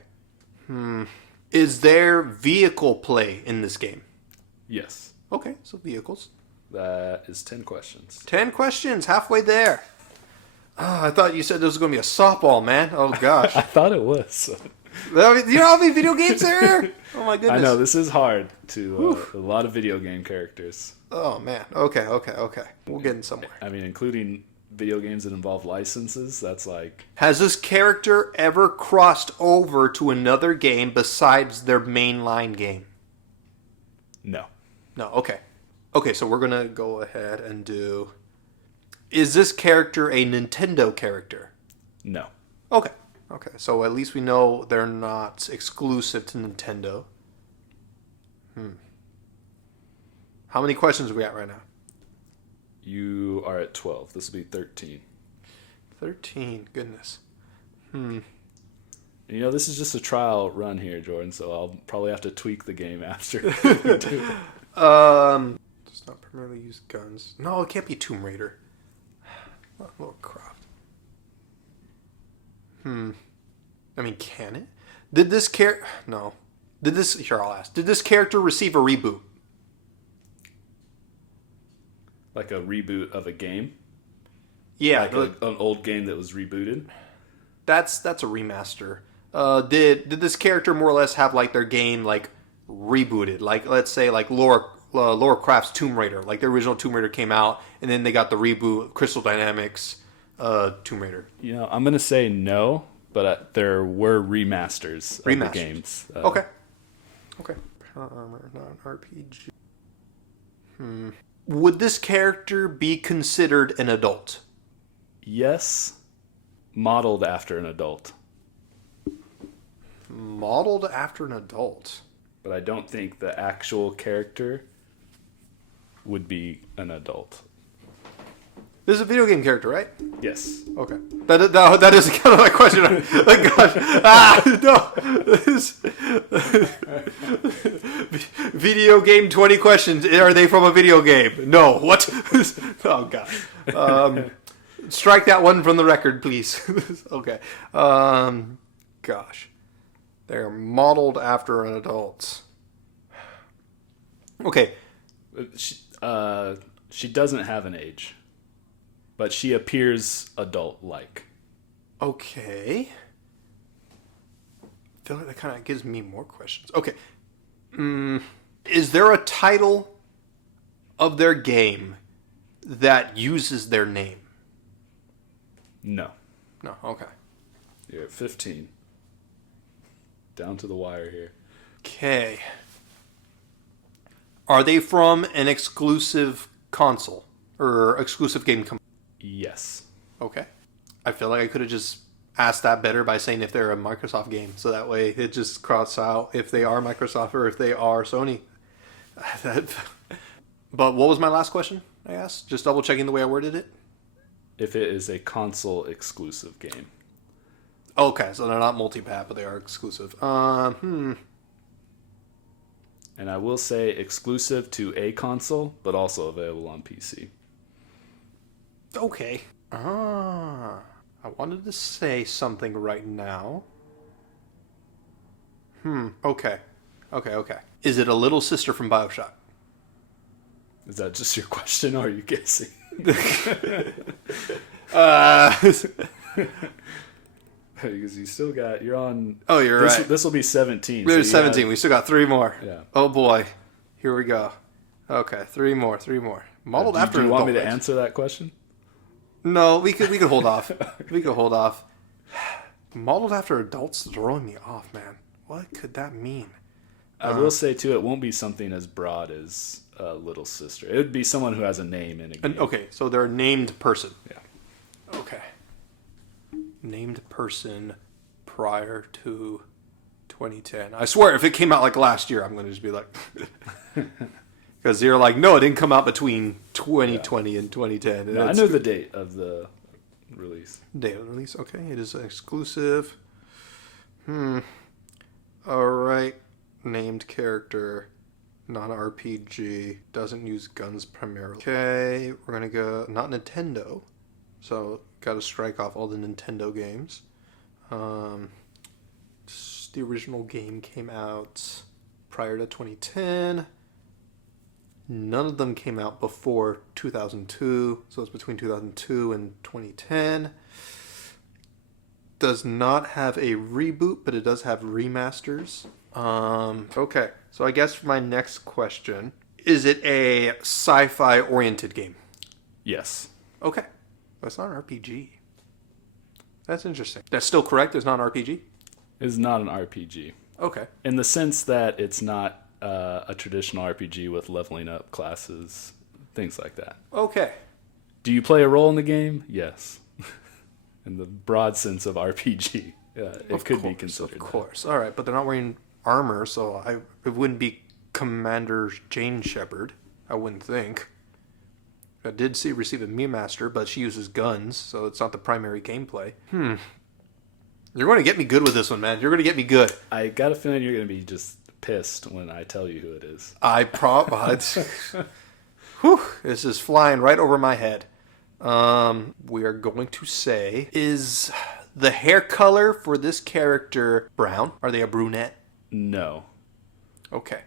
Is there vehicle play in this game? Yes. Okay, so vehicles. That is 10 questions. 10 questions, halfway there. I thought you said this was going to be a softball, man. Oh, gosh. I thought it was. You know how many video games there are? Oh, my goodness. I know, this is hard to a lot of video game characters. Oh, man. Okay. We'll get in somewhere. I mean, including video games that involve licenses, that's like... Has this character ever crossed over to another game besides their mainline game? No. No, okay. Okay, so we're going to go ahead and do... Is this character a Nintendo character? No. Okay. So at least we know they're not exclusive to Nintendo. How many questions are we at right now? You are at 12. This will be 13. 13. Goodness. You know, this is just a trial run here, Jordan, so I'll probably have to tweak the game after. Does not primarily use guns. No, it can't be Tomb Raider. Lara Croft. I mean, can it? Did this character... No. Here, I'll ask. Did this character receive a reboot? Like a reboot of a game? Yeah. Like an old game that was rebooted? That's a remaster. Did this character more or less have like their game like rebooted? Like, let's say like Lara Croft's Tomb Raider. Like the original Tomb Raider came out, and then they got the reboot, Crystal Dynamics Tomb Raider. You know, I'm going to say no, but there were remasters of the games. Okay. Not an RPG. Would this character be considered an adult? Yes, modeled after an adult. Modeled after an adult. But I don't think the actual character would be an adult. This is a video game character, right? Yes. Okay. That is kind of my question. Like, gosh. No. This video game 20 questions. Are they from a video game? No. What? Oh, God. Strike that one from the record, please. Okay. Gosh. They're modeled after an adult. Okay. She doesn't have an age, but she appears adult-like. Okay. I feel like that kind of gives me more questions. Okay. Is there a title of their game that uses their name? No. No, okay. You're at 15. Down to the wire here. Okay. Are they from an exclusive console or exclusive game company? Yes. Okay. I feel like I could have just asked that better by saying if they're a Microsoft game. So that way it just crosses out if they are Microsoft or if they are Sony. But what was my last question I asked? Just double checking the way I worded it? If it is a console exclusive game. Okay, so they're not multi-pat, but they are exclusive. And I will say exclusive to a console, but also available on PC. Okay. I wanted to say something right now. Okay. Okay. Is it a little sister from BioShock? Is that just your question, or are you guessing? Because you still got, you're on... Oh, you're right. This will be 17. There's 17. We still got 3 more. Yeah. Oh, boy. Here we go. Okay, 3 more. Modeled after do an you want me adult to answer that question? No, we could hold off. We could hold off. Modeled after adults throwing me off, man. What could that mean? I will say, too, it won't be something as broad as Little Sister. It would be someone who has a name in a game. Okay, so they're a named person. Yeah. Okay. Named person prior to 2010. I swear, if it came out like last year, I'm going to just be like... Because you're like, no, it didn't come out between 2020 and 2010. No, I know the date of the release. Date of release, okay. It is an exclusive. All right. Named character. Non-RPG. Doesn't use guns primarily. Okay, we're going to go... Not Nintendo. So, got to strike off all the Nintendo games. The original game came out prior to 2010. None of them came out before 2002, so it's between 2002 and 2010. Does not have a reboot, but it does have remasters. Okay, so I guess for my next question, is it a sci-fi oriented game? Yes. Okay, that's not an RPG. That's interesting. That's still correct, it's not an RPG? It's not an RPG. Okay. In the sense that it's not a traditional RPG with leveling up classes, things like that. Okay. Do you play a role in the game? Yes. In the broad sense of RPG. It could be considered. Of course. All right, but they're not wearing armor, so it wouldn't be Commander Jane Shepard, I wouldn't think. I did receive a Mii Master, but she uses guns, so it's not the primary gameplay. You're going to get me good with this one, man. You're going to get me good. I got a feeling you're going to be just pissed when I tell you who it is. This is flying right over my head. We are going to say, is the hair color for this character brown? Are they a brunette? No. Okay.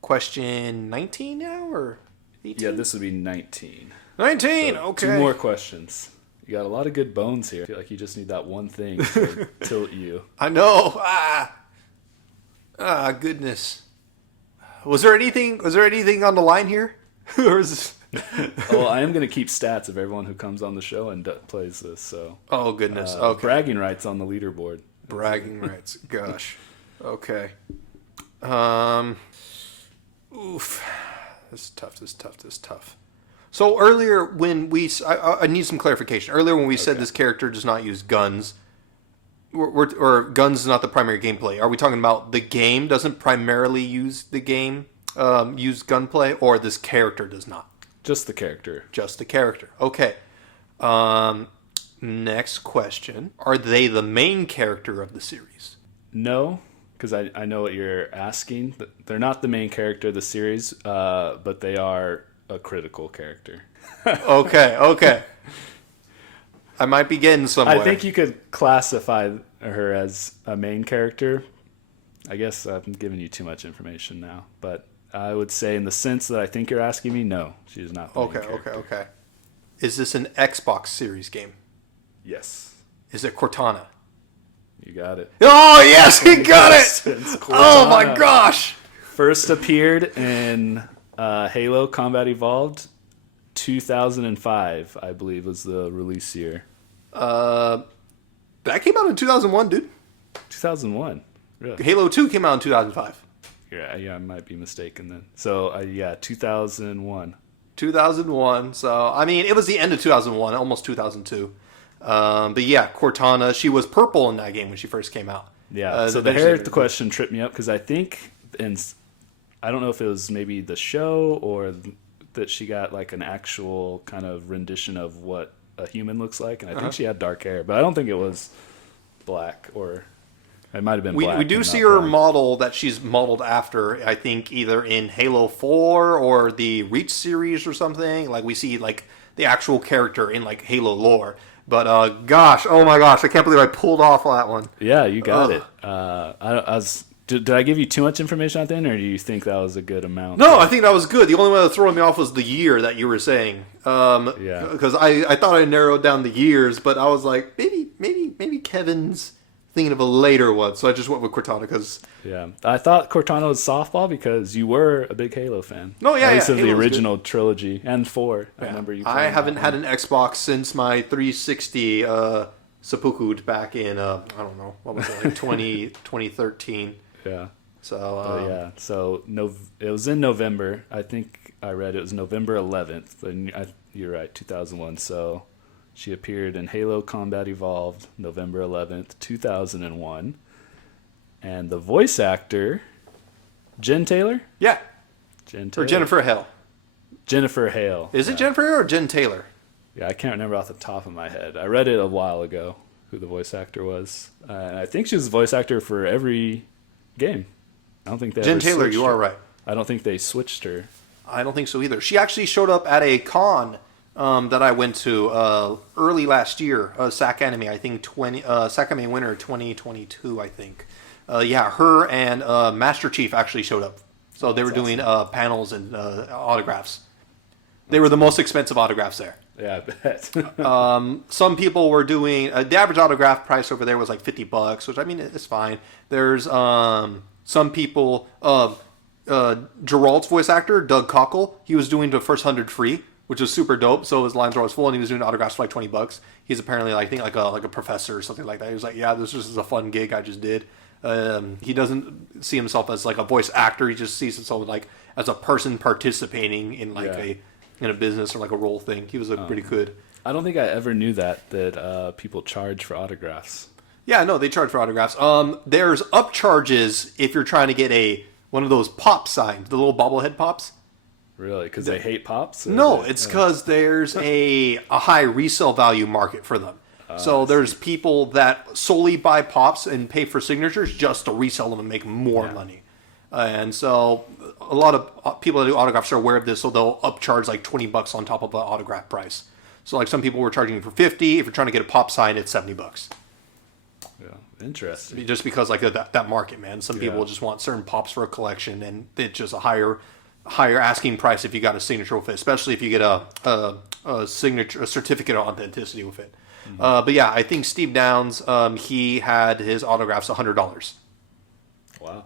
Question 19 now, or 18? Yeah, this would be 19. 19, so okay. 2 more questions. You got a lot of good bones here. I feel like you just need that one thing to tilt you. I know. Goodness. Was there anything on the line here? Or is this... Well, I am going to keep stats of everyone who comes on the show and plays this. So. Oh, goodness. Okay. Bragging rights on the leaderboard. Bragging rights. Gosh. Okay. Oof. This is tough. So earlier when I need some clarification. Earlier when we said this character does not use guns, or guns is not the primary gameplay. Are we talking about the game doesn't primarily use use gunplay, or this character does not? Just the character. Just the character. Okay. Next question. Are they the main character of the series? No, because I know what you're asking. They're not the main character of the series, but they are a critical character. Okay. I might be getting somewhere. I think you could classify her as a main character. I guess I'm giving you too much information now, but I would say in the sense that I think you're asking me, no, she is not the main character. Okay. Is this an Xbox series game? Yes. Is it Cortana? You got it. Oh, yes, he got it! Oh, my gosh! First appeared in Halo Combat Evolved, 2005, I believe, was the release year. That came out in 2001, dude. 2001? Really? Halo 2 came out in 2005. Yeah, I might be mistaken then. So, 2001. 2001. So, I mean, it was the end of 2001, almost 2002. But yeah, Cortana, she was purple in that game when she first came out. Yeah, so the hair question tripped me up because I think, and I don't know if it was maybe the show or that she got like an actual kind of rendition of what a human looks like, and I think she had dark hair, but I don't think it was black or It might have been We black. we do and see not her brown. model that she's modeled after. I think either in Halo 4 or the Reach series or something. Like we see like the actual character in like Halo lore. But gosh, oh my gosh, I can't believe I pulled off that one. Yeah, you got Ugh. it. I was. Did I give you too much information out then, or do you think that was a good amount? No, I think that was good. The only one that was throwing me off was the year that you were saying. Yeah. Because I thought I narrowed down the years, but I was like, maybe Kevin's thinking of a later one. So I just went with Cortana because... Yeah, I thought Cortana was softball because you were a big Halo fan. No, yeah, At least yeah, of the Halo was original trilogy and 4. I remember you. I playing haven't that had one. an Xbox since my 360 seppuku'd back in, I don't know, what was it, like 2013. Yeah. So, Yeah, so it was in November. I think I read it was November 11th. And you're right, 2001. So she appeared in Halo Combat Evolved, November 11th, 2001. And the voice actor, Jen Taylor? yeah, Jen or Taylor. Jennifer Hale. Jennifer Hale. Is it Jennifer Hale or Jen Taylor? Yeah, I can't remember off the top of my head. I read it a while ago, who the voice actor was. And I think she was the voice actor for every game. I don't think they Jen ever Taylor, switched you her. are right. I don't think they switched her. I don't think so either. She actually showed up at a con that I went to early last year, SAC Anime, I think SAC Anime Winter 2022, I think. Yeah, her and Master Chief actually showed up. So they were doing panels and autographs. They were the most expensive autographs there. Yeah, I bet. Some people were doing the average autograph price over there was like $50, which I mean it's fine. There's some people. Gerald's voice actor, Doug Cockle, he was doing the first 100 free, which was super dope. So his lines were always full, and he was doing autographs for like $20. He's apparently, I think, like a professor or something like that. He was like, "Yeah, this is a fun gig I just did." He doesn't see himself as like a voice actor. He just sees himself like as a person participating in like in a business or like a role thing. He was pretty good. I don't think I ever knew that people charge for autographs. Yeah, no, they charge for autographs. There's upcharges if you're trying to get one of those pop signs, the little bobblehead pops. Really? Because they hate pops? No, it's because there's a high resale value market for them. So there's people that solely buy pops and pay for signatures just to resell them and make more money. And so a lot of people that do autographs are aware of this, so they'll upcharge like $20 on top of the autograph price. So like some people were charging for $50. If you're trying to get a pop sign, it's $70. Yeah, interesting. Just because like that market, man. Some people just want certain pops for a collection, and it's just a higher asking price if you got a signature with it, especially if you get a certificate of authenticity with it. But yeah, I think Steve Downs, he had his autographs $100. Wow.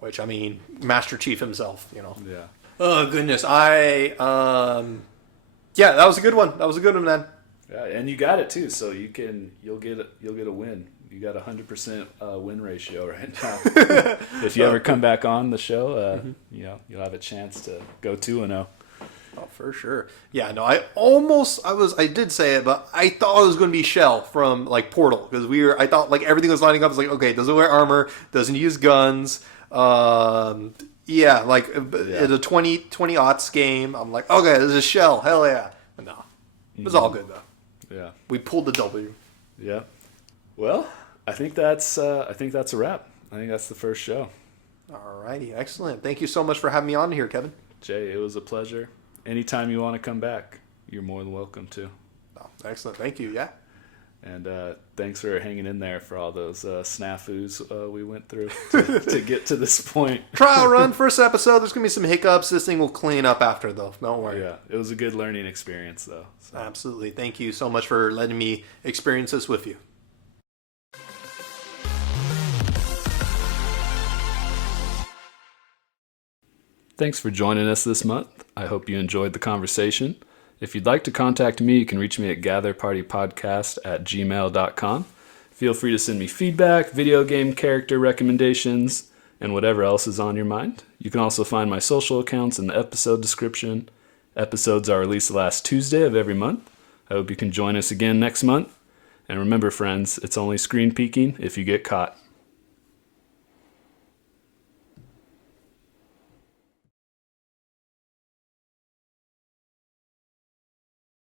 Which, I mean, Master Chief himself, you know. Yeah. Oh goodness, yeah, that was a good one. That was a good one, man. Yeah, and you got it too, so you'll get a win. You got 100% win ratio right now. If you ever come back on the show, you'll have a chance to go 2-0. Oh, for sure. Yeah, no, I did say it, but I thought it was going to be Shell from like Portal because I thought like everything was lining up. I was like, okay, doesn't wear armor, doesn't use guns. It's a 20-aughts game. I'm like, okay, this is Shell. Hell yeah. But no, it was all good though. Yeah. We pulled the W. Yeah. Well, I think that's a wrap. I think that's the first show. Alrighty, excellent. Thank you so much for having me on here, Kevin. Jay, it was a pleasure. Anytime you want to come back, you're more than welcome to. Oh, excellent. Thank you. Yeah. And thanks for hanging in there for all those snafus we went through to get to this point. Trial run, first episode. There's going to be some hiccups. This thing will clean up after, though. Don't worry. Yeah, it was a good learning experience, though. So. Absolutely. Thank you so much for letting me experience this with you. Thanks for joining us this month. I hope you enjoyed the conversation. If you'd like to contact me, you can reach me at GatherPartyPodcast@gmail.com. Feel free to send me feedback, video game character recommendations, and whatever else is on your mind. You can also find my social accounts in the episode description. Episodes are released the last Tuesday of every month. I hope you can join us again next month. And remember, friends, it's only screen peeking if you get caught.